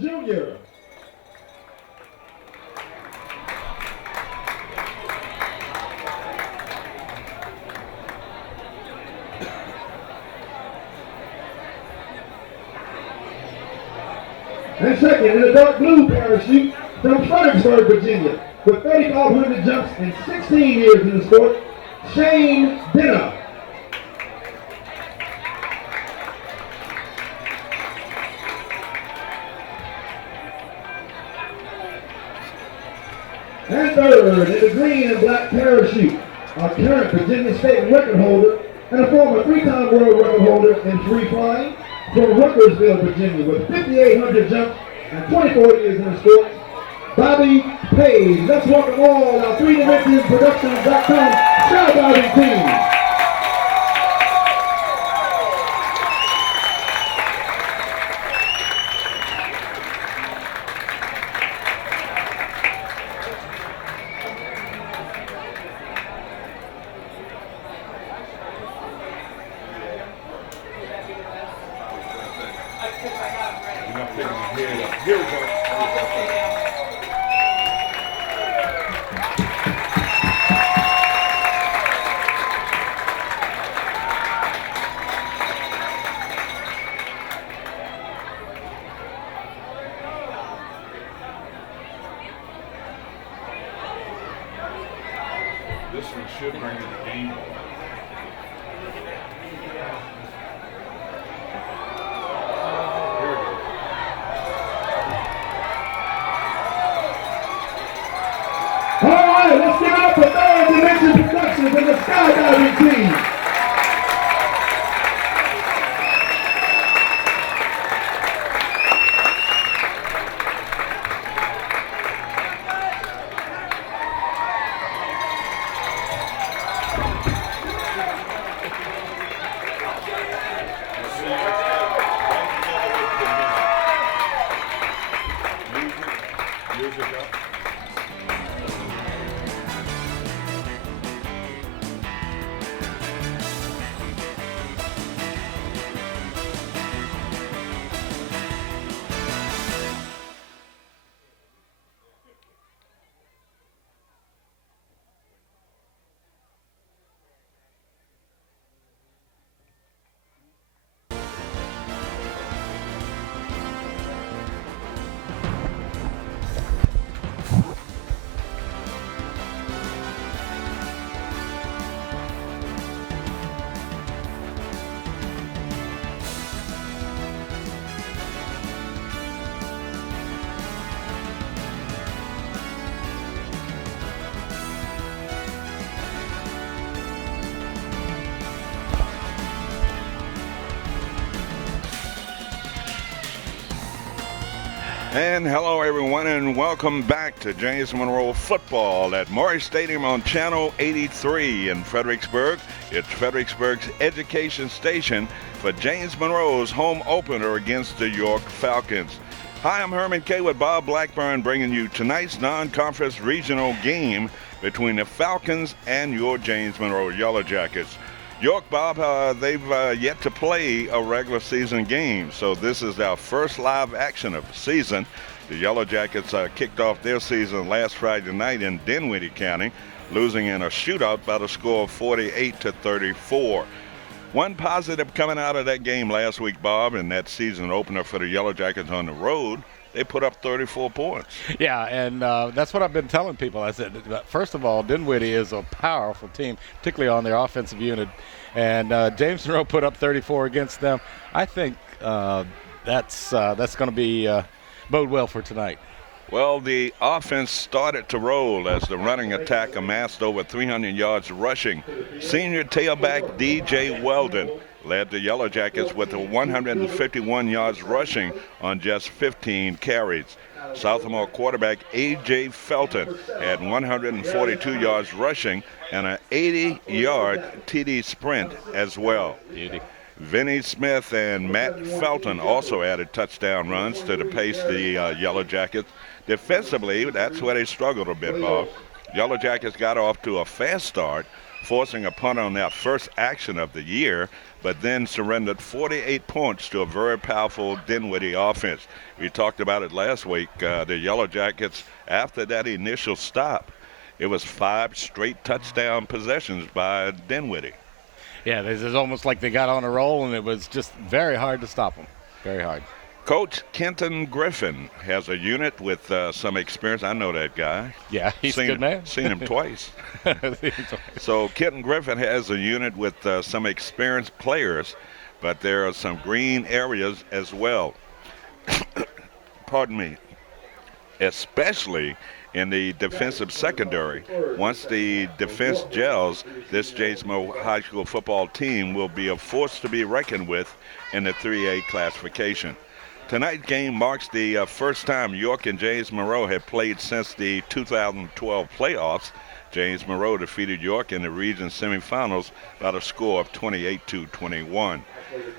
Jr. And second, in the dark blue parachute from Fredericksburg, Virginia, with 3,500 jumps and 16 years in the sport, Shane Denner. And third, in the green and black parachute, a current Virginia State record holder and a former three-time world record holder in free flying from Rutgersville, Virginia, with 5,800 jumps and 24 years in the sport, Bobby Page. Let's welcome all our three-dimensionproductions.com skydiving team. Here we go. This one should bring in the game ball. All right, let's give it up for Third Dimension Productions and the skydiving team. And hello, everyone, and welcome back to James Monroe football at Morris Stadium on Channel 83 in Fredericksburg. It's Fredericksburg's education station for James Monroe's home opener against the York Falcons. Hi, I'm Herman Kay with Bob Blackburn bringing you tonight's non-conference regional game between the Falcons and your James Monroe Yellow Jackets. York, Bob, they've yet to play a regular season game, so this is our first live action of the season. The Yellow Jackets kicked off their season last Friday night in Dinwiddie County, losing in a shootout by the score of 48-34. One positive coming out of that game last week, Bob, and that season opener for the Yellow Jackets on the road, they put up 34 points. Yeah, and that's what I've been telling people. I said, first of all, Dinwiddie is a powerful team, particularly on their offensive unit. And James Monroe put up 34 against them. I think that's going to be bode well for tonight. Well, the offense started to roll as the running attack amassed over 300 yards rushing. Senior tailback D.J. Weldon led the Yellow Jackets with 151 yards rushing on just 15 carries. Sophomore quarterback A.J. Felton had 142 yards rushing and an 80-yard TD sprint as well. Beauty. Vinny Smith and Matt Felton also added touchdown runs to the pace the Yellow Jackets. Defensively, that's where they struggled a bit, Bob. Yellow Jackets got off to a fast start, forcing a punt on their first action of the year, but then surrendered 48 points to a very powerful Dinwiddie offense. We talked about it last week. The Yellow Jackets, after that initial stop, it was 5 straight touchdown possessions by Dinwiddie. Yeah, it's almost like they got on a roll, and it was just very hard to stop them. Very hard. Coach Kenton Griffin has a unit with some experience. I know that guy. Yeah, he's a good man. Seen him twice. So Kenton Griffin has a unit with some experienced players, but there are some green areas as well. Pardon me. Especially in the defensive secondary. Once the defense gels, this James Monroe High School football team will be a force to be reckoned with in the 3A classification. Tonight's game marks the first time York and James Monroe have played since the 2012 playoffs. James Monroe defeated York in the region semifinals by a score of 28-21.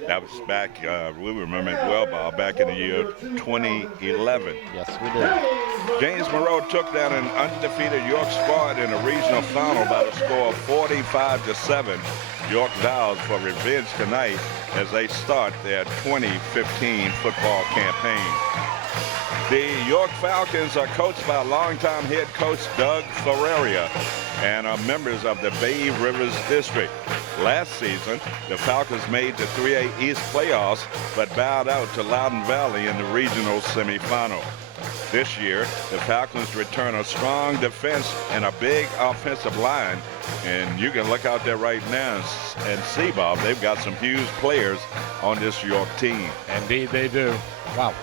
That was back, we remember it well, Bob, back in the year 2011. Yes, we did. James Monroe took down an undefeated York squad in a regional final by a score of 45-7. York vows for revenge tonight as they start their 2015 football campaign. The York Falcons are coached by longtime head coach Doug Ferreira and are members of the Bay Rivers District. Last season, the Falcons made the 3A East playoffs but bowed out to Loudoun Valley in the regional semifinal. This year, the Falcons return a strong defense and a big offensive line. And you can look out there right now and see, Bob, they've got some huge players on this York team. Indeed, they do. Wow.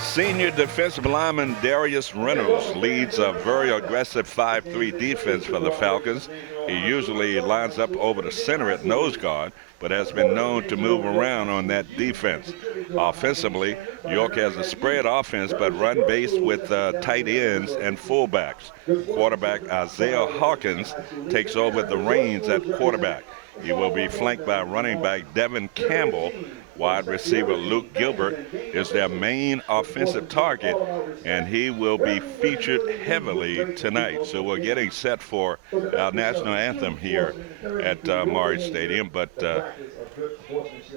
Senior defensive lineman Darius Reynolds leads a very aggressive 5-3 defense for the Falcons. He usually lines up over the center at nose guard, but has been known to move around on that defense. Offensively, York has a spread offense, but run based with tight ends and fullbacks. Quarterback Isaiah Hawkins takes over the reins at quarterback. He will be flanked by running back Devin Campbell. Wide receiver Luke Gilbert is their main offensive target, and he will be featured heavily tonight. So we're getting set for our national anthem here at Monroe Stadium, but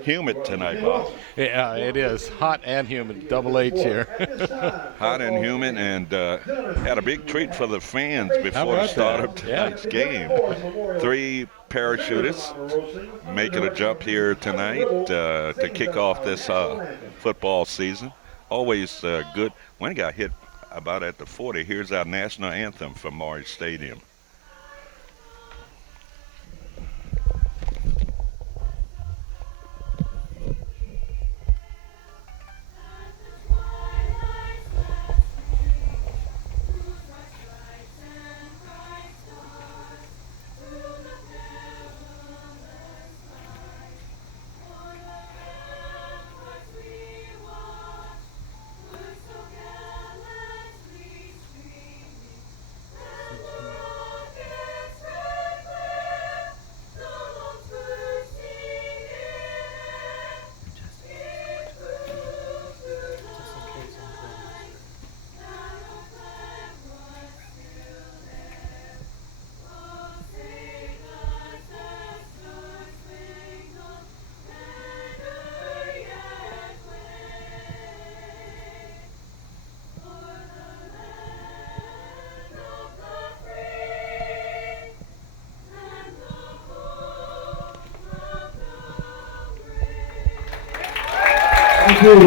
humid tonight, Bob. Yeah, it is hot and humid, double H here. Hot and humid, and had a big treat for the fans before the start of tonight's game. 3 parachutists making a jump here tonight to kick off this football season. Always good. One got hit about at the 40. Here's our national anthem from Monroe Stadium. From the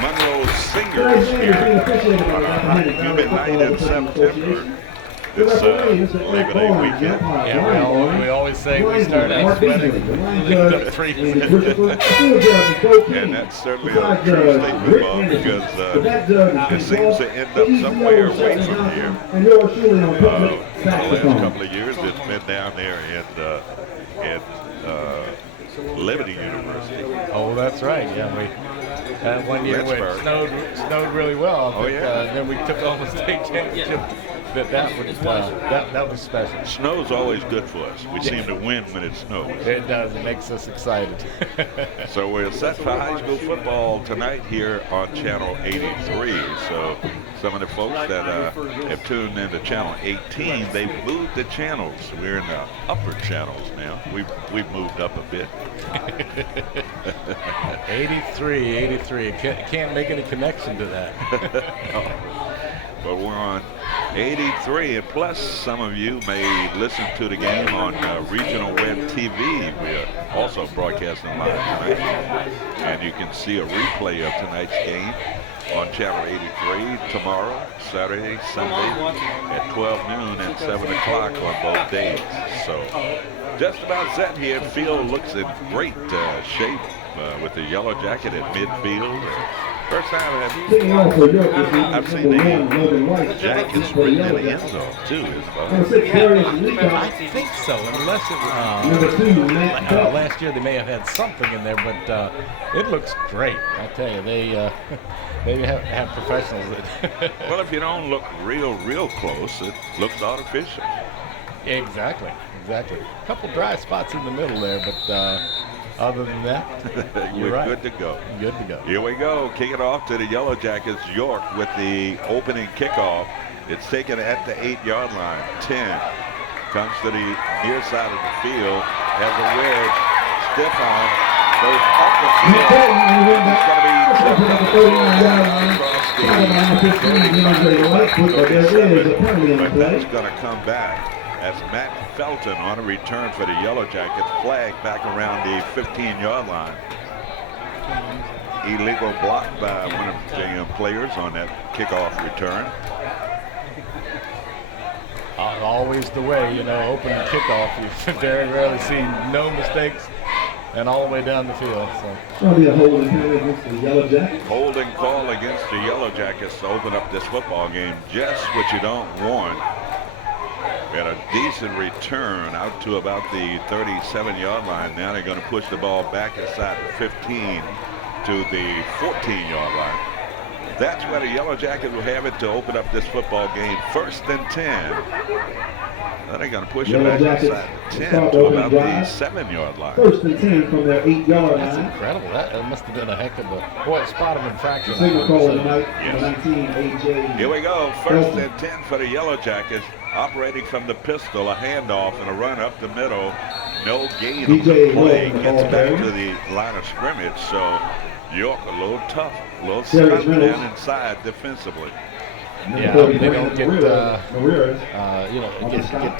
Monroe Singers here on a hot humid night in September. It's Labor Day weekend. Yeah, we always say we start out sweating, lead up 3 minutes. And that's certainly a true statement, Bob, because it seems to end up somewhere away from here. The last couple of years, it's been down there in Liberty University. Oh, that's right. Yeah, we had one year when it snowed really well. Oh, yeah. Then we took home the state championship that was special. Snow's always good for us. We seem to win when it snows. It does. It makes us excited. So we're set for high school football tonight here on Channel 83. So some of the folks that have tuned into Channel 18, they've moved the channels. We're in the upper channels now. We've moved up a bit. 83. Can't make any connection to that. But we're on 83, and plus some of you may listen to the game on Regional Web TV. We're also broadcasting live tonight, and you can see a replay of tonight's game on Channel 83 tomorrow, Saturday, Sunday at 12 noon and 7 o'clock on both days. So just about set here. Field looks in great shape with the Yellow Jacket at midfield. First time I've seen the Jackets written in the end zone, too. I think so, unless it last year they may have had something in there, but it looks great. I tell you, they have professionals that. Well, if you don't look real close, it looks artificial. Exactly. A couple dry spots in the middle there, but other than that, you're right. Good to go. Good to go. Here we go. Kick it off to the Yellow Jackets. York with the opening kickoff. It's taken at the 8-yard line. 10 comes to the near side of the field. Has a wedge. Stiff on. Goes up the field. But that's going to come back. As Matt Felton on a return for the Yellow Jackets, flag back around the 15-yard line. Illegal block by one of the JM players on that kickoff return. Always the way, opening kickoff. You very rarely see no mistakes and all the way down the field. So. That'll be a holding call against the Yellow Jackets. Holding call against the Yellow Jackets to open up this football game. Just what you don't want. We had a decent return out to about the 37-yard line. Now they're going to push the ball back inside the 15 to the 14-yard line. That's where the Yellow Jackets will have it to open up this football game. 1st and 10. Then they're going to push it back inside the 10 to about the 7-yard line. 1st and 10 from their 8-yard line. That's incredible. That must have been a heck of a spot of infraction. Signal call tonight. Yes. 19 AJ. Here we go. 1st and 10 for the Yellow Jackets. Operating from the pistol, a handoff and a run up the middle. No gain on the play. Gets back to the line of scrimmage. So York a little tough, a little stuck down inside defensively. Yeah, they don't get get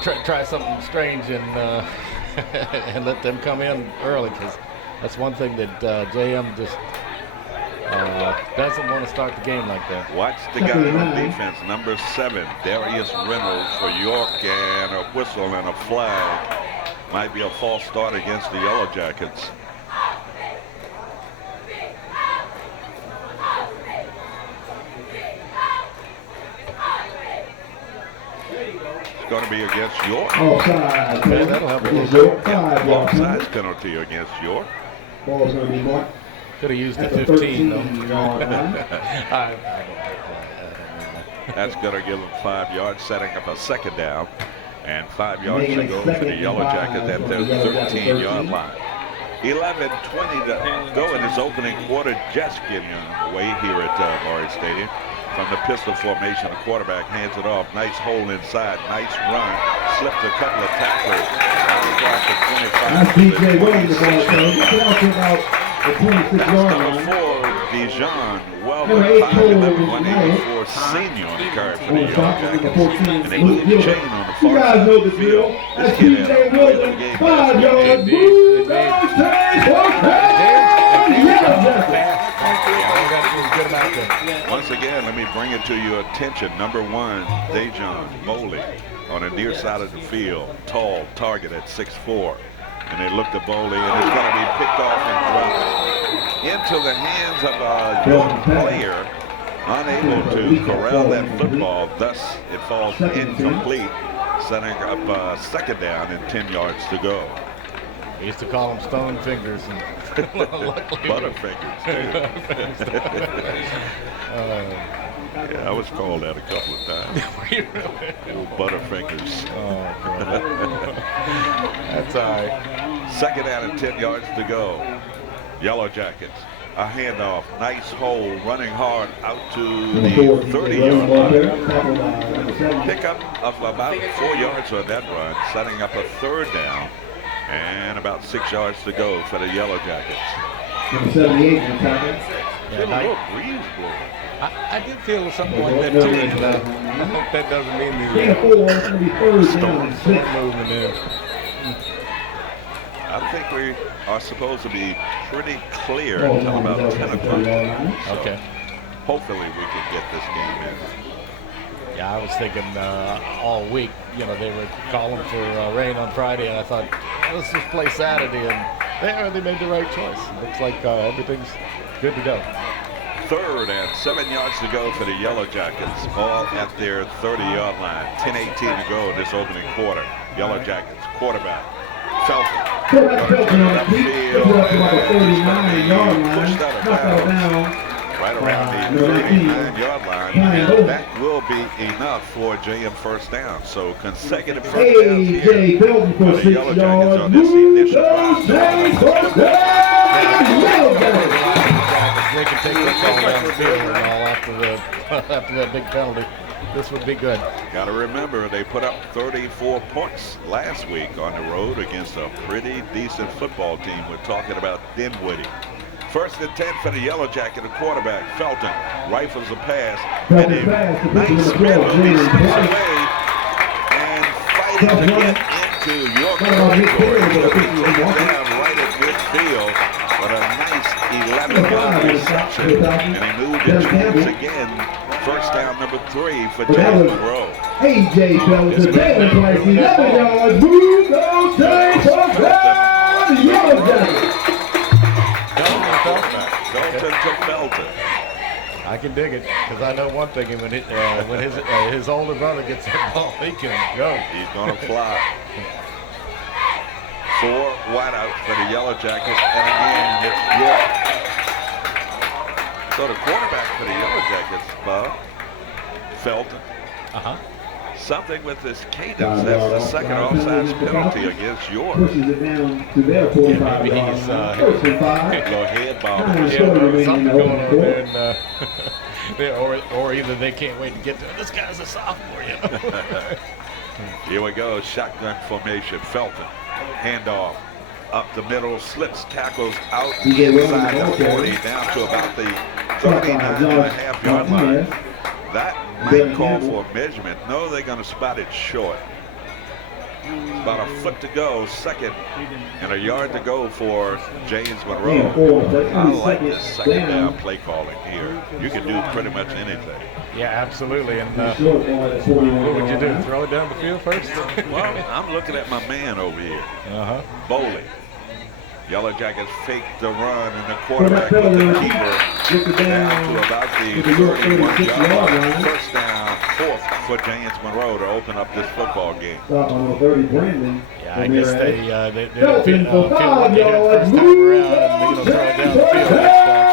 to try something strange and and let them come in early, because that's one thing that JM just doesn't want to start the game like that. Watch the guy on defense, number 7, Darius Reynolds for York, and a whistle and a flag. Might be a false start against the Yellow Jackets. It's going to be against York. Offside. Yeah, that'll help a little York. bit. Offside penalty against York. Ball's going to be marked. Could have used the At the 15 though. 13-yard line. That's going to give them 5 yards, setting up a 2nd down. And 5 yards to go for the Yellow Jackets at their 13-yard line. 11:20 to go in this opening quarter. Just getting away here at Monroe Stadium. From the pistol formation, the quarterback hands it off. Nice hole inside. Nice run. Slipped a couple of tacklers. That's DJ Williams. Down to about the 26-yard line. Number 4, Dijon. Well, Number 8, 184 senior on the card for the Yellow Jackets. And they moved the chain on the You far guys side know of the the deal. field. That's This kid DJ had a really good Williams. game. 5 yards. Move those chains. Once again, let me bring it to your attention. Number 1, Dejon Bowley on the near side of the field. Tall target at 6'4". And they look to Bowley, and it's going to be picked off and dropped into the hands of a young player, unable to corral that football. Thus, it falls incomplete, setting up a 2nd down and 10 yards to go. I used to call them stone fingers. And Butterfingers, too. Yeah, I was called that a couple of times. Butterfingers. Oh, that's all right. Second down and 10 yards to go. Yellow Jackets. A handoff. Nice hole. Running hard out to the 30-yard line. Pickup of about 4 yards on that run, setting up a third down. And about 6 yards to go for the Yellow Jackets. Number 78 in the tackle. Feel a little breeze blowing. I did feel something like that too. I hope that doesn't mean the storm movement is. I think we are supposed to be pretty clear until about 10 o'clock. So Okay. hopefully we can get this game in. Yeah, I was thinking all week, you know, they were calling for rain on Friday, and I thought, let's just play Saturday, and they made the right choice. It looks like everything's good to go. Third and 7 yards to go for the Yellow Jackets, all at their 30-yard line. 10-18 to go in this opening quarter. Yellow Jackets quarterback Felton. Pushed out of bounds right around the 39-yard line, and that will be enough for JM first down. So consecutive first downs here for the Yellow Jackets on this initial drive. They can take that ball down the field and all after that big penalty. This would be good. Got to remember, they put up 34 points last week on the road against a pretty decent football team. We're talking about Dinwiddie. First and 10 for the Yellow Jacket, the quarterback, Felton, rifles a pass, and a nice spin move. He slips away and fighting to get into your territory. Down right at midfield, but a nice 11-yard reception, and he moved his chains again. First down number 3 for James Monroe. A.J. Felton, Jalen Price, 11 yards, move those chains, first down, Yellow Jackets. Felton to Felton. I can dig it, because I know one thing, when his older brother gets that ball, he can go. He's going to fly. 4 wideouts for the Yellow Jackets, and again, it's York. So the quarterback for the Yellow Jackets, Bob, Felton. Something with this cadence. That's the second offsides penalty against York. Pushes it down to their 45 maybe yard he's line. First and 5. Go ahead, Bob. Something going on there, or either they can't wait to get to it. This guy's a sophomore, you know. Here we go, shotgun formation. Felton, handoff. Up the middle, slips, tackles out inside the 40, down to about the 39.5-yard line. That might call for a measurement. No, they're going to spot it short. About a foot to go, second, and a yard to go for James Monroe. I like this second down play calling here. You can do pretty much anything. Yeah, absolutely. And what would you do? Throw it down the field first? Well, I'm looking at my man over here, Bowley. Yellow Jackets fake the run, and the quarterback with the keeper down to about the 31-yard line. First down, 4th for James Monroe to open up this football game. Yeah, I guess they'll feel like they hit it first time around, and they're going to throw it down the field next time.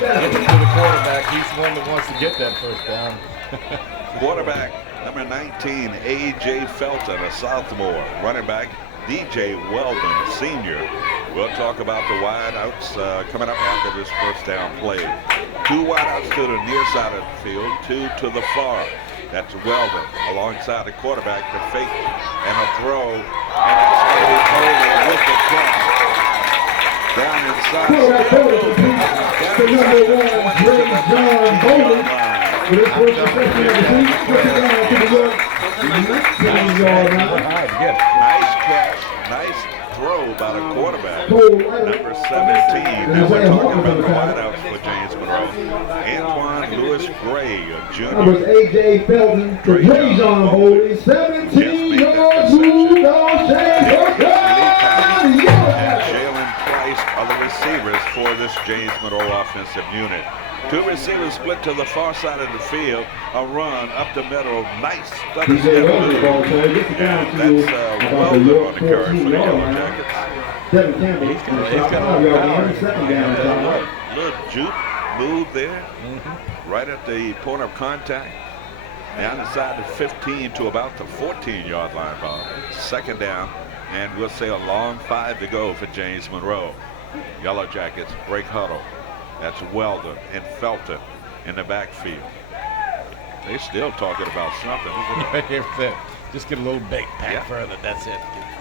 Give it to the quarterback. He's the one that wants to get that first down. Quarterback number 19, A.J. Felton, a sophomore. Running back, DJ Weldon, senior. We'll talk about the wideouts coming up after this first down play. 2 wideouts to the near side of the field, 2 to the far. That's Weldon alongside the quarterback, the fake and a throw. And it's Bowley with the catch. Down inside. The number 1, Greg John Bowley. For this first reception of the season, puts it down to the York 19-yard line. Nice catch, nice throw by the quarterback. Number 17. Now we're talking about the wideouts for James Monroe. Antoine Lewis Gray, a junior. Numbers A.J. Felton to Greg John Bowley. 17 yards, move on, and Jalen Price are the receivers for this James Monroe offensive unit. 2 receivers split to the far side of the field. A run up the middle. Nice study step move. And that's Weldon on the carry for the Yellow Jackets. Devin Campbell. He's got a 5 little yard power. gain, second down. Little juke move there, right at the point of contact. Down inside the 15 to about the 14-yard line, Bob. Second down, and we'll say a long 5 to go for James Monroe. Yellow Jackets break huddle. That's Weldon and Felton in the backfield. They still talking about something. Just get a little bait back further. That's it.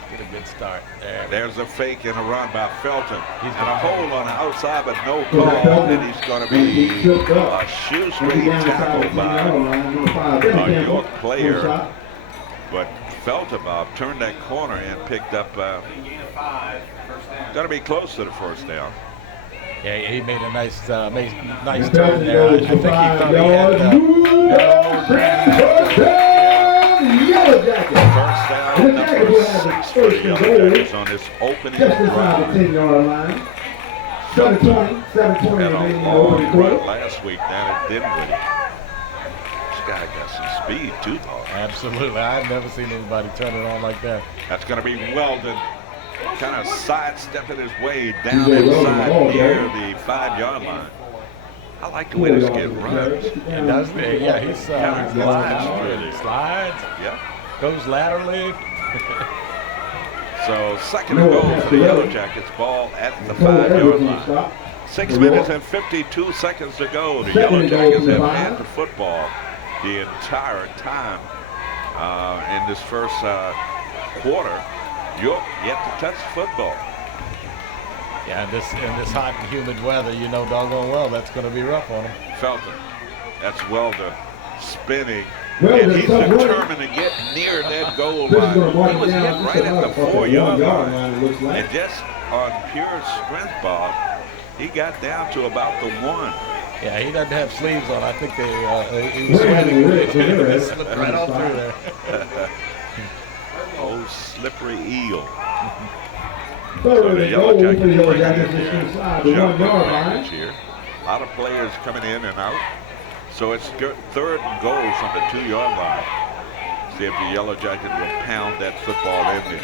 Get a good start. There's a fake and a run by Felton. And a hold on the outside, but no call. And he's going to be a shoestring tackle by a York player. But Felton, Bob, turned that corner and picked up. Going to be close to the first down. Yeah, he made a nice turn there. I think he thought he had Yellow Jackets. First down, The Jackets will have the number 6 for the first and Yellow goal Jackets on this opening just inside the drive. 10-yard line. 7:20 And remaining a in the long opening run quarter. last week down at Dinwiddie. This guy got some speed too, Bob. Absolutely. I've never seen anybody turn it on like that. That's going to be Weldon, kind of sidestepping his way down inside near the 5-yard line. I like the way this kid runs. It does. Yeah, he's Kind of glides really. Slides. Yeah. Goes laterally. So second and goal for the Yellow Jackets. Ball at the 5-yard line. 6 minutes and 52 seconds to go. The Yellow Jackets have had the football the entire time in this first quarter. York yet to touch the football. Yeah, in this hot and humid weather, you know doggone well that's going to be rough on him. Felton. That's Weldon spinning. Well, And there's he's some determined to get near that goal This is line. gonna mark He was down hit right at the just about 4-yard 1-yard line. it looks like. And just on pure strength, Bob, he got down to about the 1. Yeah, he doesn't have sleeves on. I think he was Well, sweating. there. Slipped right off through there. Oh, slippery eel. Third the and Yellow goal for the Jackets Yellow bring it Jackets in just here. inside the Jump 1-yard package line. here. A lot of players coming in and out. So it's third and goal from the 2-yard line. See if the Yellow Jackets will pound that football in there.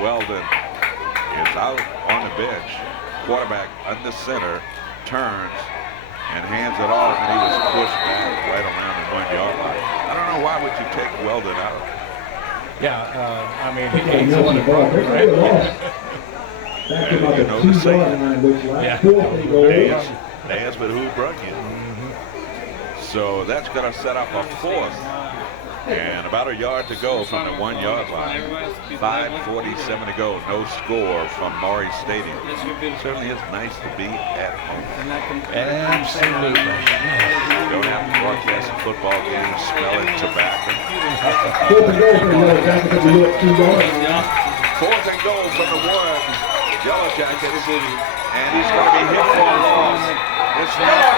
Weldon is out on the bench. Quarterback under center, turns and hands it off, and he was pushed back right around the 1-yard line. I don't know, why would you take Weldon out? Yeah, I mean, he's the one that broke it, right? Back to about You the know the 2-yard saying. line, looks like. Yeah. Fourth and goal. Dance, but who brung you? So that's going to set up a fourth. And about a yard to go from the 1-yard line. 5:47 to go. No score from Maury Stadium. Certainly is nice to be at home. Absolutely. Don't have to broadcast a football game smelling tobacco. Fourth and goal for the Yellow Jackets at the York 2-yard. Fourth and goal from the 1. Yellow Jackets. And he's going to be hit for a loss. It's not.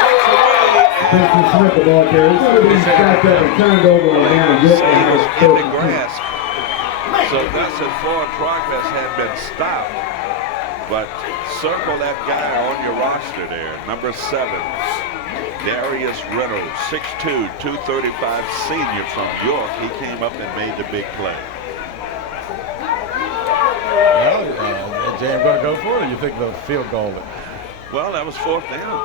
Walks away. Benson Smith, the ball carrier. It's going to be strapped up and turned over around York. He was in the grasp. So thus and forward progress had been stopped. But circle that guy on your roster there. Number 7. Darius Reynolds, 6'2", 235 senior from York. He came up and made the big play. Well, James going to go for it, or you think the field goal? Well, that was 4th down.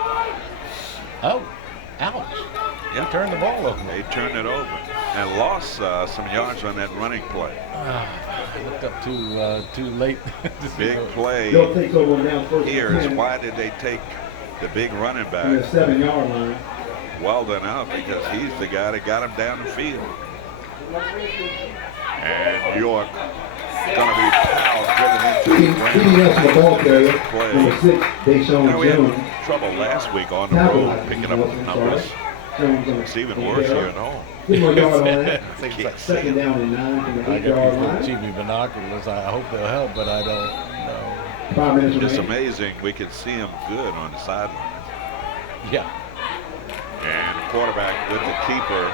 Oh, ouch. Yeah. He turned the ball over. They turned it over and lost some yards on that running play. I looked up too late. to see Big those. play York takes over down first here and is 10 why did they take the big running on the back 7-yard line. Weldon out, because he's the guy that got him down the field. And York going to be fouled, driven into the Keating ground. Nelson, the ball carrier. Play. Number 6, Deshaun Now, we Jones. had trouble last week on the road picking up numbers. It's even worse here at home. 2 more yards on that. Seems like Second down and 9 from the I 8-yard got line. these cheapy binoculars. I hope they'll help, but I don't know. 5 minutes It's remaining. amazing. We can see him good on the sideline. Yeah. And the quarterback with the keeper.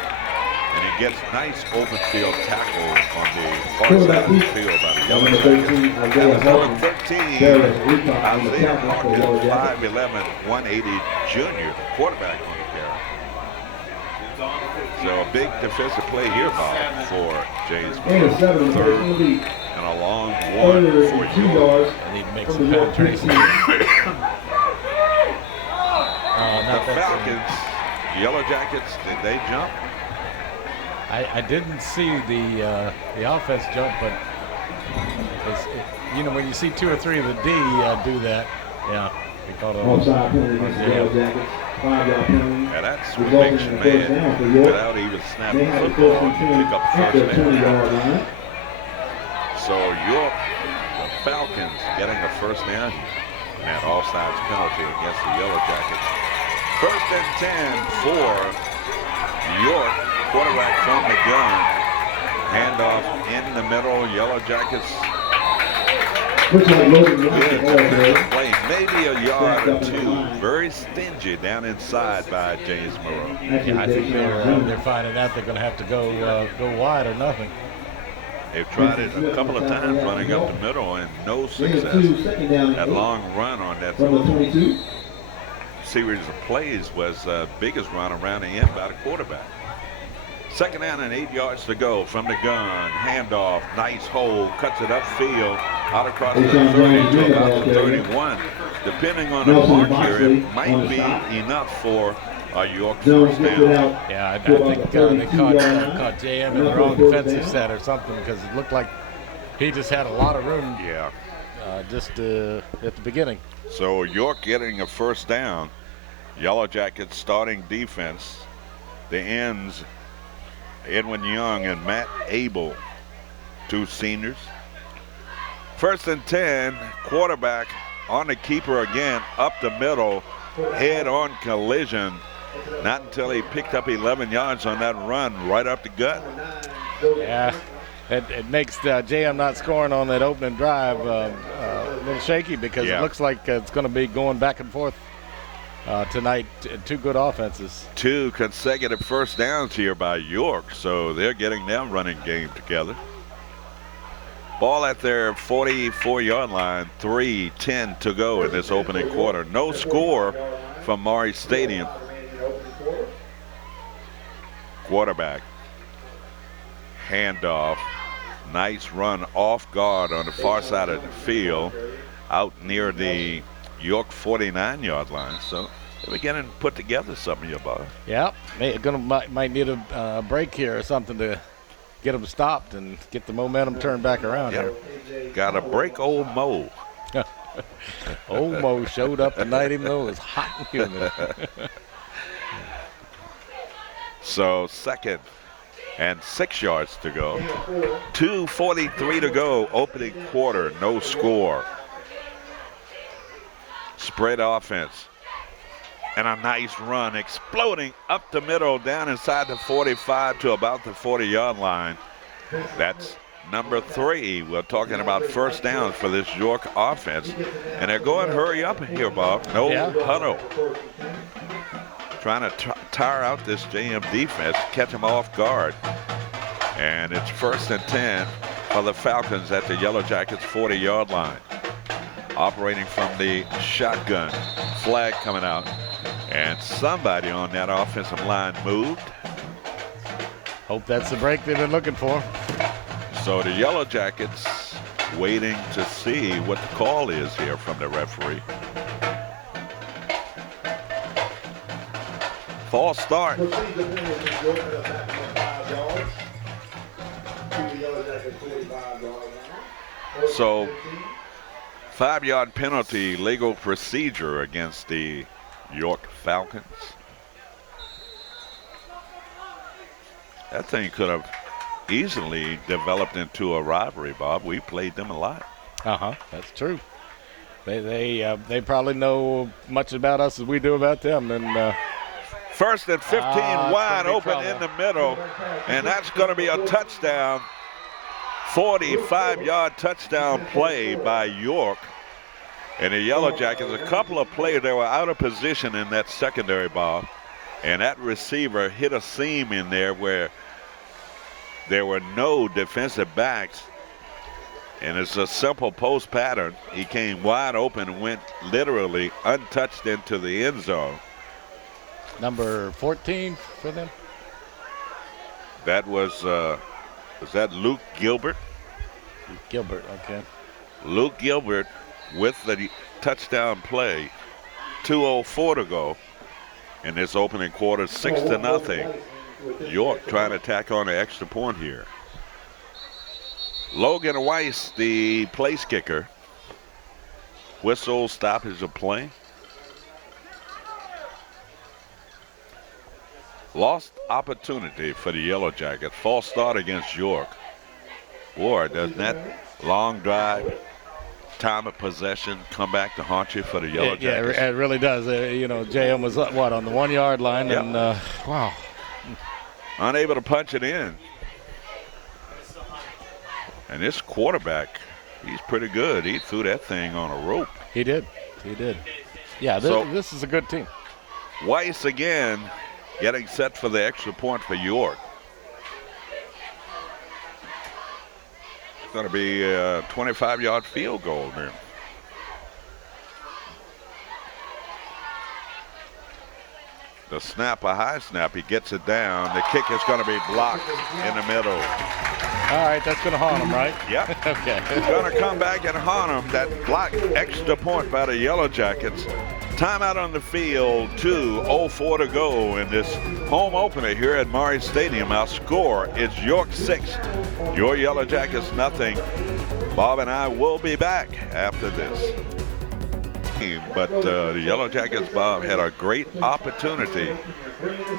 And he gets nice open field tackle on the far side of the field by the Yellow Number Jackets. 13, That Isaiah was number Hawkins. 13. Darius Recon on the Isaiah tackle for the Yellow Hawkins, Jackets. 5'11", 180 junior, quarterback on the carry. So a big defensive play here, Bob, for James. And a 7 Third. lead. And a long one for 2 York. yards. They need to make from some the York penetration. 22. The Falcons, Yellow Jackets, did they jump? I didn't see the offense jump, but when you see 2 or 3 of the D do that, yeah, they call it Offside penalty against the Yellow Jackets. 5-yard penalty. Yeah, that's what resulting makes in you a first mad. down for York. Without even They snapping had the football, first and 10 pick up at the first down. 20-yard line. So York, the Falcons, getting a first down and that offsides penalty against the Yellow Jackets. First and 10 for York. Quarterback from the gun. Handoff in the middle. Yellow Jackets. Looks like Logan lost the Good ball there. play. Maybe a yard or two. Very stingy down inside by James Monroe. Yeah, I think they're finding out they're going to have to go wide or nothing. They've tried it a couple of times running up the middle and no success. That long run on that from the 22. series of plays was the biggest run around the end by the quarterback. Second down and 8 yards to go from the gun. Handoff, nice hole, cuts it upfield, out across the 30 to about the 31. Depending on the mark here, it might be enough for a York first down. Yeah, I think they caught JM in the wrong defensive set or something, because it looked like he just had a lot of room. Yeah. Just at the beginning. So York getting a first down. Yellow Jackets starting defense. The ends, Edwin Young and Matt Abel, 2 seniors. First and 10, quarterback on the keeper again, up the middle, head-on collision. Not until he picked up 11 yards on that run, right up the gut. Yeah, it makes JM not scoring on that opening drive a little shaky, because it looks like it's going to be going back and forth tonight. 2 good offenses. 2 consecutive first downs here by York, so they're getting their running game together. Ball at their 44-yard line, 3:10 to go in this opening quarter. No score from Maury Stadium. Quarterback, handoff, nice run off guard on the far side of the field, out near the York 49-yard line. So they're beginning to put together something here, Bob. Yeah, might need a break here or something to get them stopped and get the momentum turned back around here. Got to break old Mo. Old Mo showed up tonight, even though it was hot and humid. So second and 6 yards to go. 2:43 to go, opening quarter, no score. Spread offense. And a nice run, exploding up the middle, down inside the 45 to about the 40-yard line. That's number 3. We're talking about first down for this York offense. And they're going hurry up here, Bob. No huddle. Trying to tire out this JM defense, catch them off guard. And it's first and 10 for the Falcons at the Yellow Jackets 40-yard line. Operating from the shotgun. Flag coming out. And somebody on that offensive line moved. Hope that's the break they've been looking for. So the Yellow Jackets waiting to see what the call is here from the referee. False start. So 5-yard penalty, legal procedure against the York Falcons. That thing could have easily developed into a rivalry, Bob. We played them a lot. That's true. They probably know much about us as we do about them. And first and 15, wide open in the middle, and that's going to be a touchdown. 45-yard touchdown play by York. And the Yellow Jackets, a couple of players that were out of position in that secondary ball, and that receiver hit a seam in there where there were no defensive backs, and it's a simple post pattern. He came wide open and went literally untouched into the end zone. Number 14 for them? That was that Luke Gilbert? Gilbert, okay. Luke Gilbert with the touchdown play. 2:04 to go in this opening quarter, 6-0. York trying to tack on an extra point here. Logan Weiss, the place kicker. Whistle stoppage of play. Lost opportunity for the Yellow Jackets. False start against York. Boy, doesn't that long drive, time of possession come back to haunt you for the Yellow Jackets? Yeah, it really does. JM was, on the 1 yard line? Yep. And, wow. Unable to punch it in. And this quarterback, he's pretty good. He threw that thing on a rope. He did. Yeah, this is a good team. Weiss again getting set for the extra point for York. It's going to be a 25-yard field goal there. The snap, a high snap, he gets it down. The kick is going to be blocked in the middle. All right, that's going to haunt him, right? Yep. Okay. He's going to come back and haunt him. That blocked extra point by the Yellow Jackets. Timeout on the field, 2:04 to go in this home opener here at Murray Stadium. Our score is York 6, your Yellow Jackets nothing. Bob and I will be back after this. But the Yellow Jackets, Bob, had a great opportunity.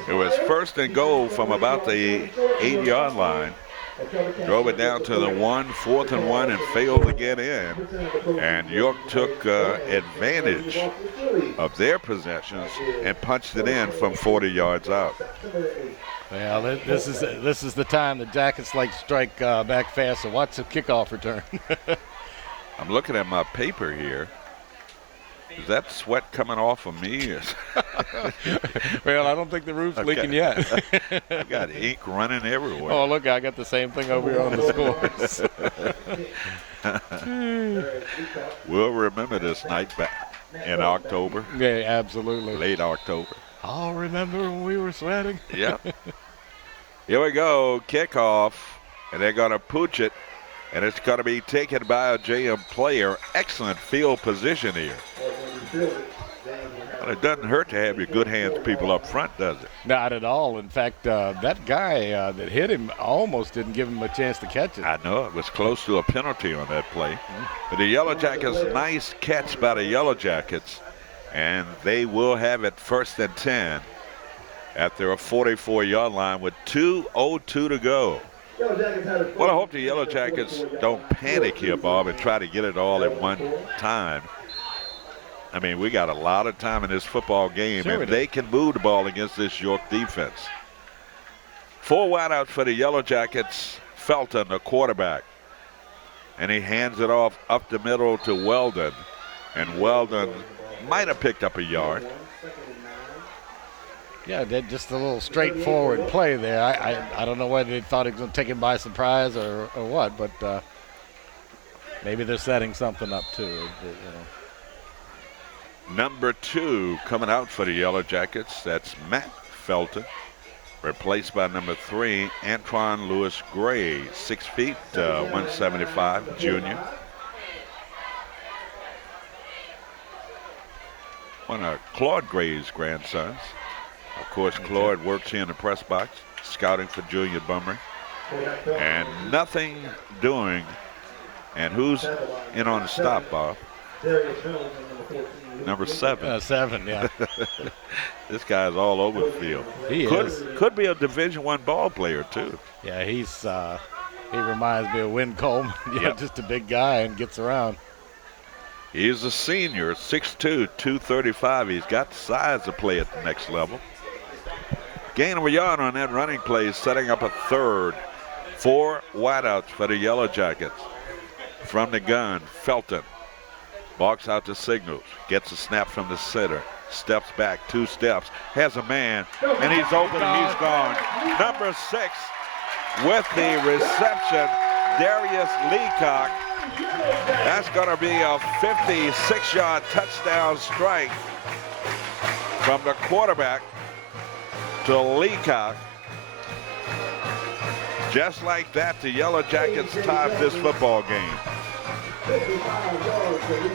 It was first and goal from about the 8-yard line. Drove it down to the 1, 4th and 1, and failed to get in. And York took advantage of their possessions and punched it in from 40 yards out. Well, this is the time the Jackets like to strike back fast. So watch the kickoff return. I'm looking at my paper here. Is that sweat coming off of me? Well, I don't think the roof's leaking yet. I got ink running everywhere. Oh, look, I got the same thing over here on the scores. We'll remember this night back in October. Yeah, absolutely. Late October. I'll remember when we were sweating. Yep. Here we go, kickoff, and they're going to pooch it, and it's going to be taken by a JM player. Excellent field position here. Well, it doesn't hurt to have your good hands people up front, does it? Not at all. In fact, that guy that hit him almost didn't give him a chance to catch it. I know. It was close to a penalty on that play. But the Yellow Jackets, nice catch by the Yellow Jackets. And they will have it 1st and 10 at their 44-yard line with 2:02 to go. Well, I hope the Yellow Jackets don't panic here, Bob, and try to get it all at one time. I mean, we got a lot of time in this football game, and they can move the ball against this York defense. 4 wideouts for the Yellow Jackets. Felton, the quarterback. And he hands it off up the middle to Weldon. And Weldon might have picked up a yard. Yeah, just a little straightforward play there. I don't know whether they thought he was going to take him by surprise or what, but maybe they're setting something up too. Number 2 coming out for the Yellow Jackets. That's Matt Felton, replaced by number 3, Antoine Lewis Gray, 6 feet, 175, junior. One of Claude Gray's grandsons. Of course, Claude works here in the press box, scouting for Julian Bumry. And nothing doing. And who's in on the stop, Bob? Number 7. 7, yeah. This guy's all over the field. He is. Could be a Division I ball player, too. Yeah, he reminds me of Win Coleman. Just a big guy and gets around. He's a senior, 6'2", 235. He's got the size to play at the next level. Gain of a yard on that running play, setting up a third. 4 wideouts for the Yellow Jackets. From the gun, Felton. Walks out to signals. Gets a snap from the center. Steps back 2 steps. Has a man, and he's open and he's gone. Number 6 with the reception, Darius Leacock. That's going to be a 56-yard touchdown strike from the quarterback to Leacock. Just like that, the Yellow Jackets tied this football game.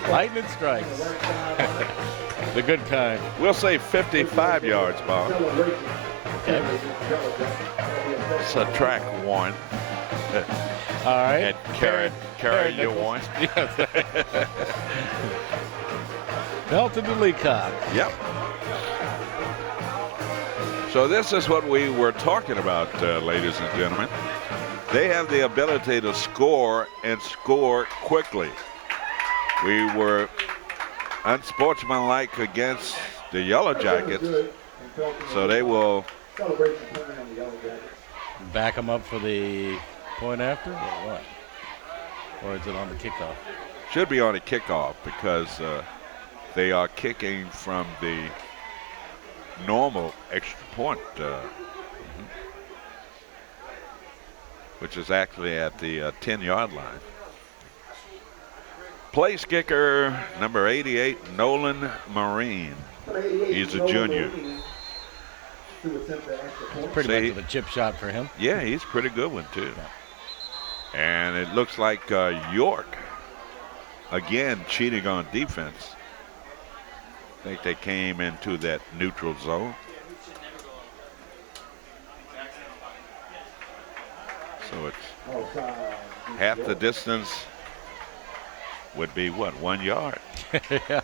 Lightning strikes. The good kind. We'll say 55 yards, Bob. Okay. Subtract 1. All right. And carry you 1. Yes. Belton to Leacock. Yep. So this is what we were talking about, ladies and gentlemen. They have the ability to score and score quickly. We were unsportsmanlike against the Yellow Jackets, so they will Back them up for the point after, or what? Or is it on the kickoff? should be on a kickoff because they are kicking from the normal extra point, which is actually at the 10-yard line. Place kicker number 88, Nolan Marine. He's a junior. Pretty much of a chip shot for him. Yeah, he's a pretty good one too. And it looks like York again cheating on defense. I think they came into that neutral zone. So it's half the distance would be what, 1 yard? Yeah.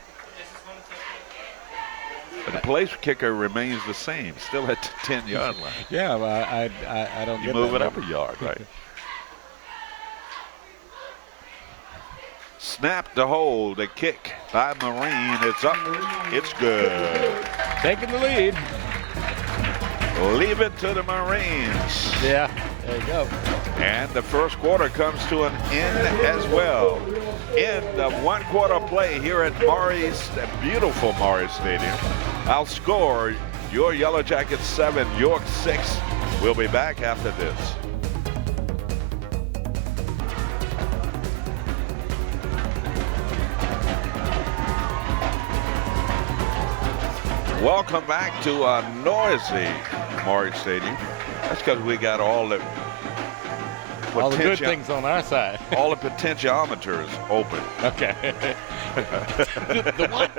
But the place kicker remains the same, still at the 10-yard line. Yeah, well, I don't You get move that it up a yard, right? Snap to hold, the kick by Marine. It's up, it's good. Taking the lead. Leave it to the Marines. Yeah, there you go. And the first quarter comes to an end as well. End of one quarter play here at Maury's, beautiful Maury Stadium. I'll score your Yellow Jackets 7, York 6. We'll be back after this. Welcome back to a noisy Maury Stadium. That's because we got all the good things on our side. all the potentiometers open. Okay. The what?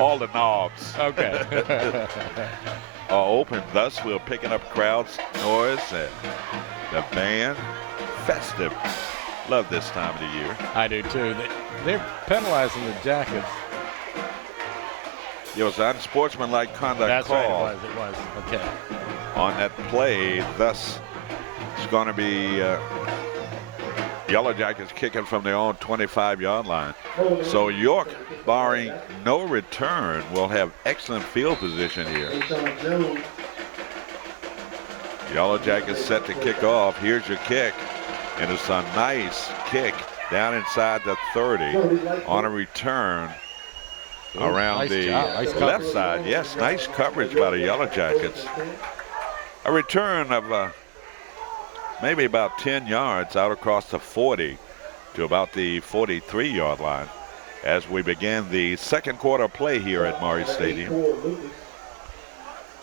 All the knobs Okay. are open. Thus, we're picking up crowds noise and the band. Festive. Love this time of the year. I do too. They're penalizing the Jackets. It was unsportsmanlike conduct That's call right. It was. Okay. on that play. Thus, it's going to be Yellow Jackets kicking from their own 25-yard line. So York, barring no return, will have excellent field position here. Yellow Jackets set to kick off. Here's your kick. And it's a nice kick down inside the 30 on a return around Nice the job. Nice left coverage. side. Yes, nice coverage by the Yellow Jackets. A return of maybe about 10 yards out across the 40 to about the 43-yard line as we begin the second quarter play here at Maury Stadium.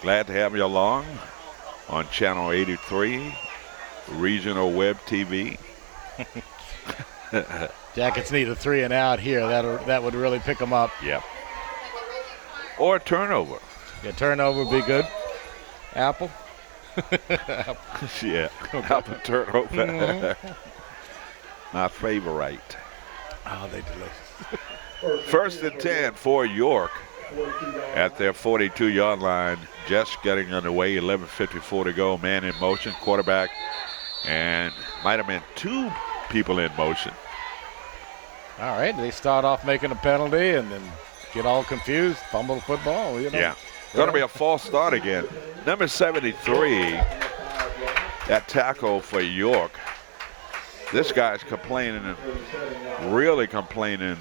Glad to have you along on Channel 83, Regional Web TV. Jackets need a 3 and out here. That would really pick them up. Yep. Or a turnover. Yeah, turnover would be good. Apple. Yeah, help a turnover. My favorite. Oh, they delicious. First and 10 for York at their 42-yard line. Just getting underway. 11:54 to go. Man in motion. Quarterback. And might have been 2 people in motion. All right, they start off making a penalty and then get all confused, fumble the football. You know. Yeah. Going to be a false start again. Number 73, that tackle for York. This guy's complaining, really complaining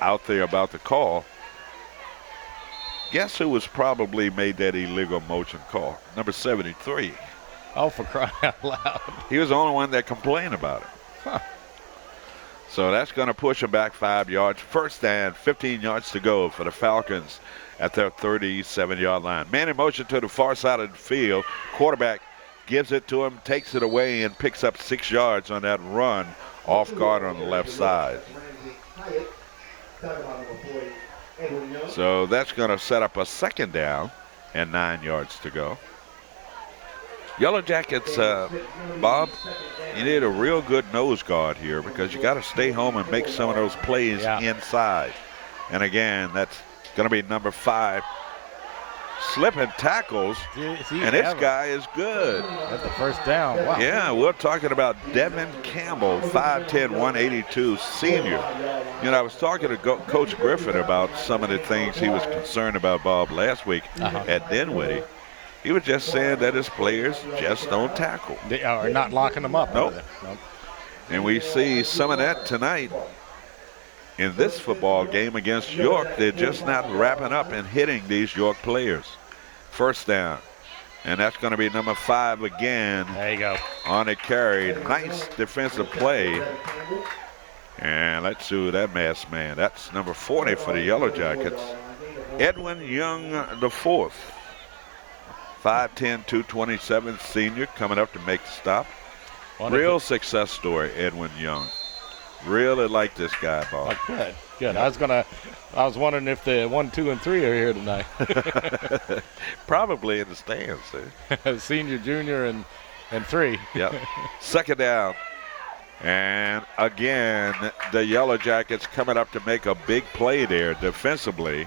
out there about the call. Guess who was probably made that illegal motion call? Number 73. Oh, for crying out loud. He was the only one that complained about it. Huh. So that's going to push him back 5 yards. First and 15 yards to go for the Falcons at their 37-yard line. Man in motion to the far side of the field. Quarterback gives it to him, takes it away, and picks up 6 yards on that run off guard on the left side. So that's going to set up a second down and 9 yards to go. Yellow Jackets, Bob, you need a real good nose guard here because you got to stay home and make some of those plays inside. And again, that's going to be number 5. Slipping tackles, and this guy is good. At the first down. Wow. Yeah, we're talking about Devin Campbell, 5'10", 182 senior. You know, I was talking to Coach Griffin about some of the things he was concerned about, Bob, last week at Dinwiddie. He was just saying that his players just don't tackle. They are not locking them up. Nope. And we see some of that tonight in this football game against York. They're just not wrapping up and hitting these York players. First down. And that's going to be number 5 again. There you go. On a carry. Nice defensive play. And let's see who that masked man. That's number 40 for the Yellow Jackets. Edwin Young the 4th. 5'10", 227 senior coming up to make the stop. Real success story, Edwin Young. Really like this guy, Bob. Oh, good. I was wondering if the 1, 2, and 3 are here tonight. Probably in the stands. Senior, junior, and 3. Yep. Second down. And again, the Yellow Jackets coming up to make a big play there defensively.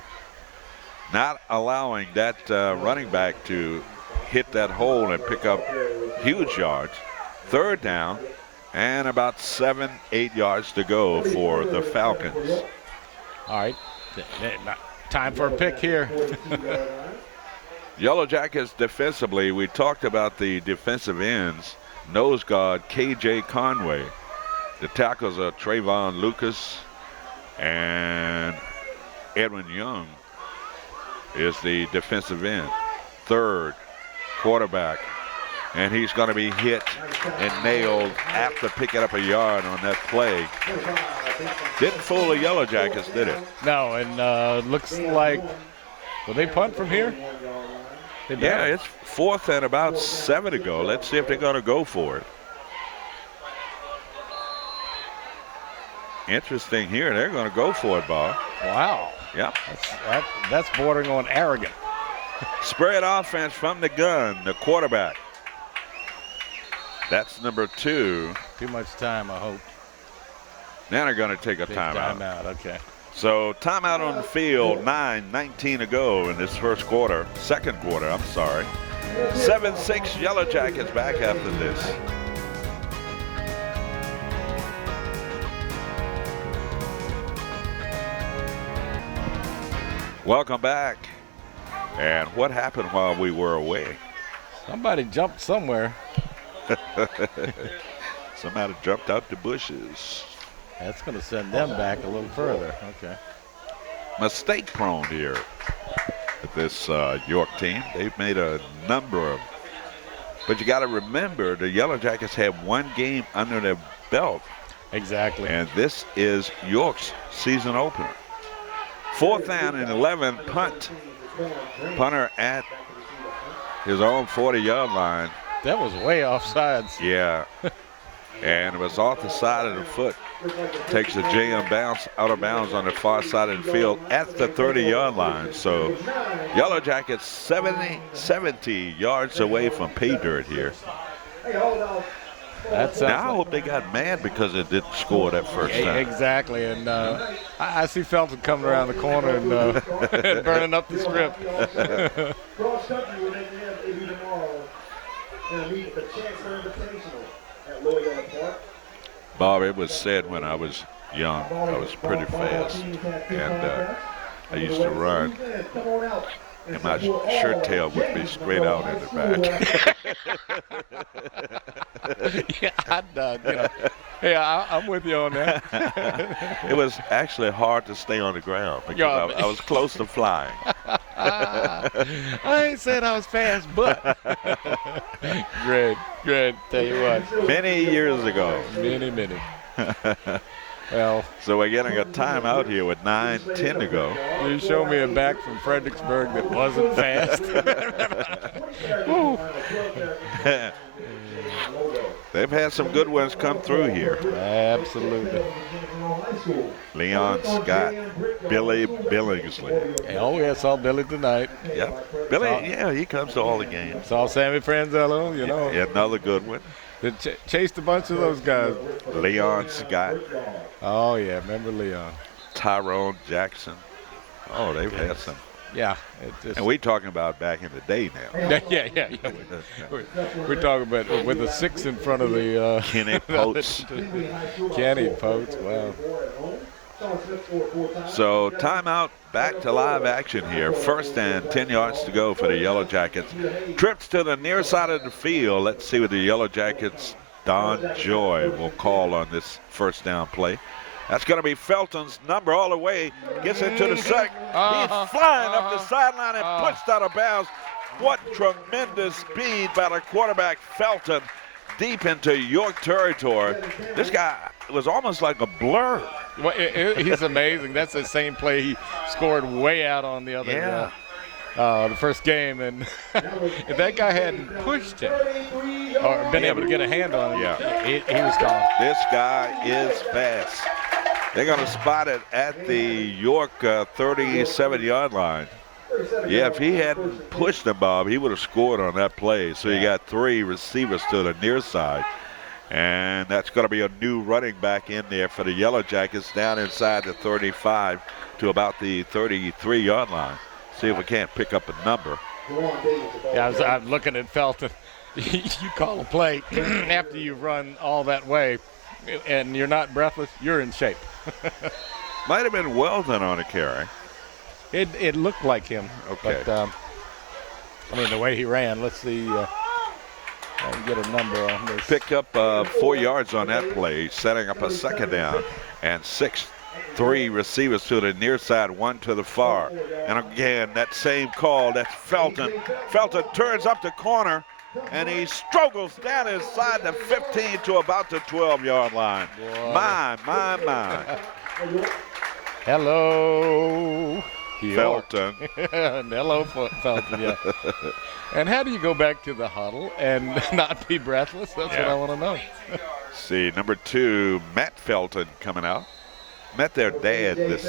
Not allowing that running back to hit that hole and pick up huge yards. Third down. And about 7, 8 yards to go for the Falcons. All right. Time for a pick here. Yellow Jackets defensively, we talked about the defensive ends. Nose guard K.J. Conway. The tackles are Trayvon Lucas and Edwin Young is the defensive end. Third, quarterback. And he's going to be hit and nailed after picking up a yard on that play. Didn't fool the Yellow Jackets, did it? No, and looks like, will they punt from here? Yeah, it's 4th and about 7 to go. Let's see if they're going to go for it. Interesting here. They're going to go for it, Bob. Wow. Yeah. That's bordering on arrogant. Spread offense from the gun, the quarterback. That's number 2. Too much time, I hope. Now they're going to take a timeout. Timeout, okay. So timeout on the field, 9:19 to go in this second quarter, I'm sorry. 7-6 Yellow Jackets back after this. Welcome back. And what happened while we were away? Somebody jumped somewhere. Somebody jumped out the bushes. That's going to send them back a little further. Okay. Mistake prone here with this York team. They've made a number of. But you got to remember, the Yellow Jackets have 1 game under their belt. Exactly. And this is York's season opener. 4th down and 11, punt. Punter at his own 40-yard line. That was way offsides. Yeah. And it was off the side of the foot. Takes a jam bounce out of bounds on the far side of the field at the 30-yard line. So Yellow Jackets 70 yards away from pay dirt here. Now I hope they got mad because it didn't score that first time. Exactly. And I see Felton coming around the corner and burning up the strip. Bob, it was said when I was young, I was pretty fast, and I used to run, and my shirt tail would be straight out in the back. I'm with you on that. It was actually hard to stay on the ground because I was close to flying. I ain't said I was fast, but great. Tell you what. Many years ago. Many. Well, So we're getting a timeout here with 9:10 to go. you show me a back from Fredericksburg that wasn't fast. They've had some good ones come through here. Absolutely. Leon Scott, Billy Billingsley. Oh, yeah, saw Billy tonight. Yeah, Billy. Yeah, he comes to all the games. Saw Sammy Franzello, Yeah, another good one. Chased a bunch of those guys. Leon Scott. Oh, yeah, remember Leon. Tyrone Jackson. Oh, they've had some. Yeah. And we talking about back in the day now. Yeah. We're talking about with a 6 in front of the Kenny Potes. Kenny Potes, wow. So timeout, back to live action here. 1st and 10 yards to go for the Yellow Jackets. Trips to the near side of the field. Let's see what the Yellow Jackets' Don Joy will call on this 1st down play. That's going to be Felton's number all the way. Gets into the sack. He's flying up the sideline and pushed out of bounds. What tremendous speed by the quarterback, Felton, deep into York territory. This guy was almost like a blur. Well, he's amazing. That's the same play he scored way out on the other the first game. And if that guy hadn't pushed him or been able to get a hand on him, he was gone. This guy is fast. They're going to spot it at the York 37-yard line. Yeah, if he hadn't pushed him, Bob, he would have scored on that play. So you got 3 receivers to the near side. And that's going to be a new running back in there for the Yellow Jackets down inside the 35 to about the 33-yard line. See if we can't pick up a number. Yeah, I'm looking at Felton. You call a play after you run all that way and you're not breathless, you're in shape. Might have been Weldon on a carry. It looked like him. Okay. But, I mean, the way he ran, let's see. I can get a number on this. Picked up 4 yards on that play, setting up a 2nd down. And 3 receivers to the near side, 1 to the far. And again, that same call, that's Felton. Felton turns up the corner, and he struggles down inside the 15 to about the 12-yard line. Boy. My. Hello, Felton. Hello, Felton, yeah. And how do you go back to the huddle and not be breathless? That's what I want to know. See, number 2, Matt Felton coming out. Met their dad this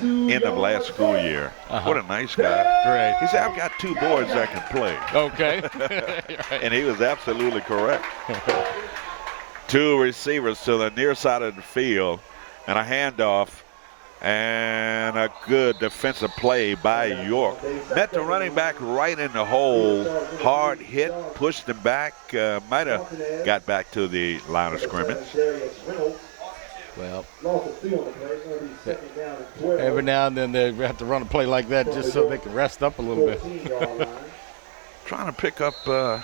end of last school year. What a nice guy. Great. He said, I've got 2 boys that can play. Okay. And he was absolutely correct. 2 receivers to the near side of the field and a handoff. And a good defensive play by York. Met the running back right in the hole. Hard hit, pushed him back. Might have got back to the line of scrimmage. Well, every now and then they have to run a play like that just so they can rest up a little bit. Trying to pick up, that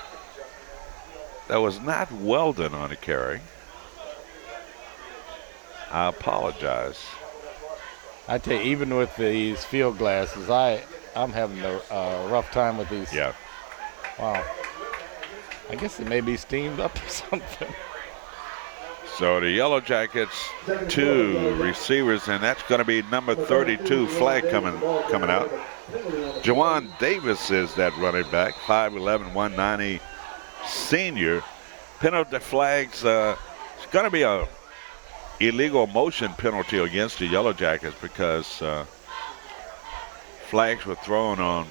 was not Weldon on the carry. I apologize. I tell you, even with these field glasses, I'm having a rough time with these. Yeah. Wow. I guess it may be steamed up or something. So the Yellow Jackets, 2 receivers, and that's going to be number 32 flag coming out. Jawan Davis is that running back, 5'11", 190 senior. Penalty flags. It's going to be a illegal motion penalty against the Yellow Jackets because flags were thrown on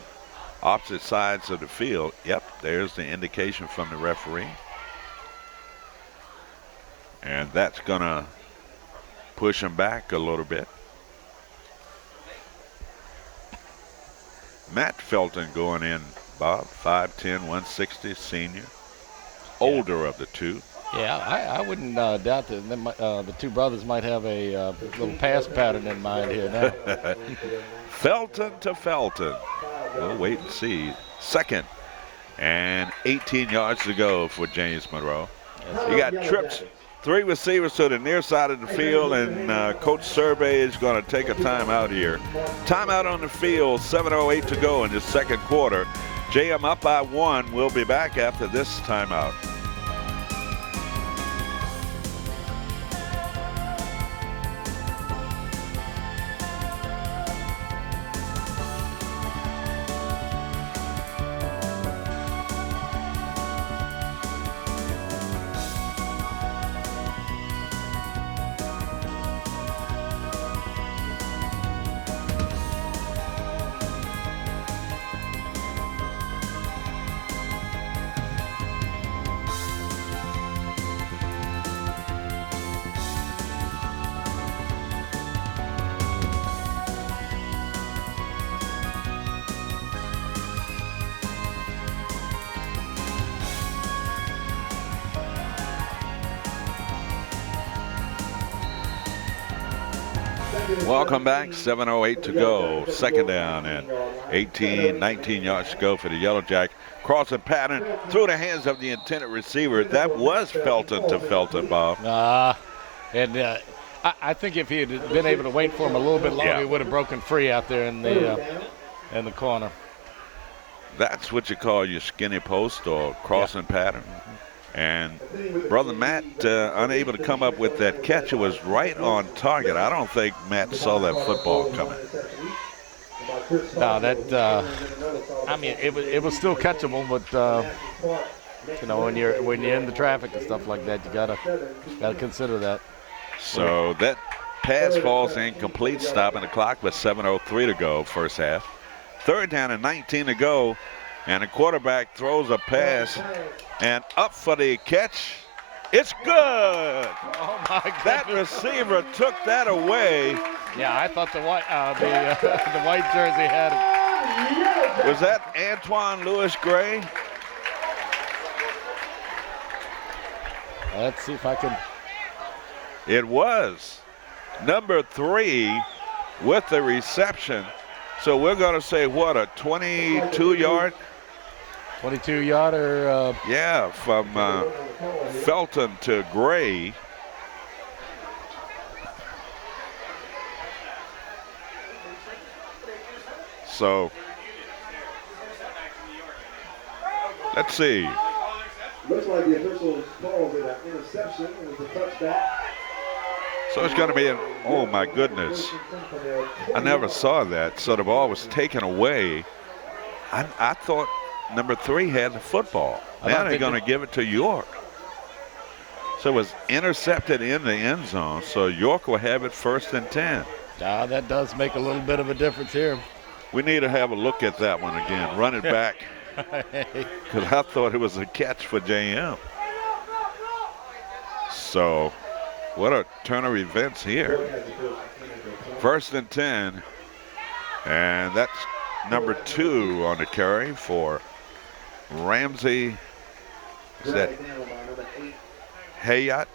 opposite sides of the field. Yep, there's the indication from the referee. And that's going to push him back a little bit. Matt Felton going in, Bob, 5'10", 160 senior. Older of the 2. Yeah, I wouldn't doubt that the 2 brothers might have a little pass pattern in mind here now. Felton to Felton. We'll wait and see. 2nd and 18 yards to go for James Monroe. You got trips, 3 receivers to the near side of the field, and Coach Survey is going to take a timeout here. Timeout on the field, 7:08 to go in the 2nd quarter. JM up by 1. We'll be back after this timeout. Welcome back. 7:08 to go. Second down and 18, 19 yards to go for the Yellow Jack. Crossing pattern through the hands of the intended receiver. That was Felton to Felton, Bob. I think if he had been able to wait for him a little bit longer, he would have broken free out there in the corner. That's what you call your skinny post or crossing pattern. And Brother Matt unable to come up with that catch. It was right on target. I don't think Matt saw that football coming. No, it was still catchable, but when you're in the traffic and stuff like that, you gotta consider that. So that pass falls incomplete, stopping the clock with 7:03 to go, first half. Third down and 19 to go, and the quarterback throws a pass, and up for the catch. It's good. Oh my goodness. That receiver took that away. Yeah, I thought the white jersey had it. Was that Antoine Lewis Gray? Let's see if I can. It was number 3 with the reception. So we're going to say, what, a 22-yard? 22-yarder. Yeah, from Felton to Gray. So let's see. Looks like the officials called it an interception. It was a touchback. So it's going to be oh my goodness. I never saw that. So the ball was taken away. I thought number 3 had the football. Now they're going to give it to York. So it was intercepted in the end zone. So York will have it 1st and 10. That does make a little bit of a difference here. We need to have a look at that one again. Run it back. Because I thought it was a catch for JM. So what a turn of events here. 1st and 10. And that's number 2 on the carry for Ramsey. Is that Hayat?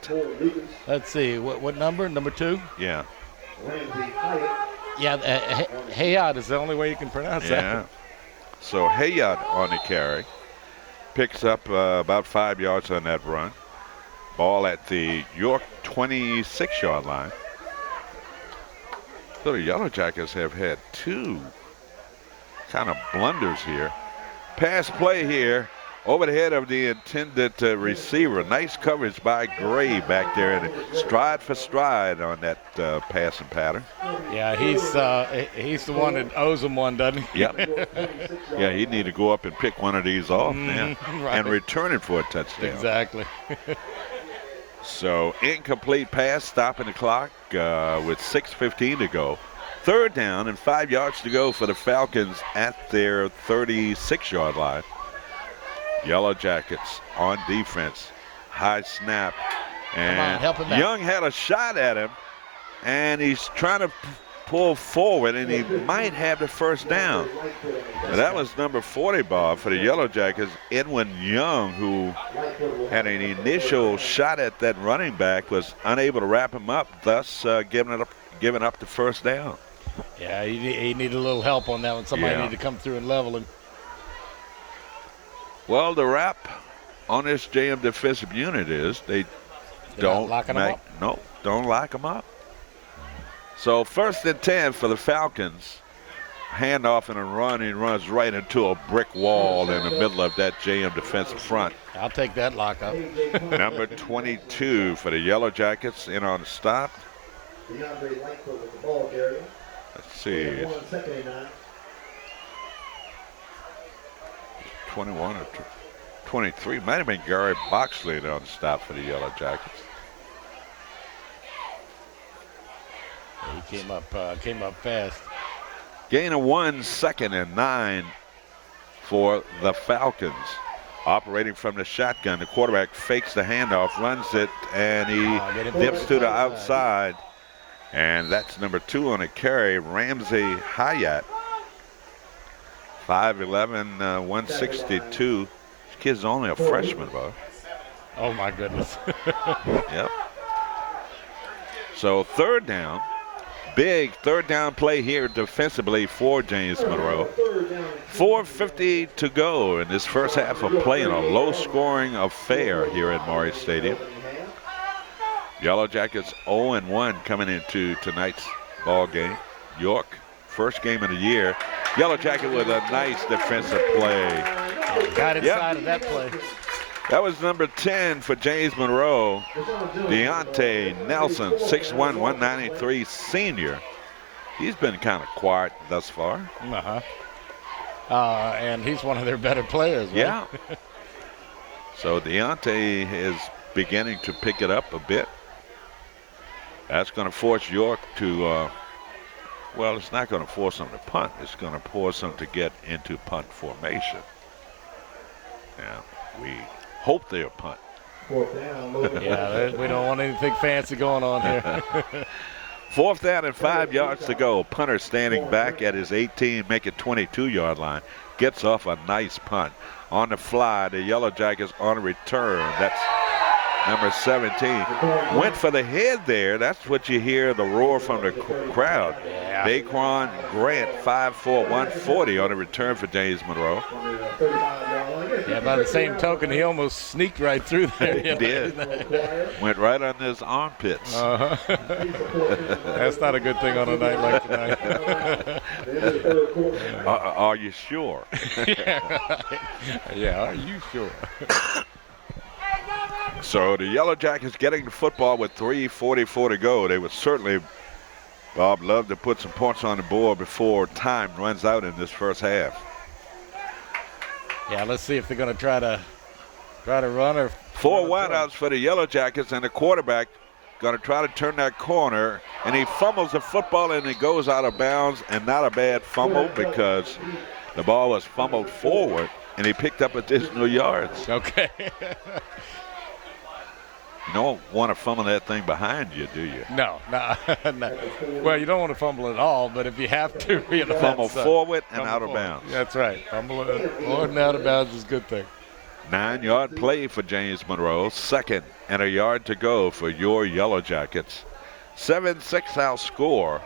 Let's see. What number? Number 2? Yeah. Yeah, Hayat is the only way you can pronounce that. So Hayat on the carry. Picks up about 5 yards on that run. Ball at the York 26-yard line. So the Yellow Jackets have had 2 kind of blunders here. Pass play here over the head of the intended receiver. Nice coverage by Gray back there, and stride for stride on that passing pattern. Yeah, he's the one that owes him one, doesn't he? Yep. Yeah, he'd need to go up and pick one of these off right. and return it for a touchdown. Exactly. So incomplete pass, stopping the clock with 6:15 to go. Third down and 5 yards to go for the Falcons at their 36-yard line. Yellow Jackets on defense. High snap. And Young had a shot at him, and he's trying to pull forward, and he might have the first down. But that was number 40, Bob, for the Yellow Jackets. Edwin Young, who had an initial shot at that running back, was unable to wrap him up, thus giving up the first down. Yeah, he needed a little help on that one. Somebody needed to come through and level him. Well, the wrap on this JM defensive unit is they don't lock them up. So 1st and 10 for the Falcons. Handoff and a run. He runs right into a brick wall in the middle of that JM defensive front. I'll take that lockup. Number 22 for the Yellow Jackets in on the stop. Let's see. 21 or 23. Might have been Gary Boxley on the stop for the Yellow Jackets. He came up fast. Gain of 1, 2nd and 9 for the Falcons. Operating from the shotgun, the quarterback fakes the handoff, runs it, and he dips to the outside. And that's number 2 on the carry, Ramsey Hayat. 5'11", 162. This kid's only a freshman, Bob. Oh, my goodness. Yep. So 3rd down. Big third down play here defensively for James Monroe. 4:50 to go in this first half of play in a low-scoring affair here at Morris Stadium. Yellow Jackets 0-1 coming into tonight's ball game. York, first game of the year. Yellow Jacket with a nice defensive play. Got inside of that play. That was number 10 for James Monroe. Deontay Nelson, 6'1", 193 senior. He's been kind of quiet thus far. And he's one of their better players, right? Yeah. So Deontay is beginning to pick it up a bit. That's going to force York to, well, it's not going to force them to punt. It's going to force them to get into punt formation. Yeah, we hope they'll punt. Yeah, we don't want anything fancy going on here. 4th down and 5 yards to go. Punter standing back at his 18, make it 22-yard line. Gets off a nice punt. On the fly, the Yellow Jackets on a return. That's number 17. Went for the head there. That's what you hear, the roar from the crowd. Yeah. Daquan Grant, 5'4", 140 on a return for James Monroe. Yeah, by the same token, he almost sneaked right through there. He did. Went right on his armpits. That's not a good thing on a night like tonight. Are you sure? Yeah, are you sure? So the Yellow Jackets getting the football with 3:44 to go. They would certainly, Bob, love to put some points on the board before time runs out in this first half. Yeah, let's see if they're going to try to run or. 4 wideouts for the Yellow Jackets, and the quarterback going to try to turn that corner, and he fumbles the football and it goes out of bounds, and not a bad fumble because the ball was fumbled forward and he picked up additional yards. Okay. You don't want to fumble that thing behind you, do you? No. Well, you don't want to fumble at all, but if you have to, you know, fumble forward and out of forward. bounds. That's right. Fumble forward and out of bounds is a good thing. 9-yard play for James Monroe. 2nd and a yard to go for your Yellow Jackets. 7-6 our score.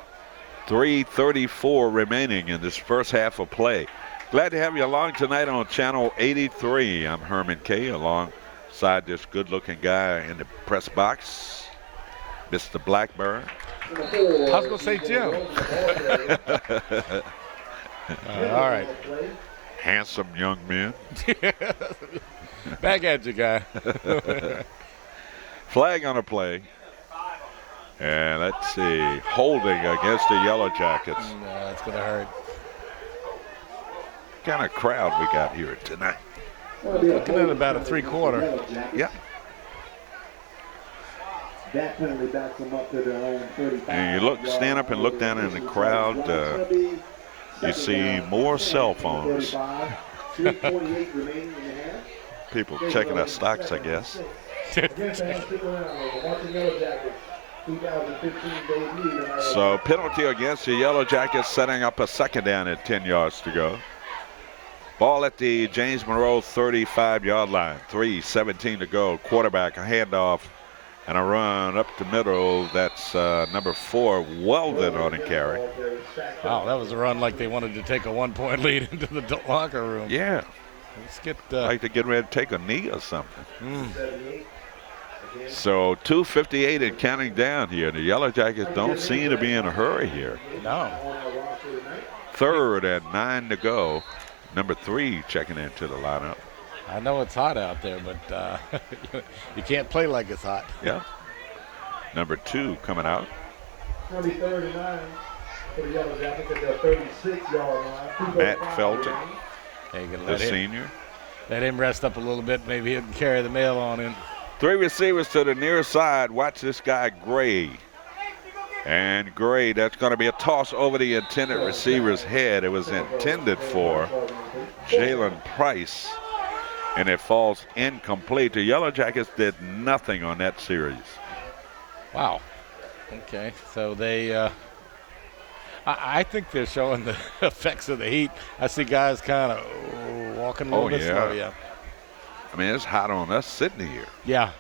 3:34 remaining in this first half of play. Glad to have you along tonight on Channel 83. I'm Herman Kay, alongside this good-looking guy in the press box, Mr. Blackburn. I was going to say Jim. All right. Handsome young men. Back at you, guy. Flag on a play. And let's see, holding against the Yellow Jackets. No, it's going to hurt. What kind of crowd we got here tonight? Looking at about a 3/4. Yeah. That penalty backs them up to their own 35. And you stand up and look down in the crowd, you see more cell phones. People checking their stocks, I guess. So penalty against the Yellow Jackets, setting up a 2nd down at 10 yards to go. Ball at the James Monroe 35-yard line. 3:17 to go. Quarterback, a handoff, and a run up the middle. That's number 4, Weldon on the carry. Wow, that was a run like they wanted to take a 1-point lead into the locker room. Yeah. Let's get Like to get ready to take a knee or something. So 2:58 and counting down here. The Yellow Jackets don't seem to be in a hurry here. No. 3rd and 9 to go. Number 3 checking into the lineup. I know it's hot out there, but you can't play like it's hot. Yeah. Number 2 coming out. 3rd and 9 for the Yellow Jackets at their 36-yard line. Matt Felton, the Let senior. Let him rest up a little bit. Maybe he can carry the mail on in. 3 receivers to the near side. Watch this guy, Gray. And Gray, that's going to be a toss over the intended receiver's head. It was intended for Jalen Price, and it falls incomplete. The Yellow Jackets did nothing on that series. Wow. Okay, so they I think they're showing the effects of the heat. I see guys kind of walking a little bit slow. Yeah. I mean, it's hot on us sitting here. Yeah.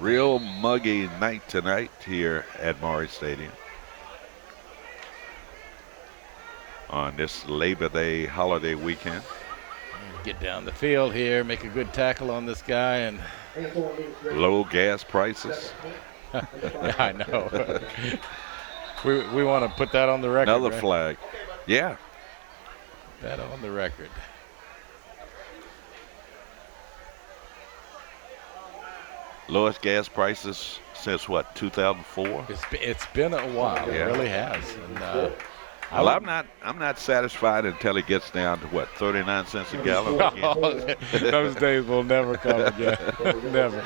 Real muggy night tonight here at Maury Stadium on this Labor Day holiday weekend. Get down the field here, make a good tackle on this guy, and low gas prices. yeah, I know. we want to put that on the record. Another right? flag. Yeah. That on the record. Lowest gas prices since what, 2004? It's been a while. Yeah. It really has. And, well, I'm not satisfied until it gets down to what, 39 cents a gallon again. Those days will never come again. Never.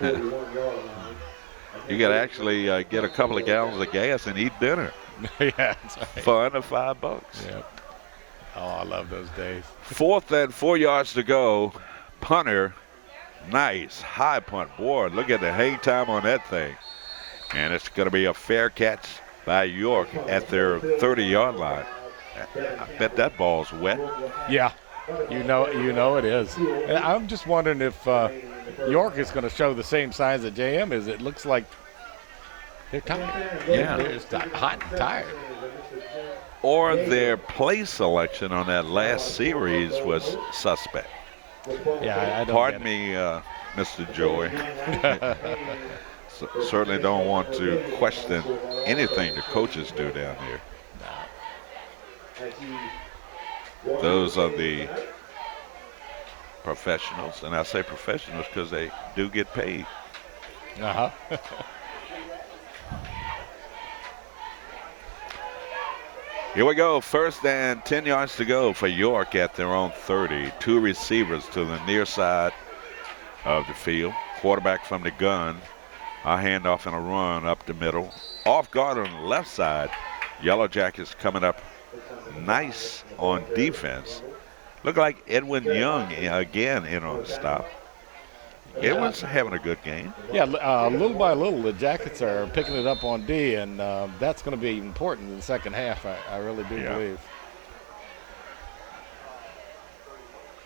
You could actually get a couple of gallons of gas and eat dinner. Yeah, that's right. For under $5. Yep. Oh, I love those days. 4th and 4 yards to go. Punter. Nice high punt. Boy, look at the hang time on that thing. And it's going to be a fair catch by York at their 30-yard line. I bet that ball's wet. Yeah, you know it is. And I'm just wondering if York is going to show the same signs that JM is. It looks like they're tired. Yeah. They're just hot and tired. Or their play selection on that last series was suspect. Yeah, I don't Pardon get it. me, Mr. Joey. Certainly don't want to question anything the coaches do down here. Those are the professionals, and I say professionals because they do get paid. Uh-huh. Here we go. 1st and 10 yards to go for York at their own 30. 2 receivers to the near side of the field. Quarterback from the gun. A handoff and a run up the middle. Off guard on the left side. Yellow Jackets coming up nice on defense. Look like Edwin Young again in on the stop. Edwin's having a good game. Yeah, little by little, the Jackets are picking it up on D, and that's going to be important in the second half, I really do believe.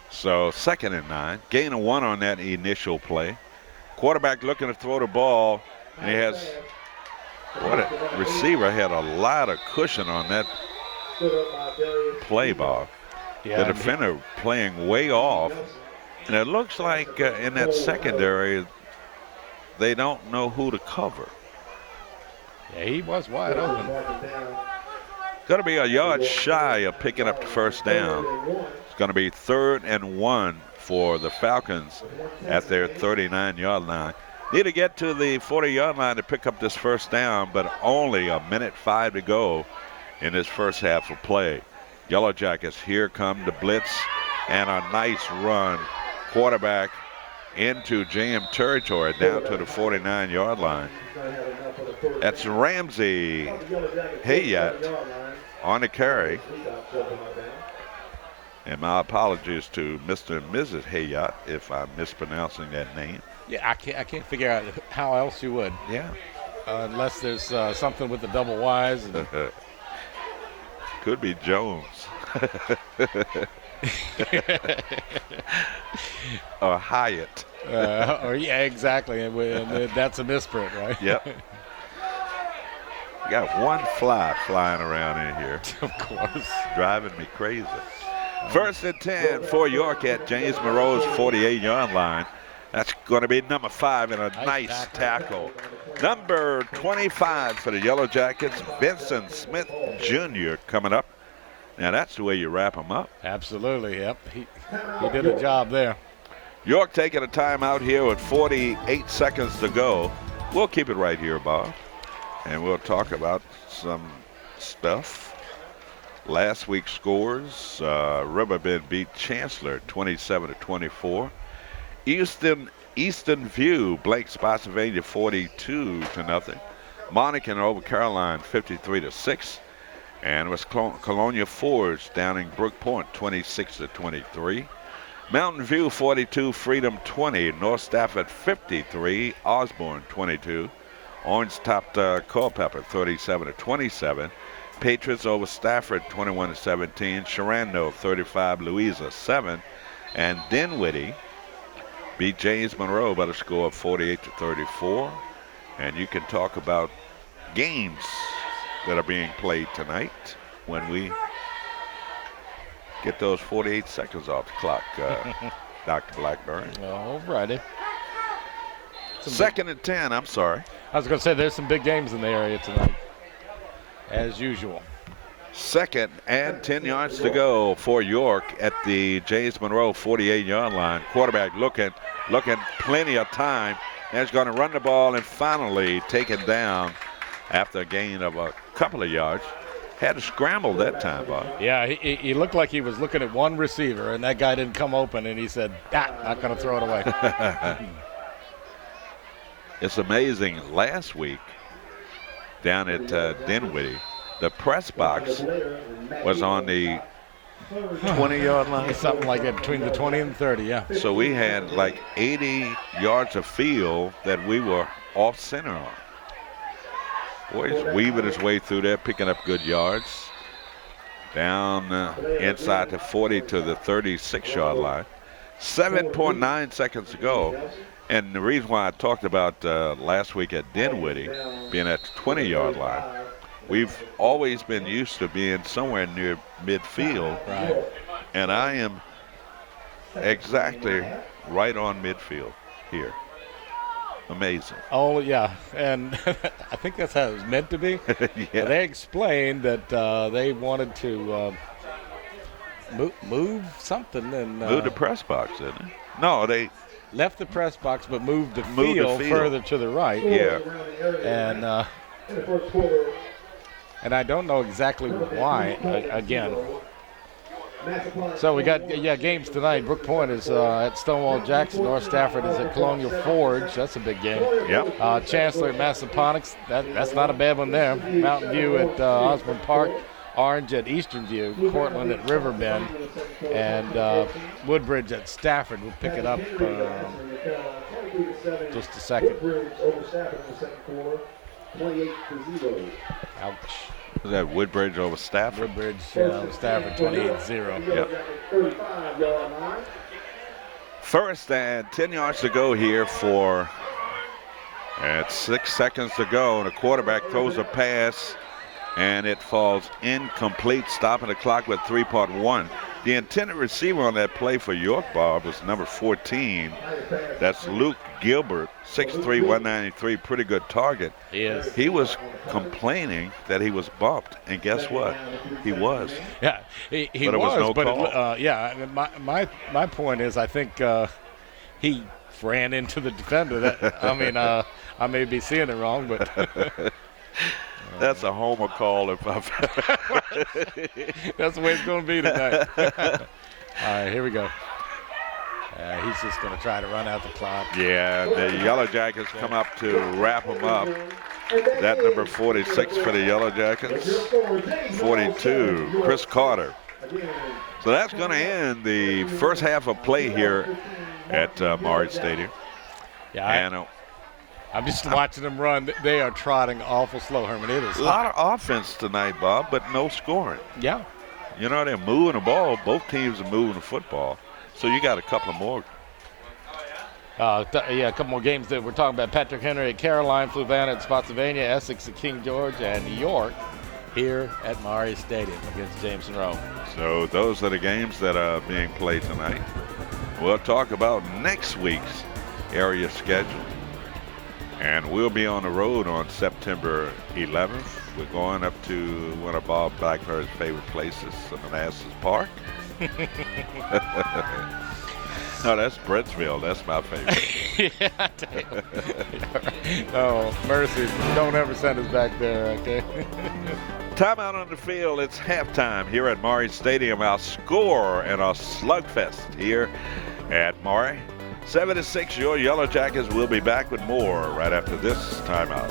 So 2nd and 9. Gain of 1 on that initial play. Quarterback looking to throw the ball, and he has, what a receiver had a lot of cushion on that play ball. Yeah, the defender playing way off. And it looks like in that secondary, they don't know who to cover. Yeah, he was wide open. Going to be a yard shy of picking up the first down. It's going to be 3rd and 1 for the Falcons at their 39-yard line. Need to get to the 40-yard line to pick up this first down, but only a minute 5 to go in this first half of play. Yellow Jackets, here come the blitz and a nice run. Quarterback into JM territory down to the 49-yard line. That's Ramsey Hayat on the carry. And my apologies to Mr. and Mrs. Hayat if I'm mispronouncing that name. Yeah, I can't figure out how else you would. Yeah. Unless there's something with the double Y's. And Could be Jones. Or Hyatt. or yeah, exactly. And that's a misprint, right? Yep. We got one fly flying around in here. Of course. Driving me crazy. 1st and 10 for York at James Monroe's 48-yard line. That's going to be number 5 and a nice tackle. Number 25 for the Yellow Jackets, Vincent Smith Jr. coming up. Now that's the way you wrap him up. Absolutely, yep. He did a job there. York taking a timeout here with 48 seconds to go. We'll keep it right here, Bob, and we'll talk about some stuff. Last week's scores, Riverbend beat Chancellor 27-24. Easton View blank Spotsylvania 42-0. Monacan over Caroline 53-6. And it was Colonia Forge downing Brook Point 26-23. Mountain View 42, Freedom 20, North Stafford 53, Osborne 22. Orange topped Culpeper 37-27. Patriots over Stafford 21-17. Sharando 35, Louisa 7. And Dinwiddie beat James Monroe by the score of 48-34. And you can talk about games that are being played tonight when we get those 48 seconds off the clock, Dr. Blackburn. All righty. Second and 10, I'm sorry. I was going to say there's some big games in the area tonight, as usual. Second and 10 yards to go for York at the James Monroe 48-yard line. Quarterback looking plenty of time. And is going to run the ball and finally taken down after a gain of a couple of yards. Had to scramble that time, Bob. Yeah, he looked like he was looking at one receiver, and that guy didn't come open, and he said, not going to throw it away. It's amazing. Last week down at Dinwiddie, the press box was on the 20-yard line. Something like that, between the 20 and 30, yeah. So we had like 80 yards of field that we were off center on. Boy, he's weaving his way through there, picking up good yards. Down inside the 40 to the 36-yard line. 7.9 seconds to go. And the reason why I talked about last week at Dinwiddie being at the 20-yard line, we've always been used to being somewhere near midfield. Right. And I am exactly right on midfield here. Amazing. Oh, yeah, and I think that's how it was meant to be. Yeah. They explained that they wanted to move something. And Move the press box, didn't they? No, they left the press box but moved the Moved the field field. further to the right. Yeah. And I don't know exactly why, again. So we got, games tonight. Brook Point is at Stonewall Jackson. North Stafford is at Colonial Forge. That's a big game. Yep. Chancellor at Massaponax. That's not a bad one there. Mountain View at Osborne Park. Orange at Eastern View. Cortland at Riverbend. And Woodbridge at Stafford. We'll pick it up just a second. Ouch. Was that Woodbridge over Stafford? Woodbridge, Stafford 28-0. Yep. First and 10 yards to go here for at 6 seconds to go. And the quarterback throws a pass and it falls incomplete, stopping the clock with 3.1. The intended receiver on that play for York, Bob, was number 14. That's Luke Gilbert, 6'3", 193, pretty good target. He is. He was complaining that he was bumped, and guess what? He was. Yeah, he But it was no call. I mean, my point is, I think he ran into the defender. I may be seeing it wrong, but that's a homer call if I've that's the way it's going to be tonight. All right, here we go. He's just going to try to run out the clock. Yeah, the Yellow Jackets come up to wrap him up. That number 46 for the Yellow Jackets. 42, Chris Carter. So that's going to end the first half of play here at Maury Stadium. Yeah, I'm just watching them run. They are trotting awful slow, Herman. It is a lot of offense tonight, Bob, but no scoring. Yeah. You know, they're moving the ball. Both teams are moving the football. So you got a couple of more. A couple more games that we're talking about. Patrick Henry at Caroline, Fluvanna at Spotsylvania, Essex at King George, and York here at Maury Stadium against James Monroe. So those are the games that are being played tonight. We'll talk about next week's area schedule. And we'll be on the road on September 11th. We're going up to one of Bob Blackburn's favorite places, Manassas Park. No, that's Brettsville. That's my favorite. Oh, mercy. Don't ever send us back there, okay? Timeout on the field. It's halftime here at Maury Stadium. Our score and our slugfest here at Maury. 7-6, your Yellow Jackets will be back with more right after this timeout.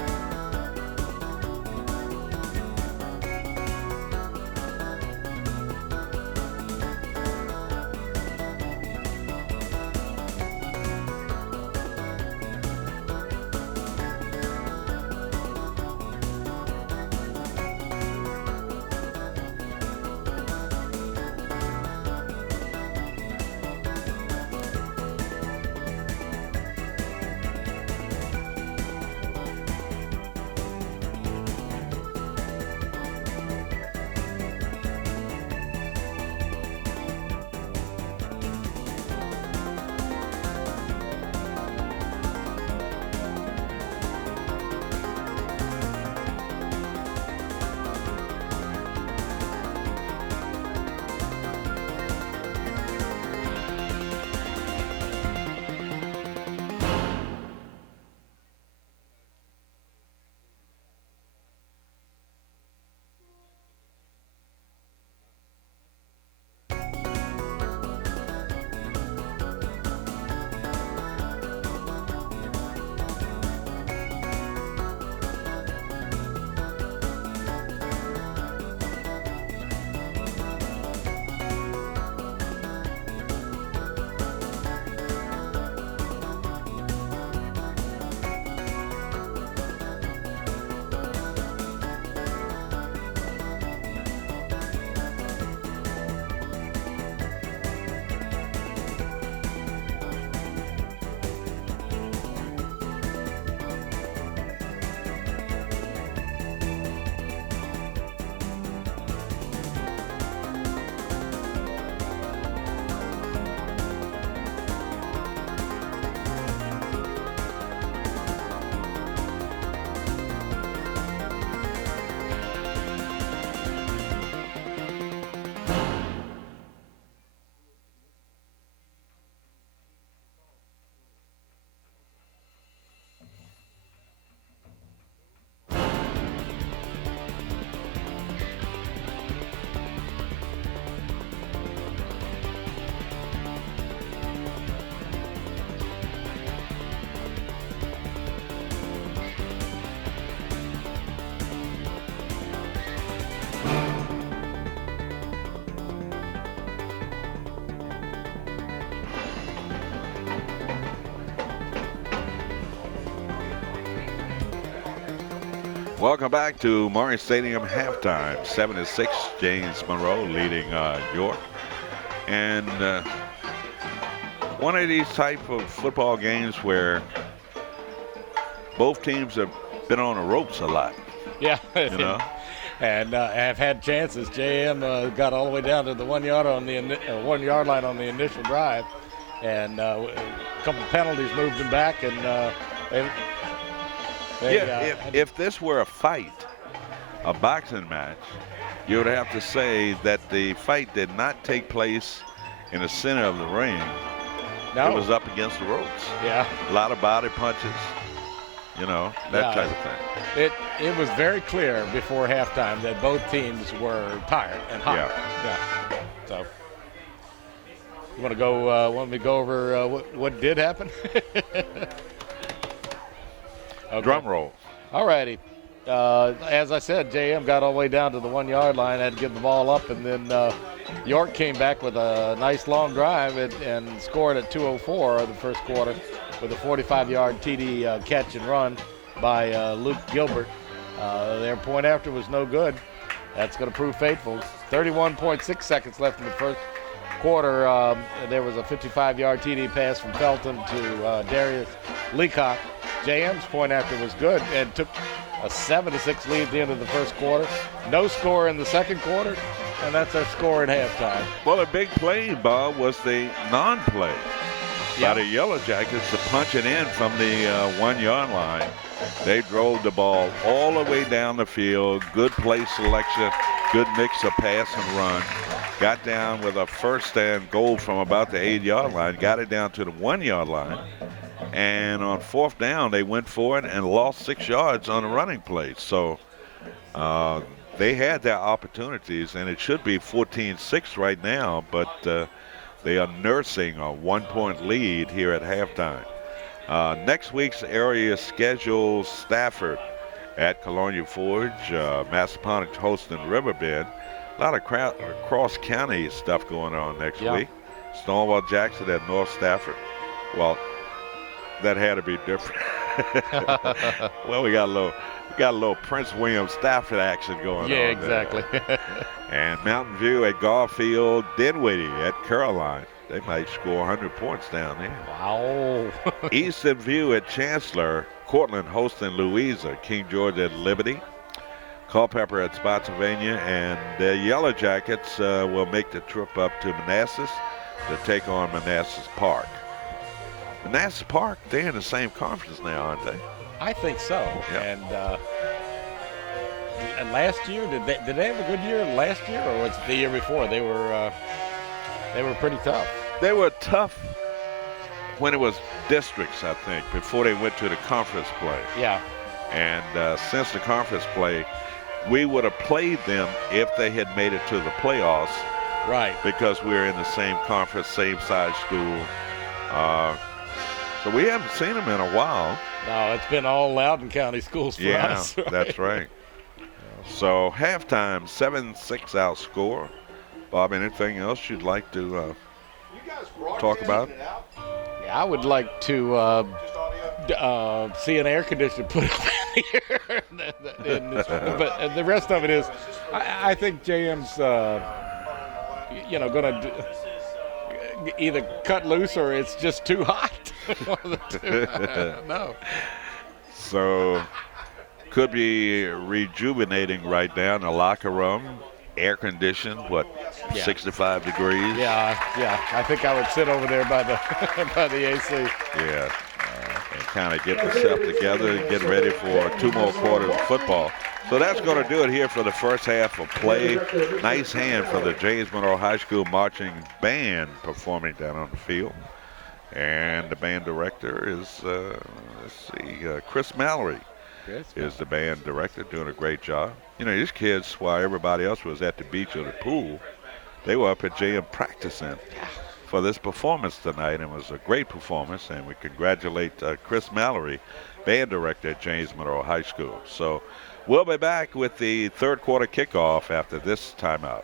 Welcome back to Maury Stadium halftime. 7-6, James Monroe leading York. And one of these type of football games where both teams have been on the ropes a lot. Yeah. You know? And have had chances. JM got all the way down to the 1 yard on the 1 yard line on the initial drive, and a couple penalties moved them back. And if this were a fight, a boxing match, you would have to say that the fight did not take place in the center of the ring. No. It was up against the ropes. Yeah. A lot of body punches. You know, that type of thing. It was very clear before halftime that both teams were tired and hot. Yeah. So, you want to go? Want me to go over what did happen? Okay. Drum roll. All righty. As I said, JM got all the way down to the 1 yard line, had to get the ball up, and then York came back with a nice long drive and scored at 2:04 of the first quarter with a 45-yard TD catch and run by Luke Gilbert. Their point after was no good. That's going to prove faithful. 31.6 seconds left in the first quarter. There was a 55-yard TD pass from Felton to Darius Leacock. JM's point after was good and took a 7-6 lead at the end of the first quarter. No score in the second quarter, and that's our score at halftime. Well, a big play, Bob, was the non-play by the Yellow Jackets to punch it in from the 1 yard line. They drove the ball all the way down the field. Good play selection, good mix of pass and run. Got down with a first and goal from about the 8 yard line. Got it down to the 1 yard line. And on fourth down, they went for it and lost 6 yards on the running play. So they had their opportunities, and it should be 14-6 right now, but they are nursing a 1-point lead here at halftime. Next week's area schedule: Stafford at Colonia Forge, Massaponax hosting Riverbend. A lot of cross-county stuff going on next week. Stonewall Jackson at North Stafford. Well, that had to be different. Well, we got a little Prince William Stafford action going on. Yeah, exactly. And Mountain View at Garfield, Dinwiddie at Caroline. They might score 100 points down there. Wow. Eastern View at Chancellor, Cortland hosting Louisa, King George at Liberty, Culpeper at Spotsylvania, and the Yellow Jackets will make the trip up to Manassas to take on Manassas Park. Manassas Park, they're in the same conference now, aren't they? I think so. Yep. And last year, did they have a good year last year, or was it the year before? They were pretty tough. They were tough when it was districts, I think, before they went to the conference play. Yeah. And since the conference play, we would have played them if they had made it to the playoffs. Right. Because we're in the same conference, same size school. So we haven't seen them in a while. No, it's been all Loudoun County schools for us. Yeah, that's right. So halftime, 7-6 outscore. Bob, anything else you'd like to talk about? Yeah, I would like to see an air conditioner put up in here. But the rest of it is, I think JM's, going to either cut loose or it's just too hot. One of the two. I don't know. So could be rejuvenating right now in the locker room. Air conditioned, 65 degrees? Yeah. I think I would sit over there by the by the AC. Yeah. And kind of get myself together and get ready for 2 more quarters of football. So that's going to do it here for the first half of play. Nice hand for the James Monroe High School marching band performing down on the field. And the band director is, Chris Mallory is the band director, doing a great job. You know, these kids, while everybody else was at the beach or the pool, they were up at JM practicing for this performance tonight, and it was a great performance, and we congratulate Chris Mallory, band director at James Monroe High School. So we'll be back with the third quarter kickoff after this timeout.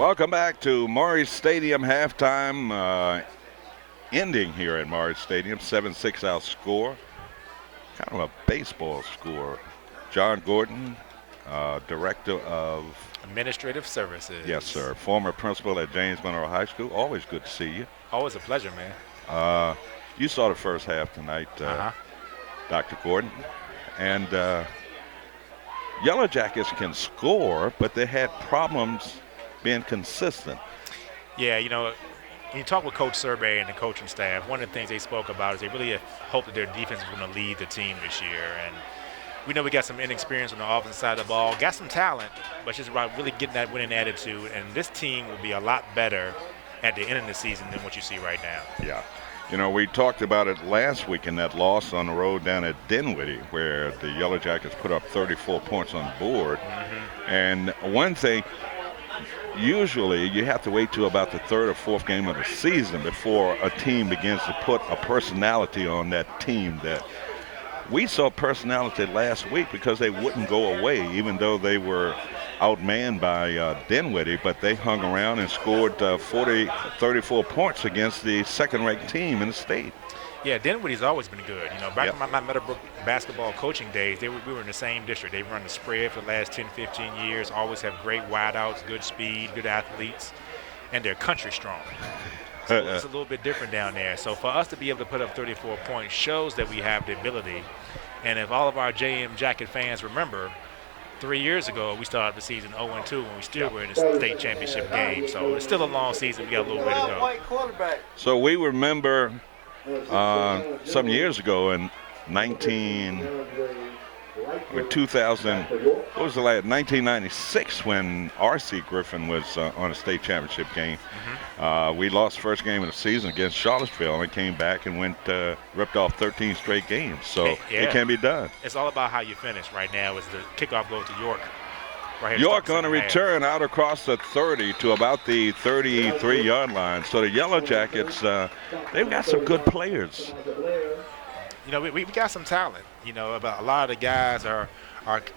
Welcome back to Morris Stadium halftime. Ending here at Morris Stadium, 7-6 our score. Kind of a baseball score. John Gordon, Director of Administrative Services. Yes, sir. Former principal at James Monroe High School. Always good to see you. Always a pleasure, man. You saw the first half tonight, Dr. Gordon. And Yellow Jackets can score, but they had problems being consistent. Yeah, you know, when you talk with Coach Survey and the coaching staff, one of the things they spoke about is they really hope that their defense is going to lead the team this year. And we know we got some inexperience on the offensive side of the ball, got some talent, but it's just about really getting that winning attitude. And this team will be a lot better at the end of the season than what you see right now. Yeah. You know, we talked about it last week in that loss on the road down at Dinwiddie, where the Yellow Jackets put up 34 points on the board. And one thing, usually you have to wait till about the third or fourth game of the season before a team begins to put a personality on that team. That we saw personality last week because they wouldn't go away, even though they were outmanned by Dinwiddie, but they hung around and scored 34 points against the second-ranked team in the state. Yeah, Dinwiddie's always been good. You know, back in my Meadowbrook basketball coaching days, we were in the same district. They run the spread for the last 10, 15 years, always have great wideouts, good speed, good athletes, and they're country strong. So it's a little bit different down there. So for us to be able to put up 34 points shows that we have the ability. And if all of our JM Jacket fans remember, 3 years ago, we started the season 0-2 when we still were in the state championship game. So it's still a long season. We got a little way to go. So we remember some years ago in 1996 when R.C. Griffin was on a state championship game. We lost the first game of the season against Charlottesville and came back and ripped off 13 straight games. So it can be done. It's all about how you finish right now. As the kickoff goes to York. Right here, York on a return out across the 30 to about the 33-yard line. So the Yellow Jackets, they've got some good players. You know, we got some talent. You know, but a lot of the guys are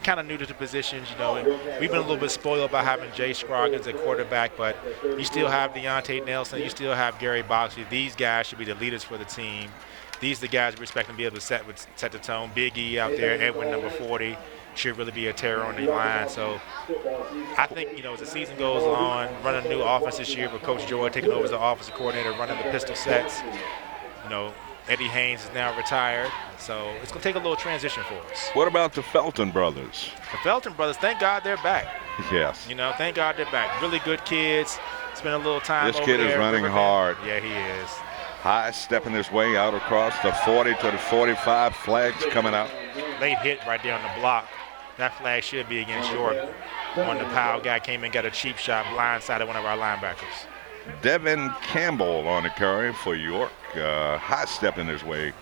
kind of new to the positions. You know, we've been a little bit spoiled by having Jay Scroggins at quarterback, but you still have Deontay Nelson. You still have Gary Boxley. These guys should be the leaders for the team. These are the guys we expect to be able to set the tone. Big E out there, Edwin, number 40, should really be a terror on the line. So I think, you know, as the season goes on, running a new offense this year with Coach Joy taking over as the offensive coordinator, running the pistol sets, you know, Eddie Haynes is now retired, so it's going to take a little transition for us. What about the Felton brothers? The Felton brothers, thank God they're back. Yes. You know, thank God they're back. Really good kids. Spent a little time This over kid there is running Riverdale. hard. Yeah, he is. High stepping his way out across the 40 to the 45. Flags coming out. Late hit right there on the block. That flag should be against York. When the Powell guy came and got a cheap shot, blindsided one of our linebackers. Devin Campbell on the carry for York. High stepping his way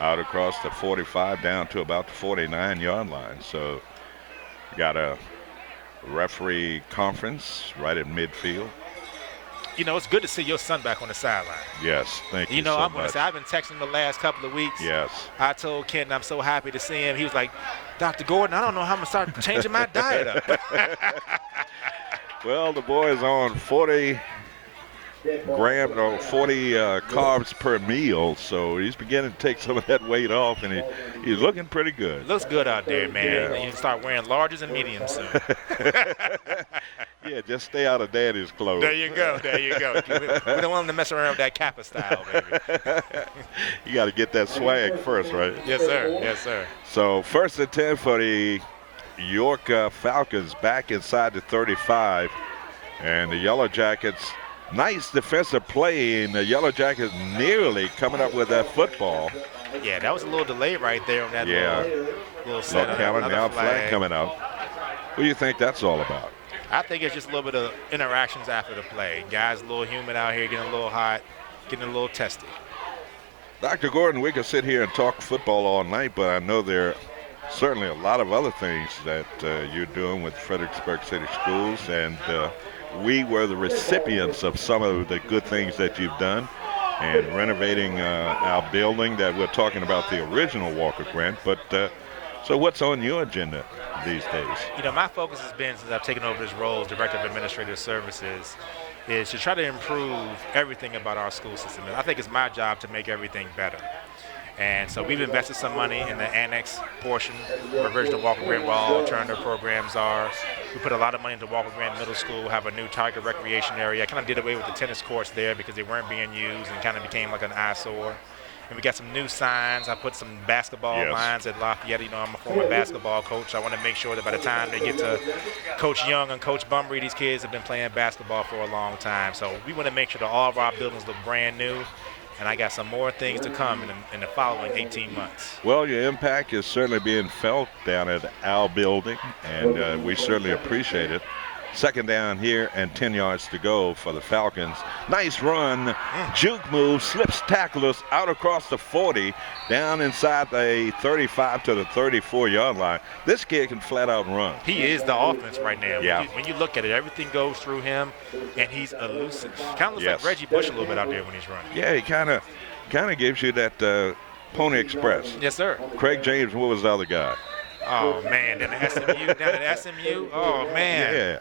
out across the 45 down to about the 49-yard line. So got a referee conference right at midfield. You know, it's good to see your son back on the sideline. Yes, thank you. You know, so I'm going to much. say, I've been texting him the last couple of weeks. Yes. I told Ken I'm so happy to see him. He was like, Dr. Gordon, I don't know how I'm going to start changing my diet up. Well, the boy is on 40 carbs per meal, so he's beginning to take some of that weight off, and he's looking pretty good. Looks good out there, man. Yeah. You can start wearing larges and mediums soon. Yeah, just stay out of daddy's clothes. There you go. There you go. We don't want him to mess around with that Kappa style, baby. You got to get that swag first, right? Yes, sir. Yes, sir. So first and 10 for the York Falcons back inside the 35. And the Yellow Jackets, nice defensive play, and the Yellow Jackets nearly coming up with that football. Yeah, that was a little delay right there on that little set. Look, Calvin, now flag coming out. What do you think that's all about? I think it's just a little bit of interactions after the play. Guys a little humid out here, getting a little hot, getting a little testy. Dr. Gordon, we could sit here and talk football all night, but I know there are certainly a lot of other things that you're doing with Fredericksburg City Schools, and we were the recipients of some of the good things that you've done, and renovating our building that we're talking about, the original Walker Grant, but So what's on your agenda these days? You know, my focus has been, since I've taken over this role as Director of Administrative Services, is to try to improve everything about our school system. And I think it's my job to make everything better. And so we've invested some money in the annex portion where Virginia Walker Grant, where all alternative programs are. We put a lot of money into Walker Grant Middle School, have a new Tiger recreation area. I kind of did away with the tennis courts there because they weren't being used and kind of became like an eyesore. And we got some new signs. I put some basketball lines at Lafayette. You know, I'm a former basketball coach. I want to make sure that by the time they get to Coach Young and Coach Bumbry, these kids have been playing basketball for a long time. So we want to make sure that all of our buildings look brand new. And I got some more things to come in the following 18 months. Well, your impact is certainly being felt down at our building, and we certainly appreciate it. Second down here and 10 yards to go for the Falcons. Nice run, juke move, slips tacklers out across the 40, down inside the 35 to the 34-yard line. This kid can flat out run. He is the offense right now. Yeah. When you look at it, everything goes through him, and he's elusive. Kind of looks like Reggie Bush a little bit out there when he's running. Yeah, he kind of gives you that Pony Express. Yes, sir. Craig James, what was the other guy? Oh, man, down at SMU. Oh, man. Yeah.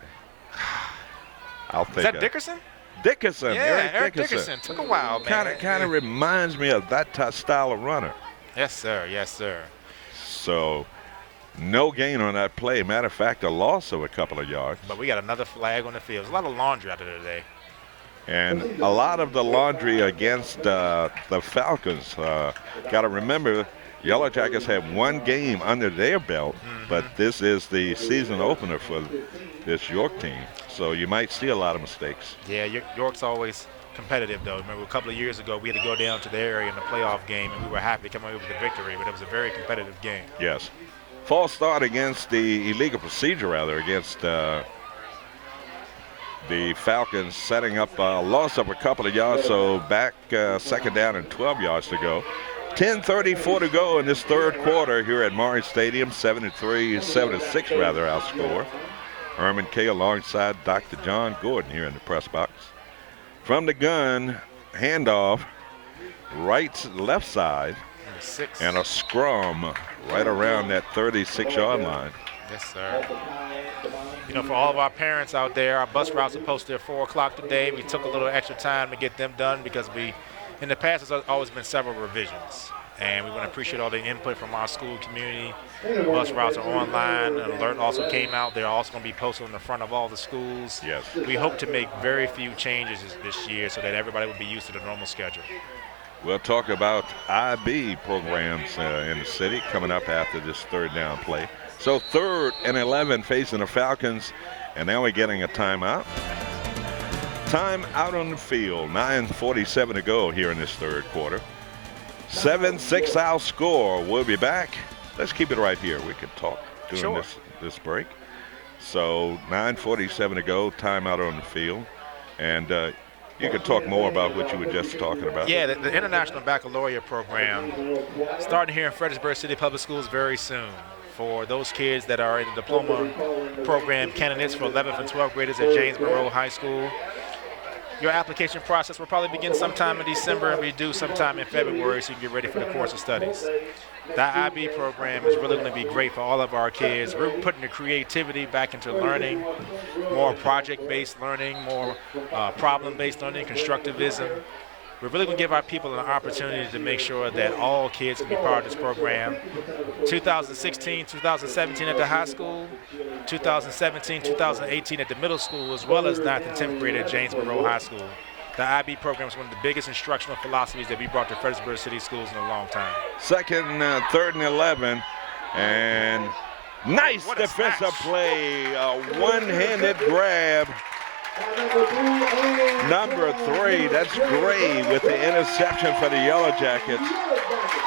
I'll think Is that Dickerson? Dickerson. Yeah, Eric Dickerson. Took a while, man. Kind of reminds me of that style of runner. Yes, sir. Yes, sir. So, no gain on that play. Matter of fact, a loss of a couple of yards. But we got another flag on the field. There's a lot of laundry out there today. And a lot of the laundry against the Falcons. Got to remember, Yellow Jackets have one game under their belt, but this is the season opener for this York team. So you might see a lot of mistakes. Yeah, York's always competitive, though. Remember, a couple of years ago, we had to go down to their area in the playoff game, and we were happy to come away with the victory, but it was a very competitive game. Yes. False start against the illegal procedure, rather, against the Falcons, setting up a loss of a couple of yards, so back second down and 12 yards to go. 10:34 to go in this third quarter here at Maury Stadium. 76 rather, our score. Herman Kay alongside Dr. John Gordon here in the press box. From the gun, handoff, left side, and a scrum right around that 36-yard line. Yes, sir. You know, for all of our parents out there, our bus routes are posted at 4 o'clock today. We took a little extra time to get them done because in the past, there's always been several revisions. And we want to appreciate all the input from our school community. Bus routes are online. An alert also came out. They're also going to be posted on the front of all the schools. Yes. We hope to make very few changes this year so that everybody will be used to the normal schedule. We'll talk about IB programs in the city coming up after this third down play. So 3rd and 11 facing the Falcons, and now we're getting a timeout. Time out on the field, 9:47 to go here in this third quarter. 7-6 our score. We'll be back. Let's keep it right here. We can talk during this break. So 9:47 to go, timeout on the field. And you can talk more about what you were just talking about. Yeah, the International Baccalaureate program starting here in Fredericksburg City Public Schools very soon. For those kids that are in the diploma program candidates for 11th and 12th graders at James Monroe High School, your application process will probably begin sometime in December and be due sometime in February so you can get ready for the course of studies. That IB program is really going to be great for all of our kids. We're putting the creativity back into learning, more project-based learning, more problem-based learning, constructivism. We're really going to give our people an opportunity to make sure that all kids can be part of this program. 2016, 2017 at the high school, 2017, 2018 at the middle school, as well as 9th and 10th grade at James Monroe High School. The IB program is one of the biggest instructional philosophies that we brought to Fredericksburg City Schools in a long time. 3rd and 11, and nice defensive play, a one-handed grab. Number 3, that's Gray with the interception for the Yellow Jackets.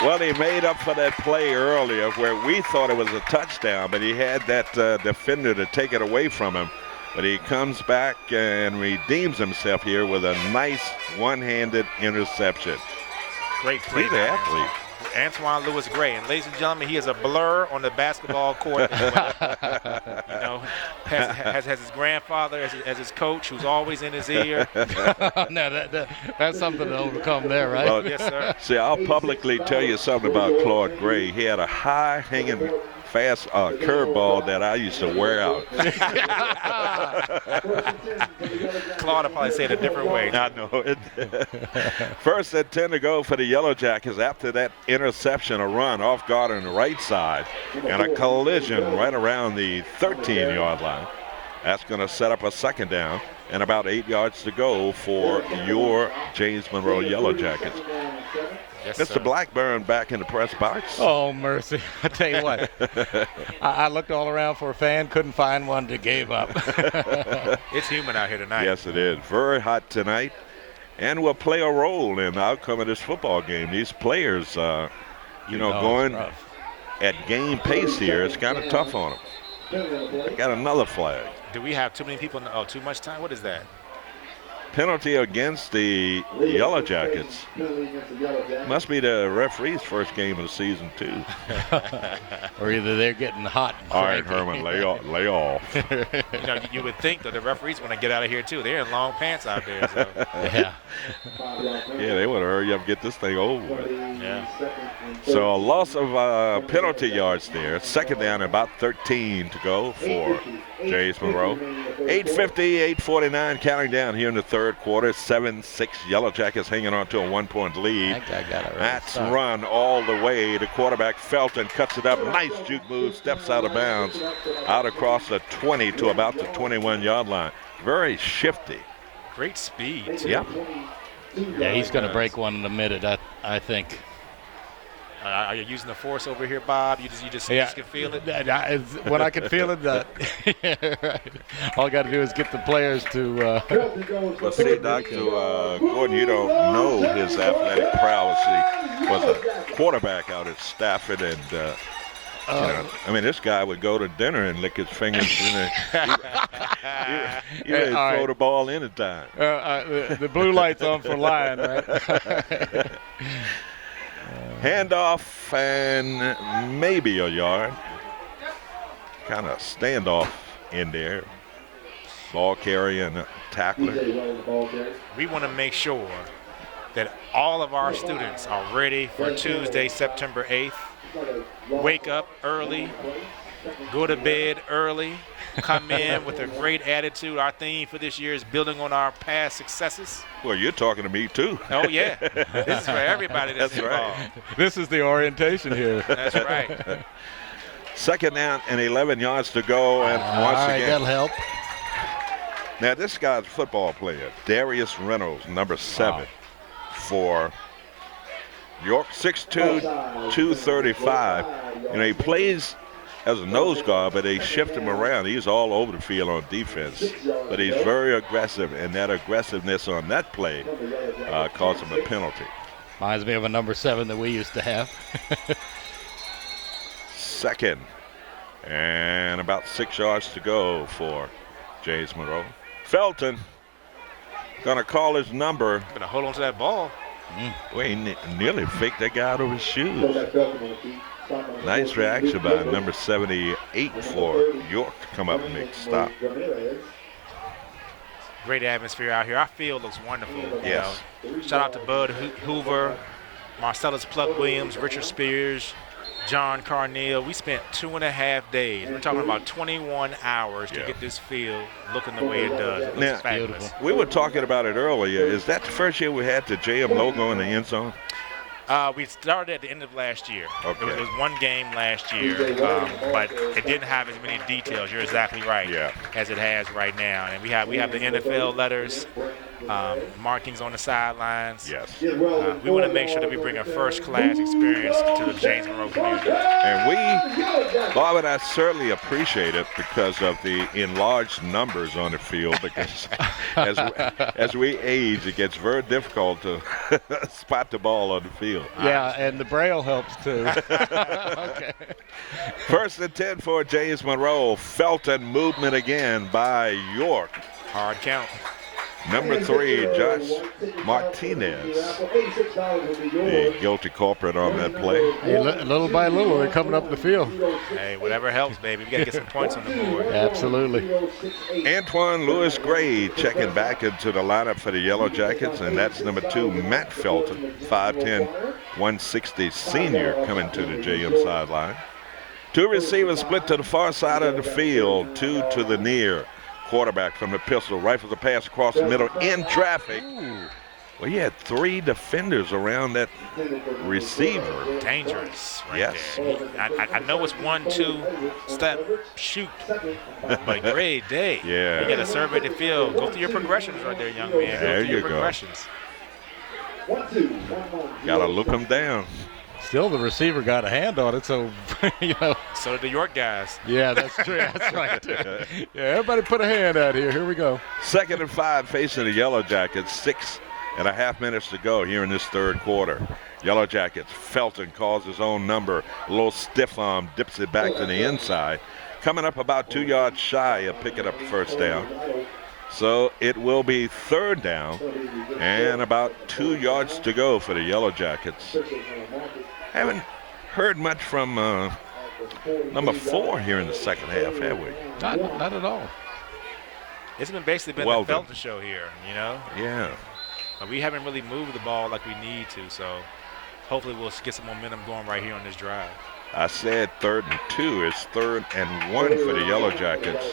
Well, he made up for that play earlier where we thought it was a touchdown, but he had that defender to take it away from him. But he comes back and redeems himself here with a nice one-handed interception. Great play. He's an athlete. Antoine Lewis Gray. And ladies and gentlemen, he is a blur on the basketball court as well. You know, has his grandfather as his coach, who's always in his ear. No, that's something to overcome there, right? Well, yes, sir. See, I'll publicly tell you something about Claude Gray. He had a high-hanging fast curveball that I used to wear out. Claude will probably say it a different way. I know it. First and 10 to go for the Yellow Jackets. After that interception, a run off guard on the right side, and a collision right around the 13-yard line. That's going to set up a second down, and about 8 yards to go for your James Monroe Yellow Jackets. Yes, Mr. sir. Blackburn back in the press box. Oh, mercy. I tell you what, I looked all around for a fan, couldn't find one, that gave up. It's humid out here tonight. Yes, it is. Very hot tonight, and will play a role in the outcome of this football game. These players, going at game pace here, it's kind of tough on them. Got another flag. Do we have too many people? Too much time? What is that? Penalty against the Yellow Jackets. Must be the referee's first game of the season, too. Or either they're getting hot. All right, Herman, lay off. You would think that the referees want to get out of here, too. They're in long pants out there. So. Yeah. Yeah, they want to hurry up and get this thing over with. Yeah. So a loss of penalty yards there. Second down, about 13 to go for James Monroe. 8:50, 8:49 counting down here in the third quarter. 7-6 Yellow Jackets hanging on to a 1-point lead. That guy got it right. That's run all the way. The quarterback Felton cuts it up. Nice juke move, steps out of bounds, out across the 20 to about the 21-yard line. Very shifty. Great speed, too. Yeah. Yeah, he's going to break one in a minute, I think. Are you using the force over here, Bob? You just can feel it? When I can feel it, right. All I got to do is get the players to. Well, see, Dr. Gordon, you don't know his athletic prowess. He was a quarterback out at Stafford, and this guy would go to dinner and lick his fingers. You ready to throw the ball anytime. The blue light's on for Lion, right? Handoff and maybe a yard. Kind of standoff in there. Ball carrier and a tackler. We want to make sure that all of our students are ready for Tuesday, September 8th. Wake up early, go to bed early, come in with a great attitude. Our theme for this year is building on our past successes. Well, you're talking to me, too. Oh, yeah. This is for everybody that's involved. Right. This is the orientation here. That's right. Second down and 11 yards to go. And once again, that'll help. Now, this guy's a football player, Darius Reynolds, number 7 for York, 6'2", 235. He plays as a nose guard, but they shift him around. He's all over the field on defense, but he's very aggressive, and that aggressiveness on that play caused him a penalty. Reminds me of a number 7 that we used to have. Second, and about 6 yards to go for James Monroe. Felton gonna call his number. Gonna hold on to that ball. Well, he nearly faked that guy out of his shoes. Nice reaction by number 78 for York to come up and make a stop. Great atmosphere out here. Our field looks wonderful. Yes. Shout out to Bud Hoover, Marcellus Pluck Williams, Richard Spears, John Carneal. We spent 2.5 days. We're talking about 21 hours to get this field looking the way it does. It looks fabulous. We were talking about it earlier. Is that the first year we had the JM logo in the end zone? We started at the end of last year. Okay. It was one game last year, but it didn't have as many details. You're exactly right. Yeah. As it has right now, and we have the NFL letters, markings on the sidelines. Yes. We want to make sure that we bring a first-class experience to the James Monroe community. And Bob and I certainly appreciate it because of the enlarged numbers on the field. Because as we age, it gets very difficult to spot the ball on the field. Yeah, and the braille helps too. Okay. First and 10 for James Monroe. Felton movement again by York. Hard count. Number 3, Josh Martinez, the guilty culprit on that play. Hey, little by little, they're coming up the field. Hey, whatever helps, baby. We got to get some points on the board. Absolutely. Antoine Lewis Gray checking back into the lineup for the Yellow Jackets, and that's number 2, Matt Felton, 5'10", 160 senior, coming to the JM sideline. Two receivers split to the far side of the field, two to the near. Quarterback from the pistol rifles a pass across the middle in traffic. Well, he had 3 defenders around that receiver. Dangerous right Yes. there. I know it's 1-2 step shoot, but great day. Yeah. You got to survey the field. Go through your progressions right there, young man. There through you your go. progressions. Got to look him down. Still, the receiver got a hand on it, so, you know. So did the York guys. Yeah, that's true. That's right. Yeah, everybody put a hand out here. Here we go. 2nd and 5 facing the Yellow Jackets. 6.5 minutes to go here in this third quarter. Yellow Jackets, Felton calls his own number. A little stiff arm, dips it back to the inside. Coming up about 2 yards shy of picking up the first down. So it will be 3rd down and about 2 yards to go for the Yellow Jackets. Haven't heard much from number 4 here in the second half, have we? Not at all. It's basically been Well the Felton show here, you know? Yeah. We haven't really moved the ball like we need to, so hopefully we'll get some momentum going right here on this drive. I said 3rd and 2. It's 3rd and 1 for the Yellow Jackets.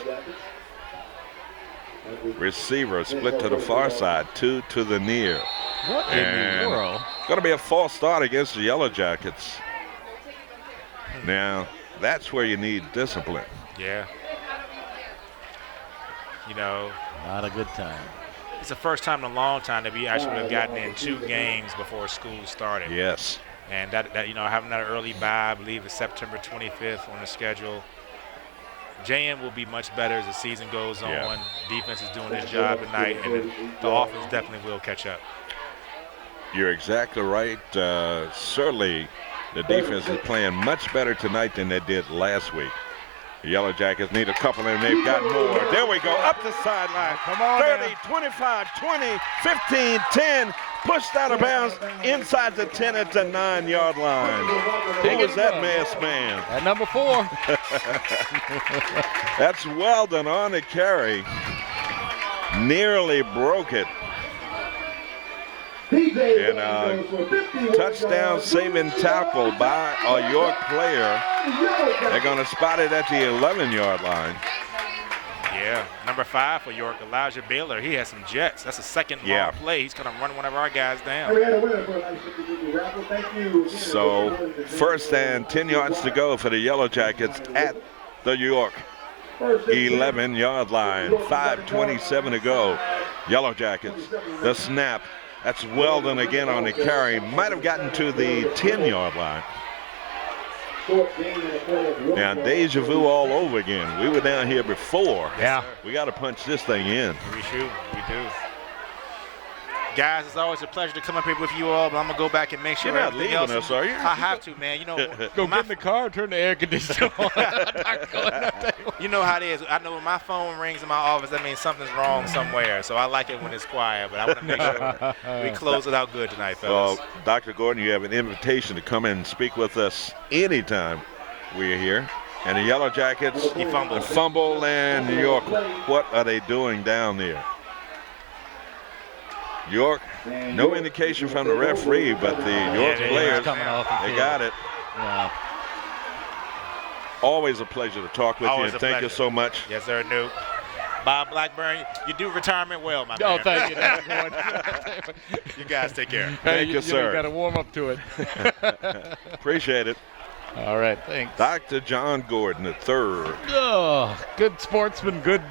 Receiver split to the far side, 2 to the near. What in the world? Going to be a false start against the Yellow Jackets. Now, that's where you need discipline. Yeah. You know, Not a good time. it's the first time in a long time that we actually have gotten in 2 games before school started. Yes. And that you know, having that early bye, I believe it's September 25th on the schedule. JM will be much better as the season goes on. Yeah. Defense is doing its job tonight, and the offense definitely will catch up. You're exactly right. Certainly, the defense is playing much better tonight than they did last week. The Yellow Jackets need a couple, and they've got more. There we go, up the sideline. Come on 30, now. 25, 20, 15, 10. Pushed out of bounds inside the 10 at the 9-yard line. Who was that masked man? At number 4. That's Weldon on the carry. Nearly broke it. And touchdown saving tackle by a York player. They're going to spot it at the 11-yard line. Yeah, number 5 for York, Elijah Baylor. He has some jets. That's a second long play. He's going to run one of our guys down. So 1st and 10 yards to go for the Yellow Jackets at the York 11-yard line. 5:27 to go. Yellow Jackets, the snap. That's Weldon again on the carry. Might have gotten to the 10-yard line. Now, deja vu all over again. We were down here before. Yeah. We got to punch this thing in. We should. We do. Guys, it's always a pleasure to come up here with you all, but I'm going to go back and make sure You're not everything leaving else. us, are you? I have to, man. You know, Go get in the car, turn the air conditioner on. you know how it is. I know when my phone rings in my office, that means something's wrong somewhere. So I like it when it's quiet, but I want to make sure we close it out good tonight, fellas. Well, Dr. Gordon, you have an invitation to come in and speak with us anytime we're here. And the Yellow Jackets, He fumbled. the fumble, and New York, what are they doing down there? York, no indication from the referee, but the York players, coming off the they field. got it. Yeah. Always a pleasure to talk with you, Always and a thank you pleasure. so much. Yes, sir, Nuke. Bob Blackburn, you do retirement well, my Oh, man. thank you, Dr. Gordon. You guys take care. Thank you, You sir. got to warm up to it. Appreciate it. All right, thanks. Dr. John Gordon, the third. Oh, good sportsman, good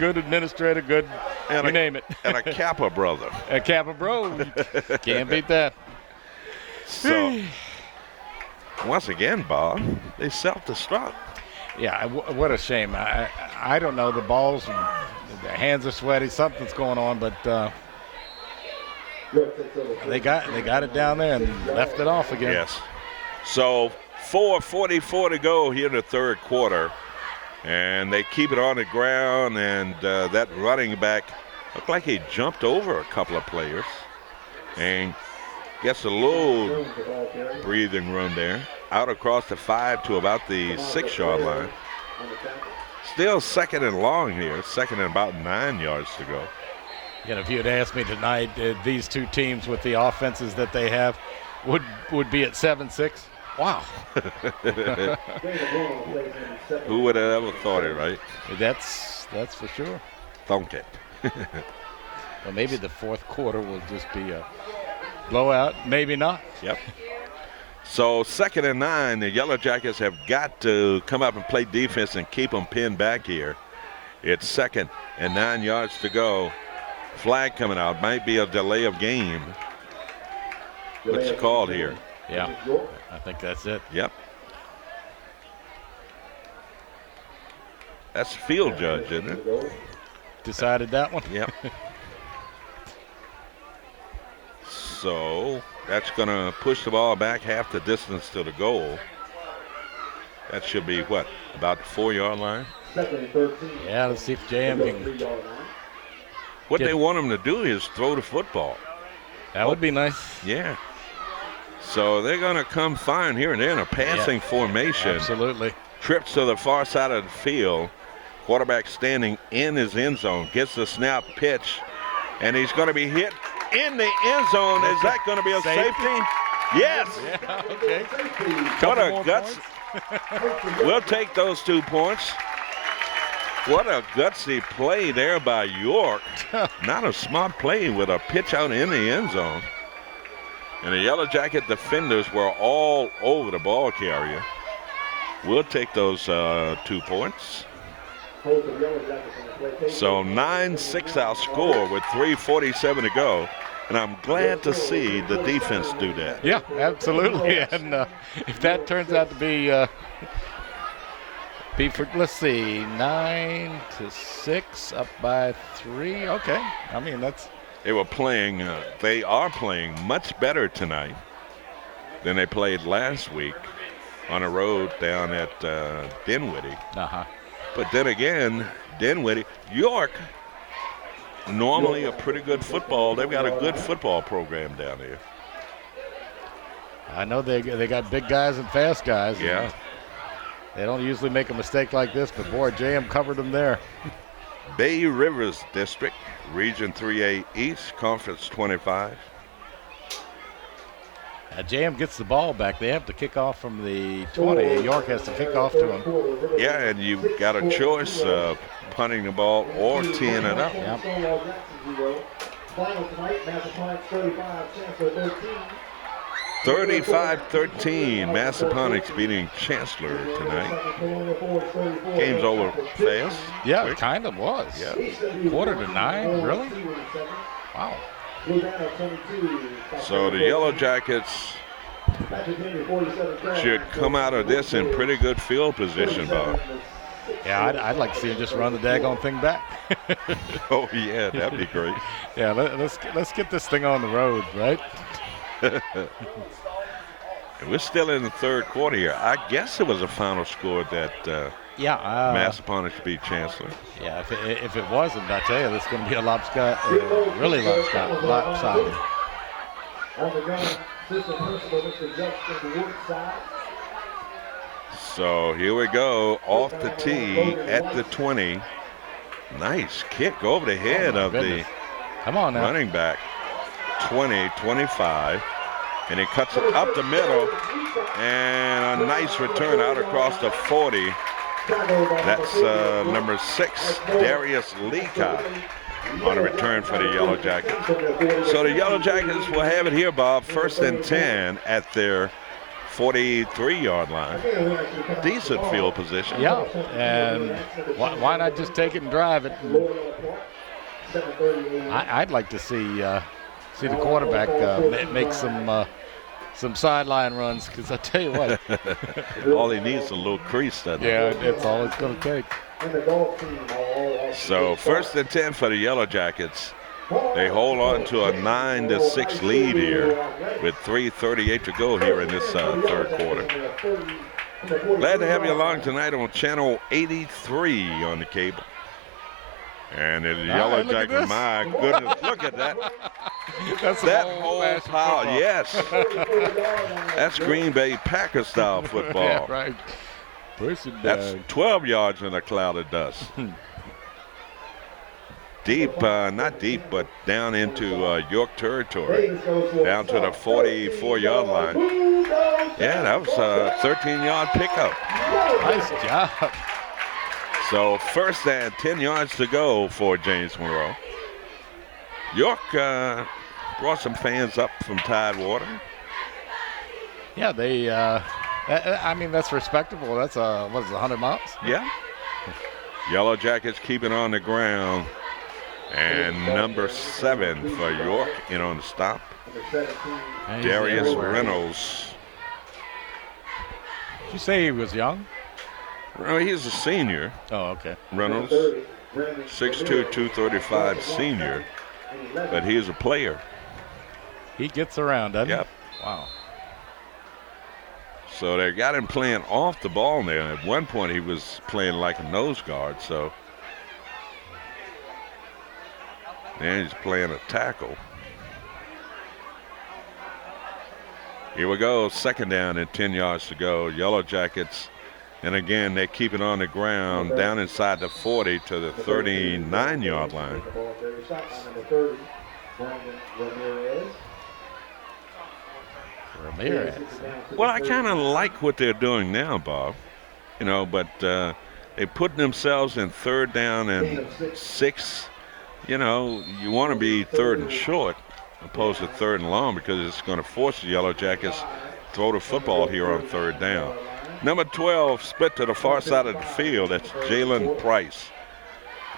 administrator, good, And you a- name it. And a Kappa brother. A Kappa Bro, can't beat that. So, once again, Bob, they self-destruct. Yeah, what a shame. I don't know, the balls, the hands are sweaty, something's going on, but they got it down there and left it off again. Yes. So 4:44 to go here in the third quarter. And they keep it on the ground, and that running back looked like he jumped over a couple of players and gets a little breathing room there. Out across the 5 to about the 6-yard line. Still 2nd and long here, 2nd and about 9 yards to go. You know, if you had asked me tonight, these two teams with the offenses that they have would be at 7-6. Wow. Who would have ever thought it, right? That's for sure. Thunk it. Well, maybe the fourth quarter will just be a blowout. Maybe not. Yep. So 2nd and 9, the Yellow Jackets have got to come up and play defense and keep them pinned back here. It's 2nd and 9 yards to go. Flag coming out. Might be a delay of game. What's called here? Yeah, I think that's it. Yep. That's field judge, isn't it? Decided that one? Yep. So that's going to push the ball back half the distance to the goal. That should be, what, about the 4-yard line? Yeah, let's see if JM can. What they want them to do is throw the football. That would be nice. Yeah. So they're going to come fine here and there in a passing formation. Absolutely. Trips to the far side of the field. Quarterback standing in his end zone. Gets the snap, pitch, and he's going to be hit in the end zone. Is that going to be a safety? Yes. Yeah, okay. What a guts. We'll take those 2 points. What a gutsy play there by York. Not a smart play with a pitch out in the end zone. And the Yellow Jacket defenders were all over the ball carrier. We'll take those 2 points. So 9-6 our score with 3:47 to go. And I'm glad to see the defense do that. Yeah, absolutely. And if that turns out to be for, let's see, 9-6, up by 3. Okay. I mean, that's. They are playing much better tonight than they played last week on the road down at Dinwiddie. Uh-huh. But then again, Dinwiddie, York, normally a pretty good football. They've got a good football program down there. I know they got big guys and fast guys. Yeah. They don't usually make a mistake like this, but boy, JM covered them there. Bay Rivers District, Region 3A East, Conference 25. JM gets the ball back. They have to kick off from the 20. York has to kick off to him. Yeah, and you've got a choice of punting the ball or teeing it up. Yep. 35-13, Massaponax beating Chancellor tonight. Game's over fast. Yeah, quick. it kind of was. Yeah. 8:45, really? Wow. So the Yellow Jackets should come out of this in pretty good field position, Bob. Yeah, I'd like to see him just run the daggone thing back. Oh yeah, that'd be great. Yeah, let's get this thing on the road, right? And we're still in the 3rd quarter here. I guess it was a final score that Massaponax beat Chancellor. Yeah, if it wasn't, I tell you, this is going to be a really lopsided. So here we go, off the tee at the 20. Nice kick over the head of goodness. the Come on now. running back. 20, 25, and he cuts it up the middle, and a nice return out across the 40. That's number 6, Darius Leacock, on a return for the Yellow Jackets. So the Yellow Jackets will have it here, Bob, 1st and 10 at their 43-yard line. Decent field position. Yeah, and why not just take it and drive it? I'd like to see the quarterback make some sideline runs, because I tell you what. All he needs is a little crease, doesn't he? Yeah, that's all it's going to take. So 1st and 10 for the Yellow Jackets. They hold on to a 9-6 lead here with 3:38 to go here in this 3rd quarter. Glad to have you along tonight on channel 83 on the cable. And the Yellow Jacket, my goodness, look at that. That's that whole pile, football. yes. That's Green Bay Packers style football. Yeah, right. Push it down. That's 12 yards in a cloud of dust. Deep, not deep, but down into York territory, down to the 44-yard line. Yeah, that was a 13-yard pickup. Nice job. So first and 10 yards to go for James Monroe. York brought some fans up from Tidewater. Yeah, they. I mean, that's respectable. That's what is it, 100 miles? Yeah. Yellow Jackets keep it on the ground. And number 7 for York in on the stop. Darius Reynolds. Did you say he was young? Well, he's a senior. Oh, okay. Reynolds, 6'2", 235 senior. But he's a player. He gets around, doesn't Yep. he? Wow. So they got him playing off the ball now. At one point, he was playing like a nose guard. So now he's playing a tackle. Here we go. Second down and 10 yards to go. Yellow Jackets. And again, they keep it on the ground down inside the 40 to the 39-yard line. Ramirez. Well, I kind of like what they're doing now, Bob. You know, but they're putting themselves in third down and 6. You know, you want to be third and short opposed to third and long because it's going to force the Yellow Jackets to throw the football here on third down. Number 12 split to the far side of the field. That's Jalen Price.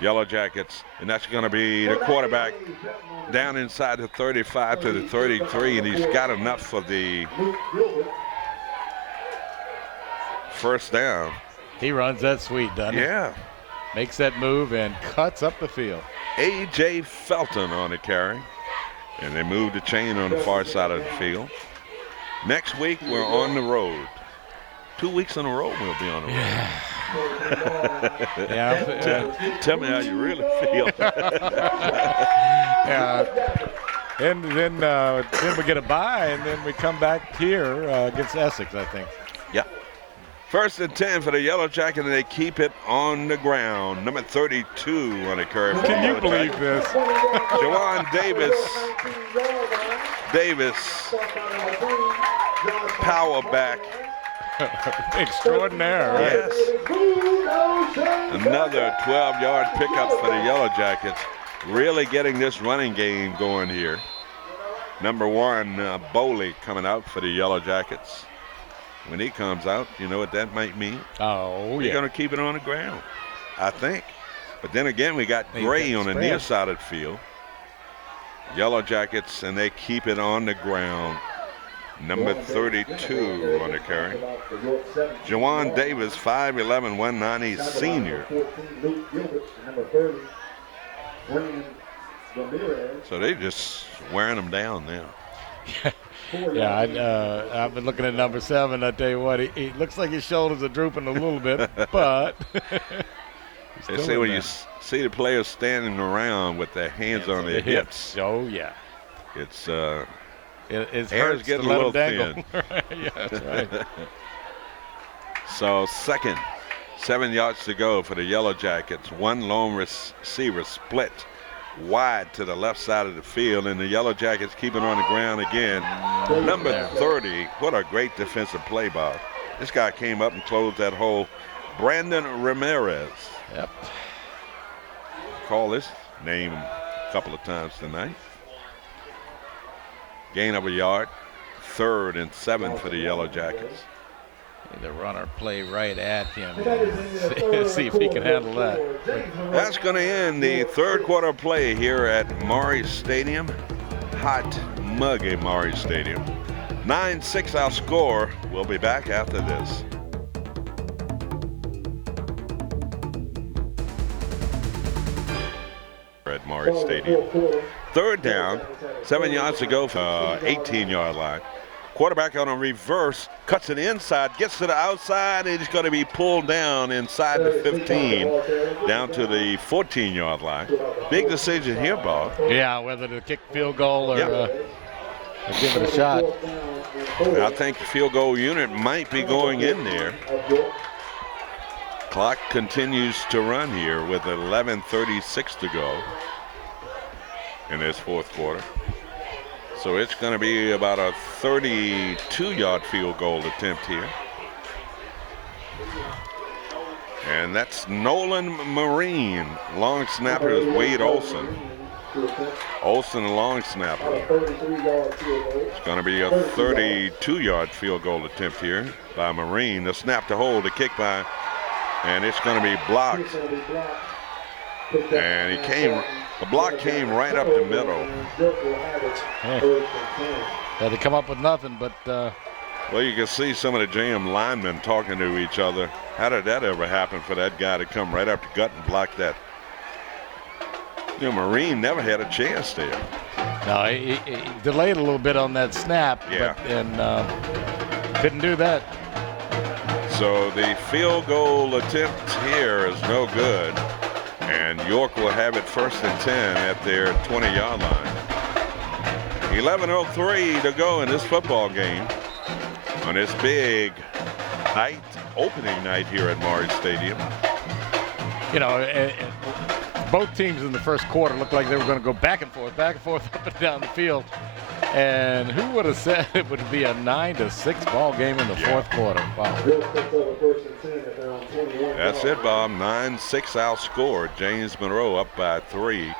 Yellow Jackets, and that's going to be the quarterback down inside the 35 to the 33, and he's got enough for the first down. He runs that sweet, doesn't he? Yeah. Makes that move and cuts up the field. A.J. Felton on the carry, and they move the chain on the far side of the field. Next week, we're on the road. 2 weeks in a row, we'll be on the road. Yeah. Tell me how you really feel. Yeah. And then we get a bye, and then we come back here against Essex, I think. Yeah. First and 10 for the Yellow Jacket, and they keep it on the ground. Number 32 on the curve. Can you believe this? Jawan Davis, power back. Extraordinaire, right? Yes. Another 12-yard pickup for the Yellow Jackets. Really getting this running game going here. Number 1, Bowley coming out for the Yellow Jackets. When he comes out, you know what that might mean? Oh, yeah. They're going to keep it on the ground, I think. But then again, we got Gray on the near side of the field. Yellow Jackets, and they keep it on the ground. Number 32 on the carry. Jawan Davis, 5'11", 190, senior. So they just wearing them down now. Yeah, I've been looking at number 7. I tell you what, he looks like his shoulders are drooping a little bit, but they say when you see the players standing around with their hands on their hips. Oh yeah, it's It's hair's getting a little thin. Yeah, that's right. So second, 7 yards to go for the Yellow Jackets. One lone receiver split wide to the left side of the field, and the Yellow Jackets keep it on the ground again. Number 30, what a great defensive play, Bob. This guy came up and closed that hole. Brandon Ramirez. Yep. Call this name a couple of times tonight. Gain of a yard. 3rd and 7 for the Yellow Jackets. The runner play right at him. See if he can handle that. That's going to end the 3rd quarter play here at Maury Stadium. Hot, muggy Maury Stadium. 9-6 our score. We'll be back after this. At Maury Stadium. 3rd down, 7 yards to go for 18-yard line. Quarterback on a reverse, cuts it inside, gets to the outside, and he's going to be pulled down inside the 15, down to the 14-yard line. Big decision here, Bob. Yeah, whether to kick field goal or give it a shot. I think the field goal unit might be going in there. Clock continues to run here with 11:36 to go in this 4th quarter. So it's going to be about a 32-yard field goal attempt here. And that's Nolan Marine. Long snapper is Wade Olson. Olson, a long snapper. It's going to be a 32-yard field goal attempt here by Marine. The snap to hold, the kick by, and it's going to be blocked. And the block came right up the middle. Hey. Had to come up with nothing, but well, you can see some of the JM linemen talking to each other. How did that ever happen for that guy to come right up the gut and block that? You know, Marine never had a chance there. no, he delayed a little bit on that snap, Yeah. but, and didn't do that. So the field goal attempt here is no good. And York will have it 1st and 10 at their 20-yard line. 11:03 to go in this football game on this big night, opening night here at Maury Stadium. You know, both teams in the first quarter looked like they were going to go back and forth, up and down the field. And who would have said it would be a 9-6 ball game in the fourth quarter? Wow. That's it, Bob. 9-6 outscored. James Monroe up by 3.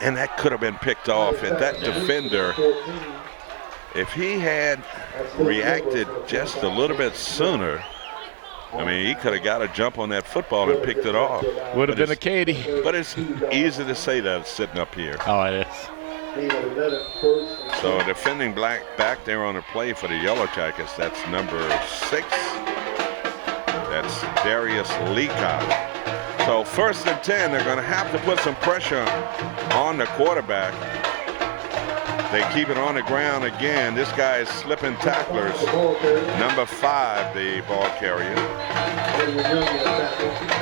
And that could have been picked off. And that defender, if he had reacted just a little bit sooner, I mean, he could have got a jump on that football and picked it off. Would have been a Katie. But it's easy to say that sitting up here. Oh, it is. So defending black back there on the play for the Yellow Jackets, that's number 6. That's Darius Leacock. So 1st and 10, they're going to have to put some pressure on the quarterback. They keep it on the ground again. This guy is slipping tacklers. Number 5, the ball carrier.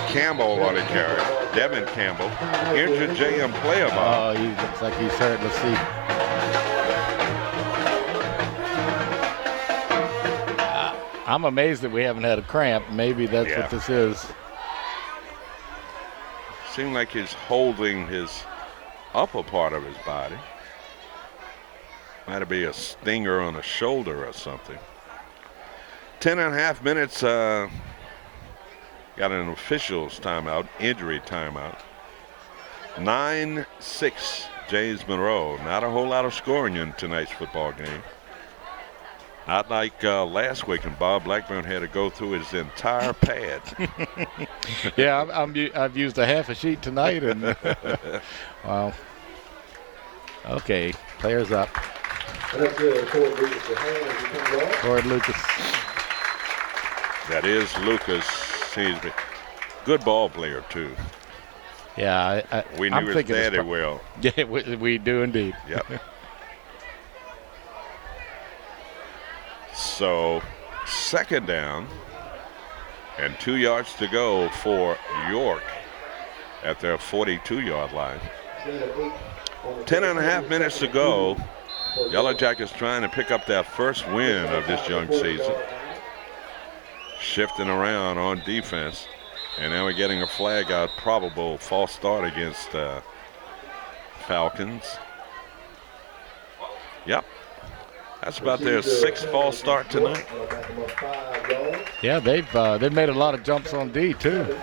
Campbell on the carry. Devin Campbell. Injured JM player, Bob. Oh, he looks like he's hurt. Let's see. I'm amazed that we haven't had a cramp. Maybe that's what this is. Seems like he's holding his upper part of his body. Might be a stinger on the shoulder or something. 10.5 minutes. Got an official's timeout, injury timeout. 9-6, James Monroe. Not a whole lot of scoring in tonight's football game. Not like last week, and Bob Blackburn had to go through his entire pad. Yeah, I've used a half a sheet tonight, and wow. Okay, players up. Cord Lucas. That is Lucas. He's a good ball player too. Yeah, we knew his daddy well. Yeah, we do indeed. Yep. So 2nd down and 2 yards to go for York at their 42-yard line. 10.5 minutes to go. Yellow Jackets trying to pick up that first win of this young season. Shifting around on defense. And now we're getting a flag out, probable false start against Falcons. Yep. That's about their 6th false start tonight. Yeah, they've made a lot of jumps on D too.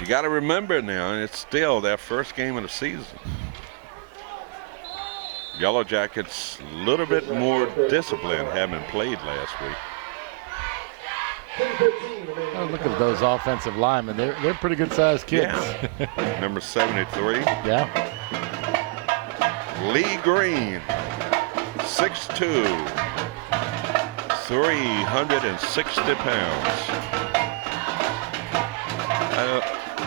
You got to remember now, it's still their first game of the season. Yellow Jackets a little bit more disciplined, having played last week. Oh, look at those offensive linemen. They're pretty good sized kids. Yeah. Number 73. Yeah. Lee Green, 6'2", 360 pounds.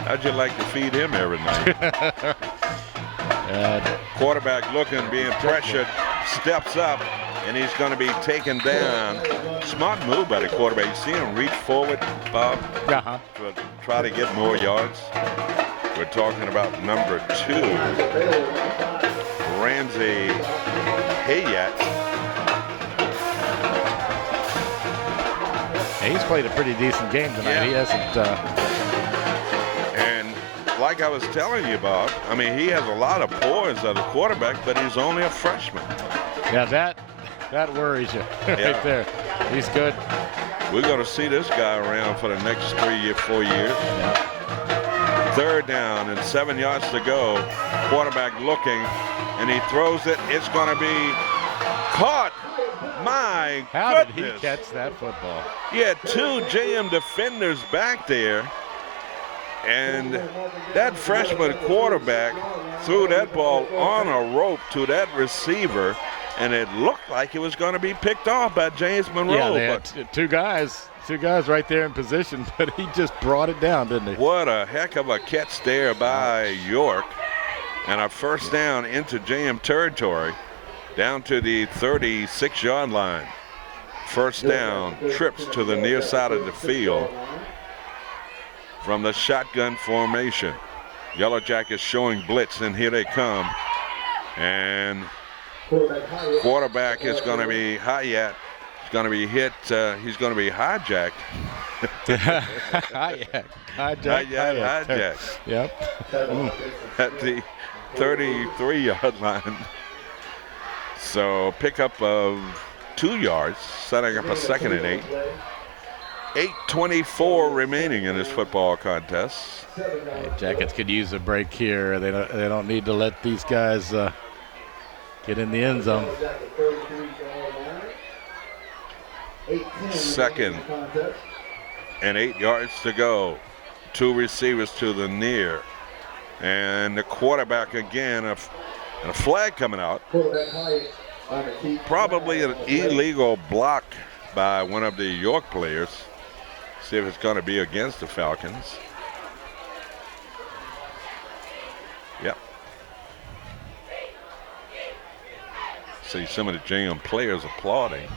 How'd you like to feed him every night? Quarterback looking, being pressured, steps up, and he's going to be taken down. Smart move by the quarterback. You see him reach forward, Bob, to try to get more yards. We're talking about number 2, Ramsey Hayat. Yeah, he's played a pretty decent game tonight. Yeah. He hasn't. And like I was telling you, Bob, I mean, he has a lot of poise as a quarterback, but he's only a freshman. Yeah, that that worries you Yeah. right there. He's good. We're going to see this guy around for the next 4 years. Yeah. Third down and 7 yards to go. Quarterback looking, and he throws it. It's going to be caught. My How goodness. did he catch that football? He had 2 JM defenders back there, and that freshman quarterback threw that ball on a rope to that receiver, and it looked like it was going to be picked off by James Monroe. Yeah, they had two guys right there in position, but he just brought it down, didn't he? What a heck of a catch there by York, and a first down into JM territory, down to the 36-yard line. First down, trips to the near side of the field from the shotgun formation. Yellow Jackets showing blitz, and here they come. And quarterback is going to be Hayat. He's going to be hit. He's going to be hijacked. Hijacked. Yep. At the 33-yard line. So pickup of 2 yards, setting up a 2nd and 8. 8:24 remaining in this football contest. Hey, Jackets could use a break here. They don't need to let these guys get in the end zone. 2nd and 8 yards to go. 2 receivers to the near. And the quarterback again, and a flag coming out. Probably an illegal block by one of the York players. See if it's going to be against the Falcons. Yep. See some of the JM players applauding.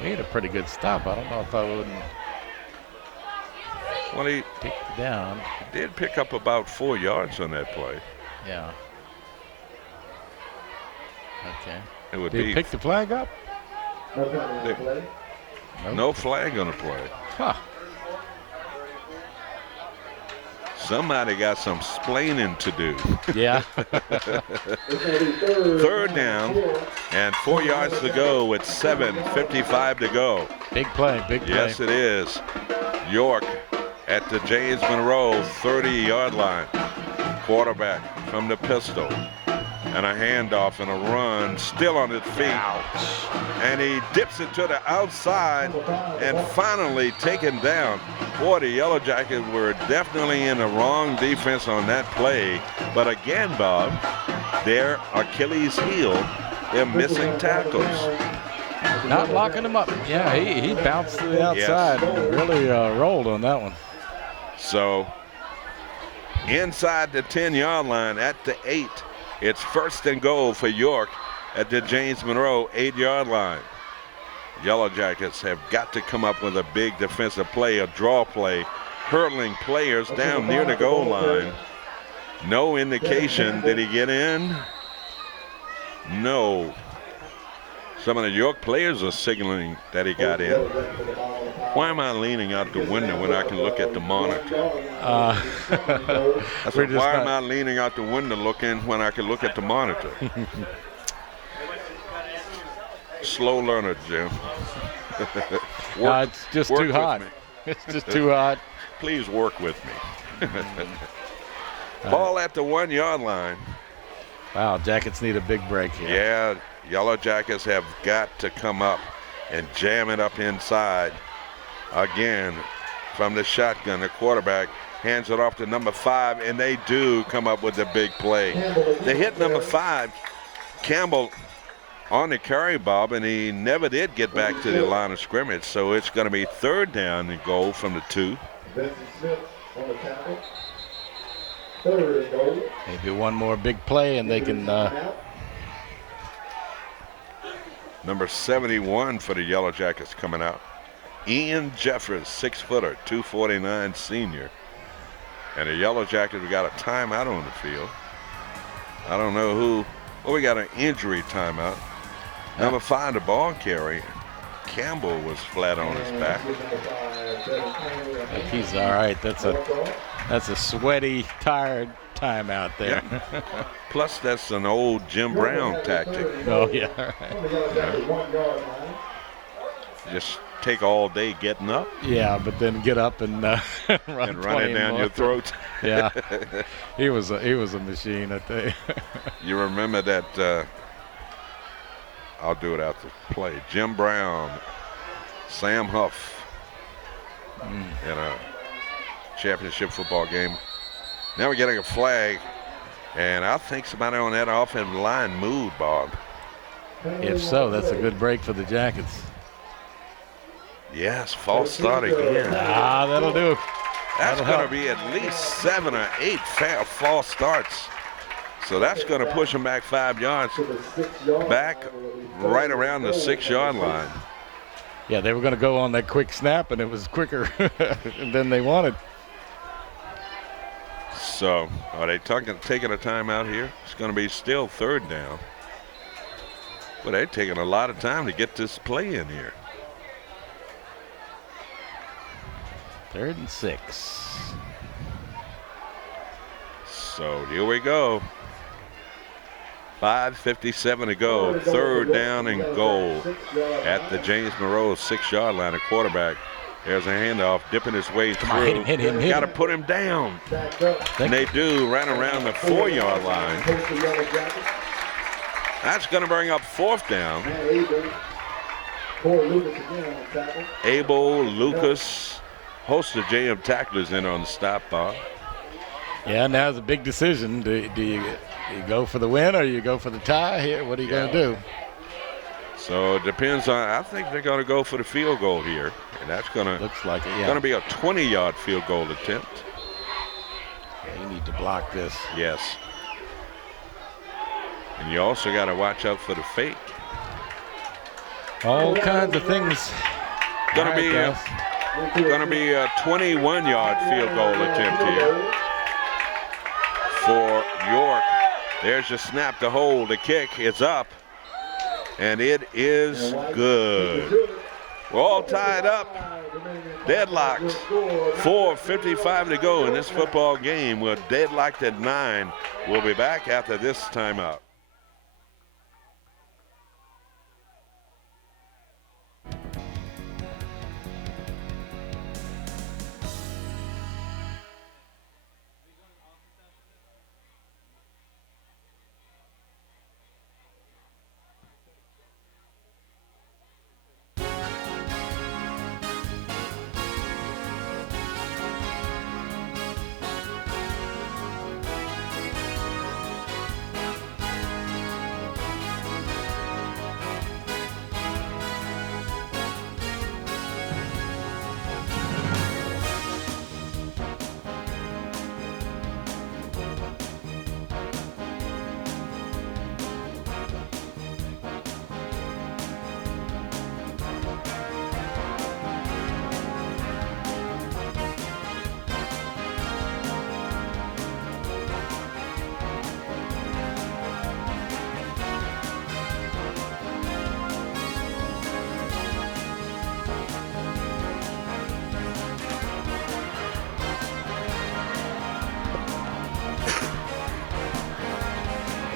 He had a pretty good stop. I don't know if I wouldn't Well, he take it down. did pick up about 4 yards on that play. Yeah. Okay. It would Did be he pick the flag up? no flag on the play. Huh. Somebody got some splaining to do. Yeah. Third down and 4 yards to go with 7:55 to go. Big play. Yes, it is. York at the James Monroe 30-yard line. Quarterback from the pistol. And a handoff and a run, still on his feet. And he dips it to the outside and finally taken down. Boy, the Yellow Jackets were definitely in the wrong defense on that play. But again, Bob, their Achilles heel, they're missing tackles. Not locking him up. Yeah, he bounced to the outside and really rolled on that one. So inside the 10-yard line at the 8. It's 1st and goal for York at the James Monroe 8-yard line. Yellow Jackets have got to come up with a big defensive play, a draw play, hurtling players down near the goal line. No indication. Did he get in? No. Some of the York players are signaling that he got in. Why am I leaning out the window when I can look at the monitor? I said, why am I leaning out the window looking when I can look at the monitor? Slow learner, Jim. It's just too hot. It's just too hot. Please work with me. Ball at the 1-yard line. Wow, Jackets need a big break here. Yeah, Yellow Jackets have got to come up and jam it up inside. Again, from the shotgun, the quarterback hands it off to number 5, and they do come up with a big play. They hit number 5, Campbell, on the carry, Bob, and he never did get back to the line of scrimmage. So it's going to be 3rd down and goal from the 2. Maybe one more big play, and they can. Number 71 for the Yellow Jackets coming out. Ian Jeffers, 6-footer, 249 senior. And the Yellow Jackets, we got a timeout on the field. I don't know who. Well, we got an injury timeout. Number 5, the ball Campbell was flat on his back. I think he's all right. That's a sweaty, tired timeout there. Yeah. Plus, that's an old Jim Brown tactic. Oh, yeah. Right. Just take all day getting up. Yeah, but then get up and run it down more. your throat. Yeah, he was a machine, I tell you. You remember that? I'll do it after play. Jim Brown, Sam Huff in a championship football game. Now we're getting a flag, and I think somebody on that offensive line moved, Bob. If so, that's a good break for the Jackets. Yes, false start again. That'll do. That's going to be at least 7 or 8 false starts. So that's going to push them back 5 yards, back right around the 6-yard line. Yeah, they were going to go on that quick snap, and it was quicker than they wanted. So are they taking a timeout here? It's going to be still 3rd down. But they're taking a lot of time to get this play in here. 3rd and 6. So here we go. 5:57 to go. 3rd down and goal at the James Monroe 6-yard line. A quarterback. There's a handoff, dipping his way through. Hit him. Got to put him down. And they do, right around the 4-yard line. That's going to bring up 4th down. Abel, Lucas, host of JM tacklers in on the stop, Bob. Yeah, now it's a big decision. Do you go for the win or you go for the tie here? What are you going to do? So it depends on. I think they're going to go for the field goal here, and that's going to looks like it. Yeah, going to be a 20-yard field goal attempt. Yeah, you need to block this. Yes. And you also got to watch out for the fake. All kinds of things. Going to be a 21-yard field goal attempt here for York. There's your snap to hold. The kick is up, and it is good. We're all tied up, deadlocked. 4:55 to go in this football game. We're deadlocked at 9. We'll be back after this timeout.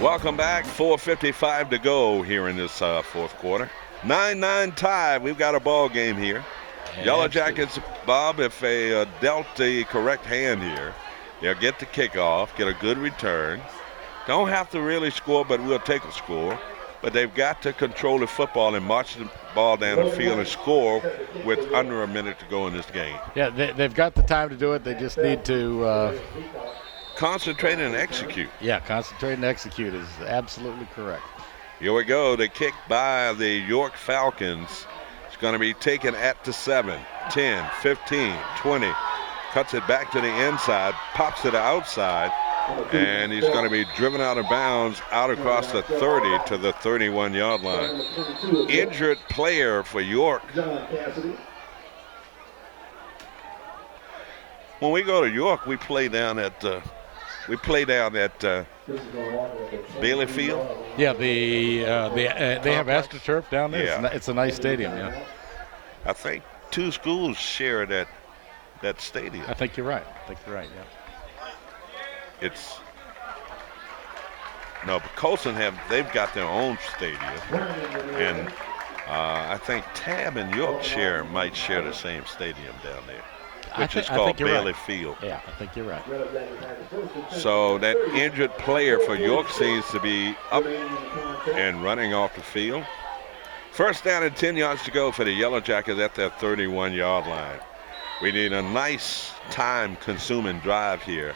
Welcome back. 4:55 to go here in this 4th quarter. 9-9 tie. We've got a ball game here. Yeah, Yellow Jackets, Bob, if they dealt the correct hand here, they'll get the kickoff, get a good return. Don't have to really score, but we'll take a score. But they've got to control the football and march the ball down the field and score with under a minute to go in this game. Yeah, they've got the time to do it. They just need to concentrate and execute. Yeah, concentrate and execute is absolutely correct. Here we go. The kick by the York Falcons. It's going to be taken at the 7, 10, 15, 20. Cuts it back to the inside, pops to the outside, and he's going to be driven out of bounds out across the 30 to the 31-yard line. Injured player for York. When we go to York, we play down at Bailey Field. Yeah, they have AstroTurf down there. Yeah. It's a nice stadium. Yeah. I think 2 schools share that stadium. I think you're right. Yeah. It's no, but Colson they've got their own stadium, and I think Tab and Yorkshire might share the same stadium down there, which is called Bailey Field. Yeah, I think you're right. So that injured player for York seems to be up and running off the field. First down and 10 yards to go for the Yellow Jackets at their 31-yard line. We need a nice time-consuming drive here,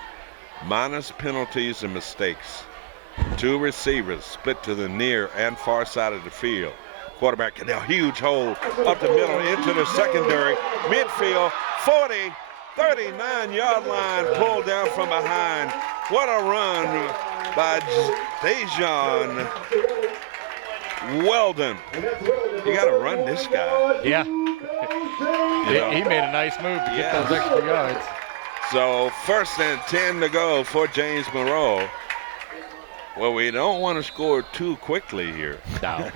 minus penalties and mistakes. 2 receivers split to the near and far side of the field. Quarterback in a huge hole up the middle into the secondary. Midfield, 40, 39-yard line, pulled down from behind. What a run by Dejon Weldon. You got to run this guy. Yeah. He made a nice move to get those extra yards. So first and 10 to go for James Monroe. Well, we don't want to score too quickly here. No.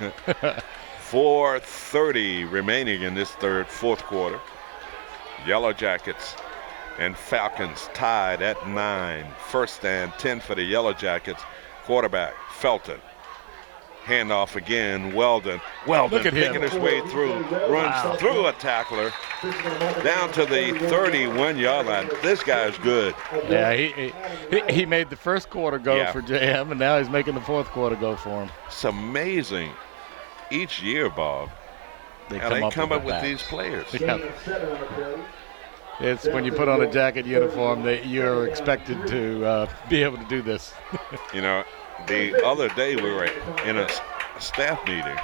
4:30 remaining in this fourth quarter. Yellow Jackets and Falcons tied at 9. First and 10 for the Yellow Jackets. Quarterback Felton. Handoff again. Weldon picking his way through, runs through a tackler down to the 31-yard line. This guy's good. Yeah, he made the first quarter go for JM, and now he's making the fourth quarter go for him. It's amazing. Each year, Bob, they come up with these players. Yeah. It's when you put on a jacket uniform that you're expected to be able to do this. You know, the other day we were in a staff meeting,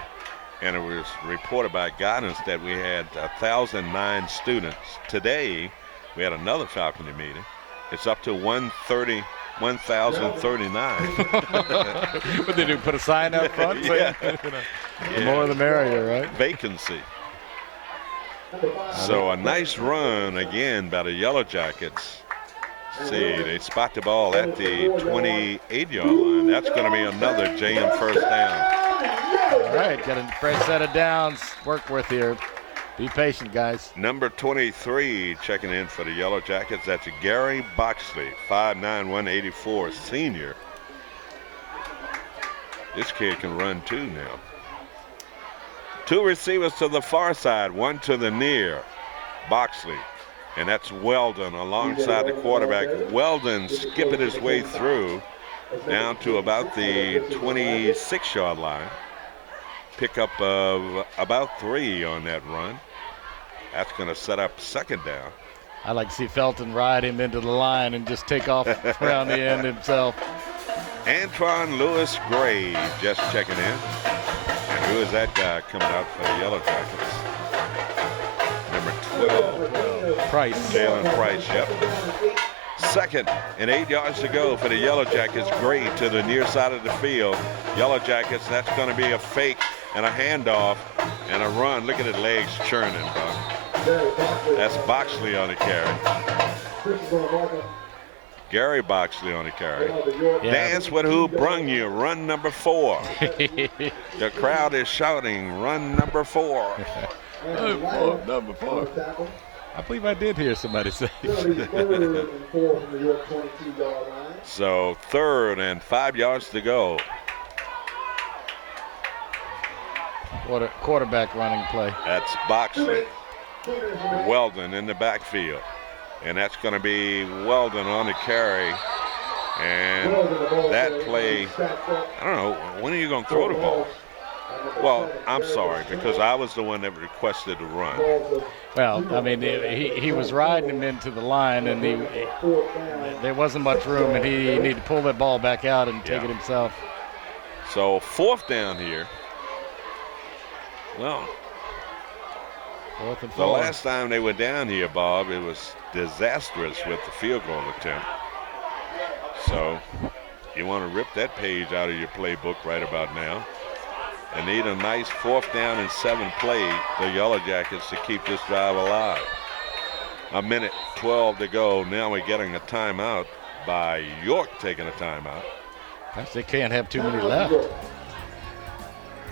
and it was reported by guidance that we had 1,009 students. Today, we had another faculty meeting. It's up to 1,039. What they do, put a sign out front? Yeah. The more the merrier, right? Vacancy. So a nice run again by the Yellow Jackets. See, they spot the ball at the 28-yard line. That's going to be another JM first down. All right, got a fresh set of downs. Work with here. Be patient, guys. Number 23 checking in for the Yellow Jackets. That's Gary Boxley, 5'9", 184, senior. This kid can run too now. 2 receivers to the far side, 1 to the near. Boxley. And that's Weldon alongside the quarterback. Weldon skipping his way through down to about the 26-yard line. Pickup of about 3 on that run. That's going to set up second down. I like to see Felton ride him into the line and just take off around the end himself. Antoine Lewis Gray just checking in. And who is that guy coming out for the Yellow Jackets? Number 12. Price. Jalen Price, yep. Second and 8 yards to go for the Yellow Jackets. Gray to the near side of the field. Yellow Jackets, that's going to be a fake and a handoff and a run. Look at his legs churning, Buck. That's Boxley on the carry. Gary Boxley on the carry. Yeah. Dance with who brung you. Run number 4. The crowd is shouting, run number 4. Number 4. I believe I did hear somebody say. So 3rd and 5 yards to go. Quarterback running play. That's Boxley. Weldon in the backfield. And that's going to be Weldon on the carry. And that play, I don't know, when are you going to throw the ball? Well, I'm sorry, because I was the one that requested the run. Well, I mean, he was riding him into the line, and there wasn't much room, and he needed to pull that ball back out and take it himself. So 4th down here. Well, 4th and 4. The last time they were down here, Bob, it was disastrous with the field goal attempt. So you want to rip that page out of your playbook right about now. They need a nice 4th down and 7 play, the Yellow Jackets, to keep this drive alive. 1:12 to go. Now we're getting a timeout by York taking a timeout. Perhaps they can't have too many left.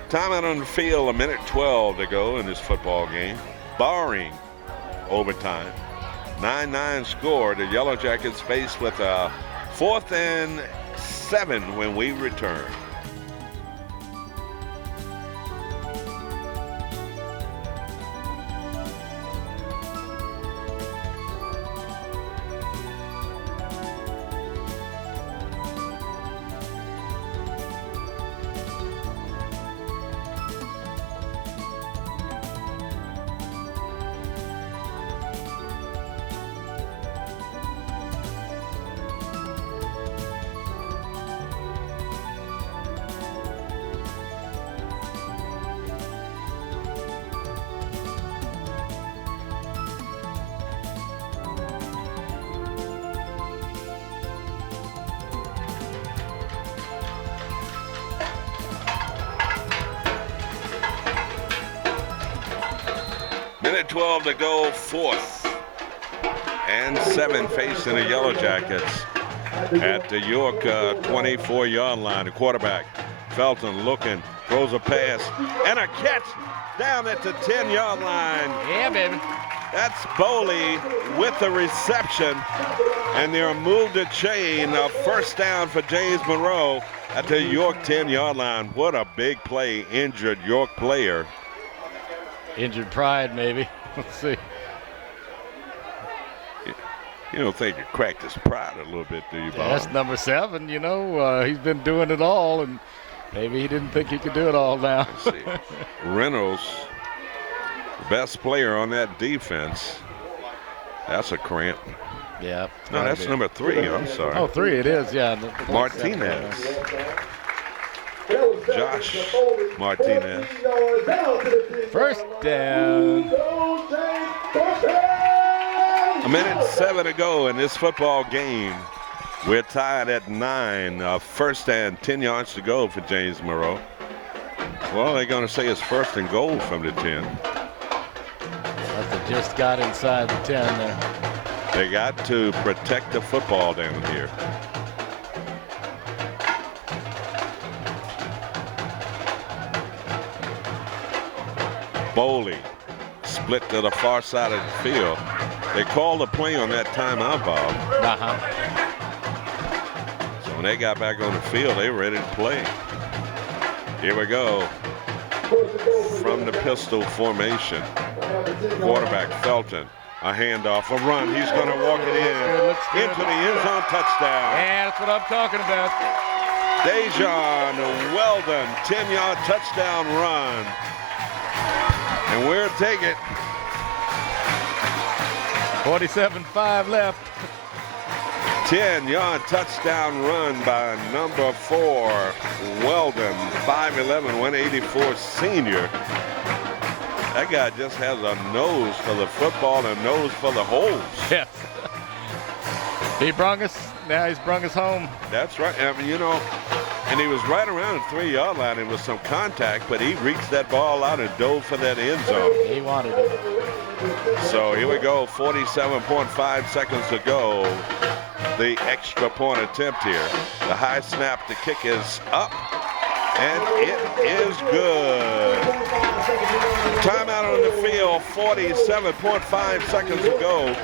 Timeout on the field, 1:12 to go in this football game. barring overtime. 9-9 score. The Yellow Jackets faced with a 4th and 7 when we return. Minute 12 to go, 4th and 7 facing the Yellow Jackets at the York 24-yard line. The quarterback, Felton, looking, throws a pass, and a catch down at the 10-yard line. Yeah, baby. That's Boley with the reception, and they'll move the chain. A first down for James Monroe at the York 10-yard line. What a big play, injured York player. Injured pride, maybe. Let's see. You don't think you cracked his pride a little bit, do you, Bob? Yeah, that's number 7, you know. He's been doing it all, and maybe he didn't think he could do it all now. Let's see. Reynolds, best player on that defense. That's a cramp. Yeah. No, that's number 3. I'm sorry. Oh, 3 it is, yeah. Martinez. Josh Martinez. First down. A minute 7 to go in this football game. We're tied at 9. First and 10 yards to go for James Monroe. Well, they're going to say it's first and goal from the 10. Must have just got inside the 10 there. They got to protect the football down here. Boley split to the far side of the field. They called a play on that timeout, Bob. So when they got back on the field, they were ready to play. Here we go. From the pistol formation. Quarterback Felton. A handoff, a run. He's going to walk it in. Into the end zone, touchdown. Yeah, that's what I'm talking about. Dejan Weldon, 10-yard touchdown run. And we'll take it. 47-5 left. 10-yard touchdown run by number 4, Weldon, 5'11", 184 senior. That guy just has a nose for the football and a nose for the holes. Yes. He brung us. Now he's brung us home. That's right. I mean, you know, and he was right around the 3-yard line. It was some contact, but he reached that ball out and dove for that end zone. He wanted it. So here we go, 47.5 seconds to go. The extra point attempt here. The high snap, the kick is up, and it is good. Timeout on the field, 47.5 seconds to go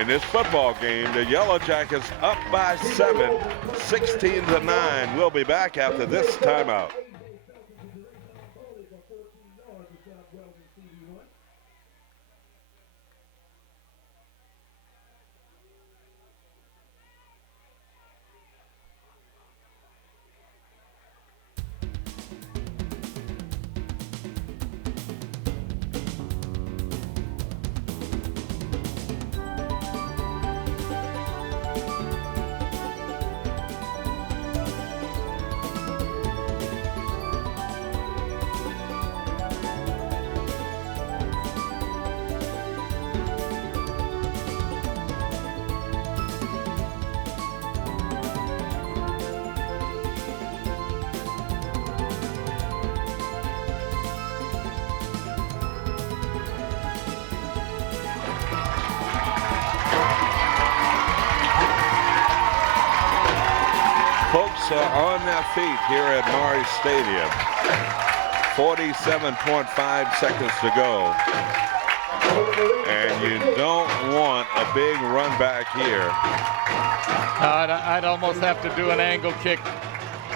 in this football game. The Yellow Jackets up by 7, 16-9. We'll be back after this timeout. Folks are on their feet here at Monroe Stadium. 47.5 seconds to go. And you don't want a big run back here. I'd almost have to do an angle kick.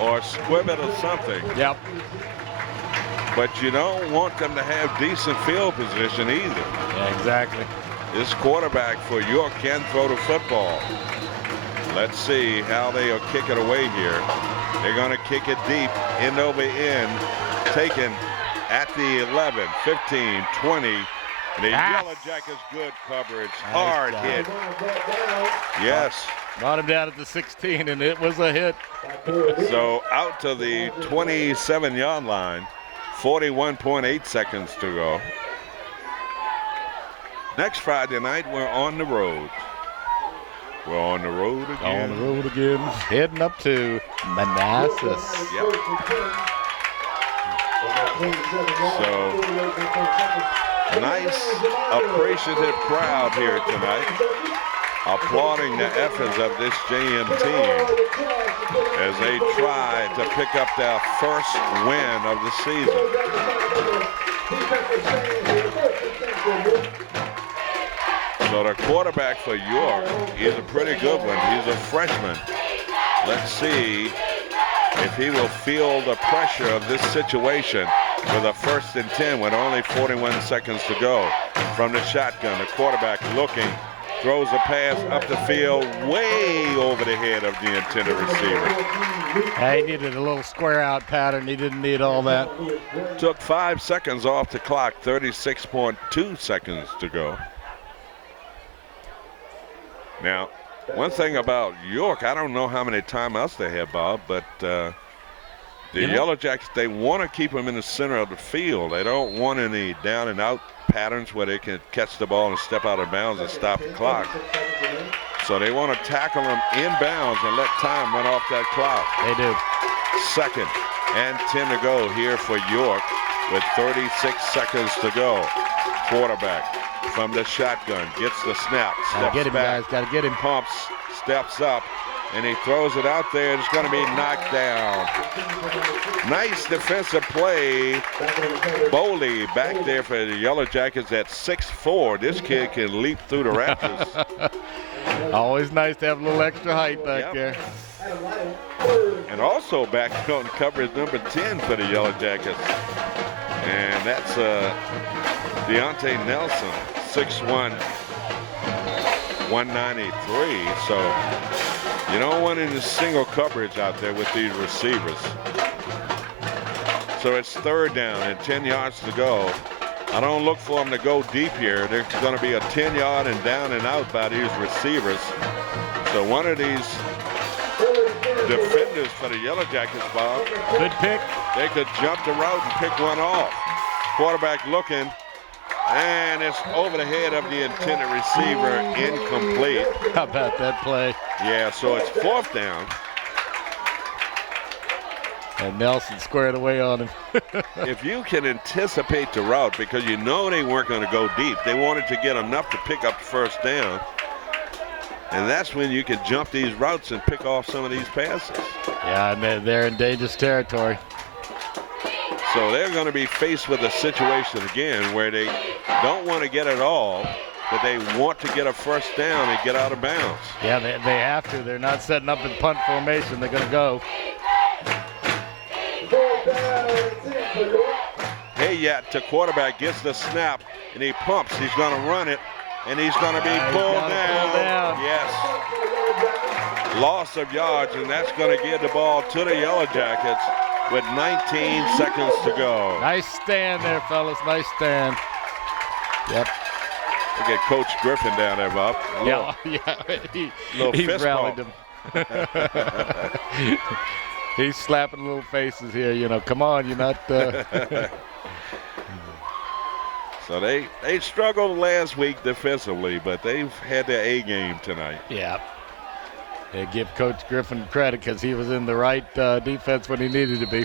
Or squib it or something. Yep. But you don't want them to have decent field position either. Yeah, exactly. This quarterback for York can throw the football. Let's see how they'll kick it away here. They're going to kick it deep, end over end, taken at the 11, 15, 20. The Yellow Jackets, good coverage, hard hit. Yes. Brought him down at the 16, and it was a hit. So out to the 27-yard line, 41.8 seconds to go. Next Friday night, we're on the road. We're on the road again. On the road again. Heading up to Manassas. Yep. So, nice, appreciative crowd here tonight, applauding the efforts of this JM team as they try to pick up their first win of the season. So the quarterback for York is a pretty good one. He's a freshman. Let's see if he will feel the pressure of this situation with a 1st and 10 with only 41 seconds to go. From the shotgun, the quarterback looking, throws a pass up the field way over the head of the intended receiver. He needed a little square out pattern. He didn't need all that. Took 5 seconds off the clock, 36.2 seconds to go. Now, one thing about York, I don't know how many timeouts they have, Bob, but the Yellow Jackets, they want to keep them in the center of the field. They don't want any down and out patterns where they can catch the ball and step out of bounds and stop the clock. So they want to tackle them inbounds and let time run off that clock. They do. 2nd and 10 to go here for York with 36 seconds to go. Quarterback from the shotgun gets the snap. Gotta get him, back, guys. Gotta get him. Pumps, steps up, and he throws it out there. It's going to be knocked down. Nice defensive play. Bowley back there for the Yellow Jackets at 6'4". This kid can leap through the rafters. Always nice to have a little extra height back there. And also back on coverage number 10 for the Yellow Jackets. And that's Deontay Nelson, 6'1", 193. So you don't want any single coverage out there with these receivers. So it's 3rd down and 10 yards to go. I don't look for them to go deep here. There's going to be a 10-yard and down and out by these receivers. So one of these defenders for the Yellow Jackets, Bob. Good pick. They could jump the route and pick one off. Quarterback looking, and it's over the head of the intended receiver, incomplete. How about that play? Yeah, so it's 4th down. And Nelson squared away on him. If you can anticipate the route, because you know they weren't going to go deep, they wanted to get enough to pick up the 1st down. And that's when you can jump these routes and pick off some of these passes. Yeah, and they're in dangerous territory. So they're going to be faced with a situation again where they don't want to get it all, but they want to get a 1st down and get out of bounds. Yeah, they have to. They're not setting up in punt formation. They're going to go. Hayat to quarterback, gets the snap, and he pumps. He's going to run it, and he's going to be pulled down. Yes. Loss of yards, and that's going to give the ball to the Yellow Jackets with 19 seconds to go. Nice stand there, fellas. Nice stand. Yep. Look at Coach Griffin down there, Bob. Yeah. He rallied them. He's slapping little faces here, you know. Come on, you're not. So they struggled last week defensively, but they've had their A game tonight. Yeah. They give Coach Griffin credit because he was in the right defense when he needed to be.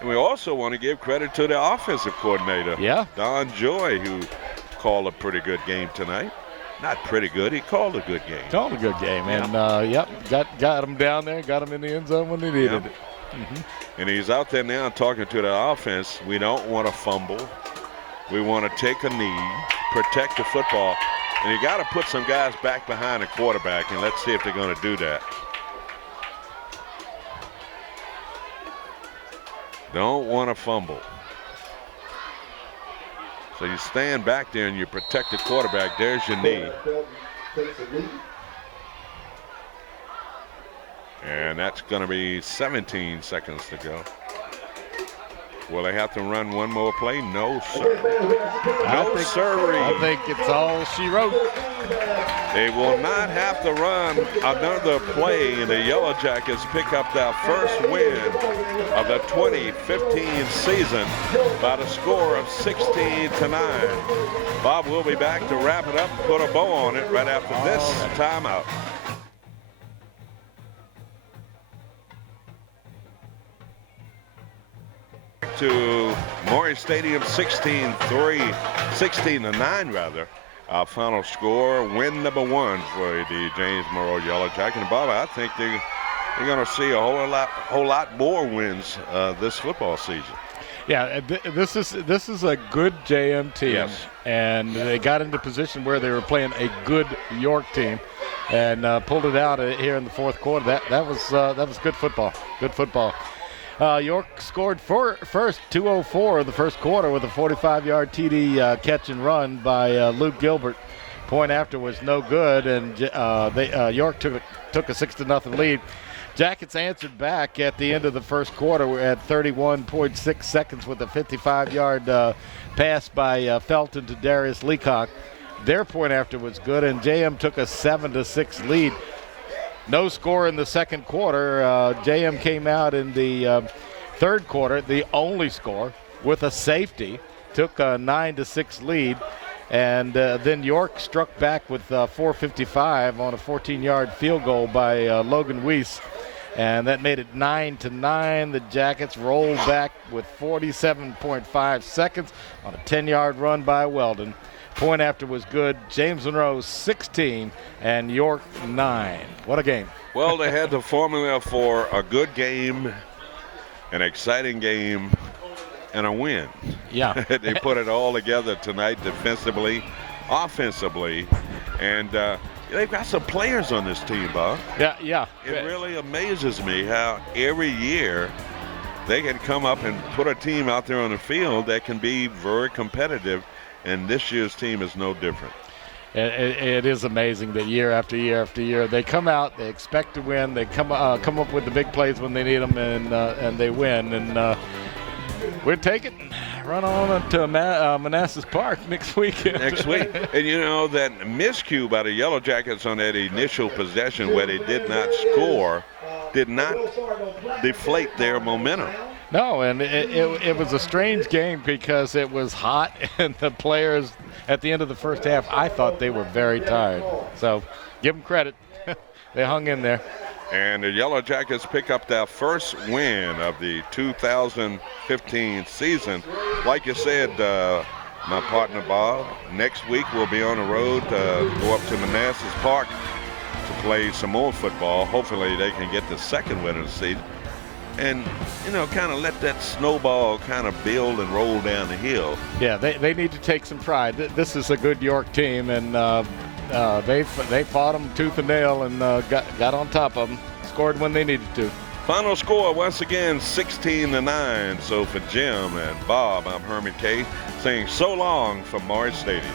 And we also want to give credit to the offensive coordinator, Don Joy, who called a pretty good game tonight. Not pretty good, he called a good game. Called a good game, and got him down there, got him in the end zone when they needed it. And he's out there now talking to the offense. We don't want to fumble. We want to take a knee. protect the football. And you got to put some guys back behind the quarterback, and let's see if they're going to do that. Don't want to fumble. So you stand back there and you protect the quarterback. There's your knee. And that's going to be 17 seconds to go. Will they have to run one more play? No, sir. No, sirree. I think it's all she wrote. They will not have to run another play, and the Yellow Jackets pick up their first win of the 2015 season by the score of 16-9. Bob will be back to wrap it up and put a bow on it right after this timeout. To Maury Stadium, 16-9 rather. Our final score, win number 1 for the James Monroe Yellow Jackets. And Bob, I think they're going to see a whole lot more wins this football season. Yeah, this is a good JM team, yes. And they got into position where they were playing a good York team, and pulled it out here in the fourth quarter. That was good football. Good football. York scored first 2:04 in the first quarter with a 45-yard TD catch and run by Luke Gilbert. Point after was no good, and York took a 6-0 lead. Jackets answered back at the end of the first quarter at 31.6 seconds with a 55-yard pass by Felton to Darius Leacock. Their point after was good, and JM took a 7-6 lead. No score in the second quarter. JM came out in the third quarter, the only score, with a safety, took a 9-6 lead, and then York struck back with 4:55 on a 14-yard field goal by Logan Weiss, and that made it 9-9. The Jackets rolled back with 47.5 seconds on a 10-yard run by Weldon. Point after was good. James Monroe 16 and York 9. What a game. Well, they had the formula for a good game, an exciting game, and a win. Yeah. They put it all together tonight defensively, offensively, and they've got some players on this team, Bob. Yeah. It really amazes me how every year they can come up and put a team out there on the field that can be very competitive. And this year's team is no different. It is amazing that year after year after year they come out, they expect to win, they come up with the big plays when they need them, and they win. And we'll take it, run on to Manassas Park next week. Next week. And you know that miscue by the Yellow Jackets on that initial possession where they did not score did not deflate their momentum. No, and it was a strange game because it was hot, and the players at the end of the first half, I thought they were very tired. So give them credit. They hung in there. And the Yellow Jackets pick up their first win of the 2015 season. Like you said, my partner Bob, next week we'll be on the road to go up to Manassas Park to play some more football. Hopefully they can get the second win of the season. And, you know, kind of let that snowball kind of build and roll down the hill. Yeah, they need to take some pride. This is a good York team, and they fought them tooth and nail and got on top of them, scored when they needed to. Final score, once again, 16-9. So for Jim and Bob, I'm Herman K. saying so long from Maury Stadium.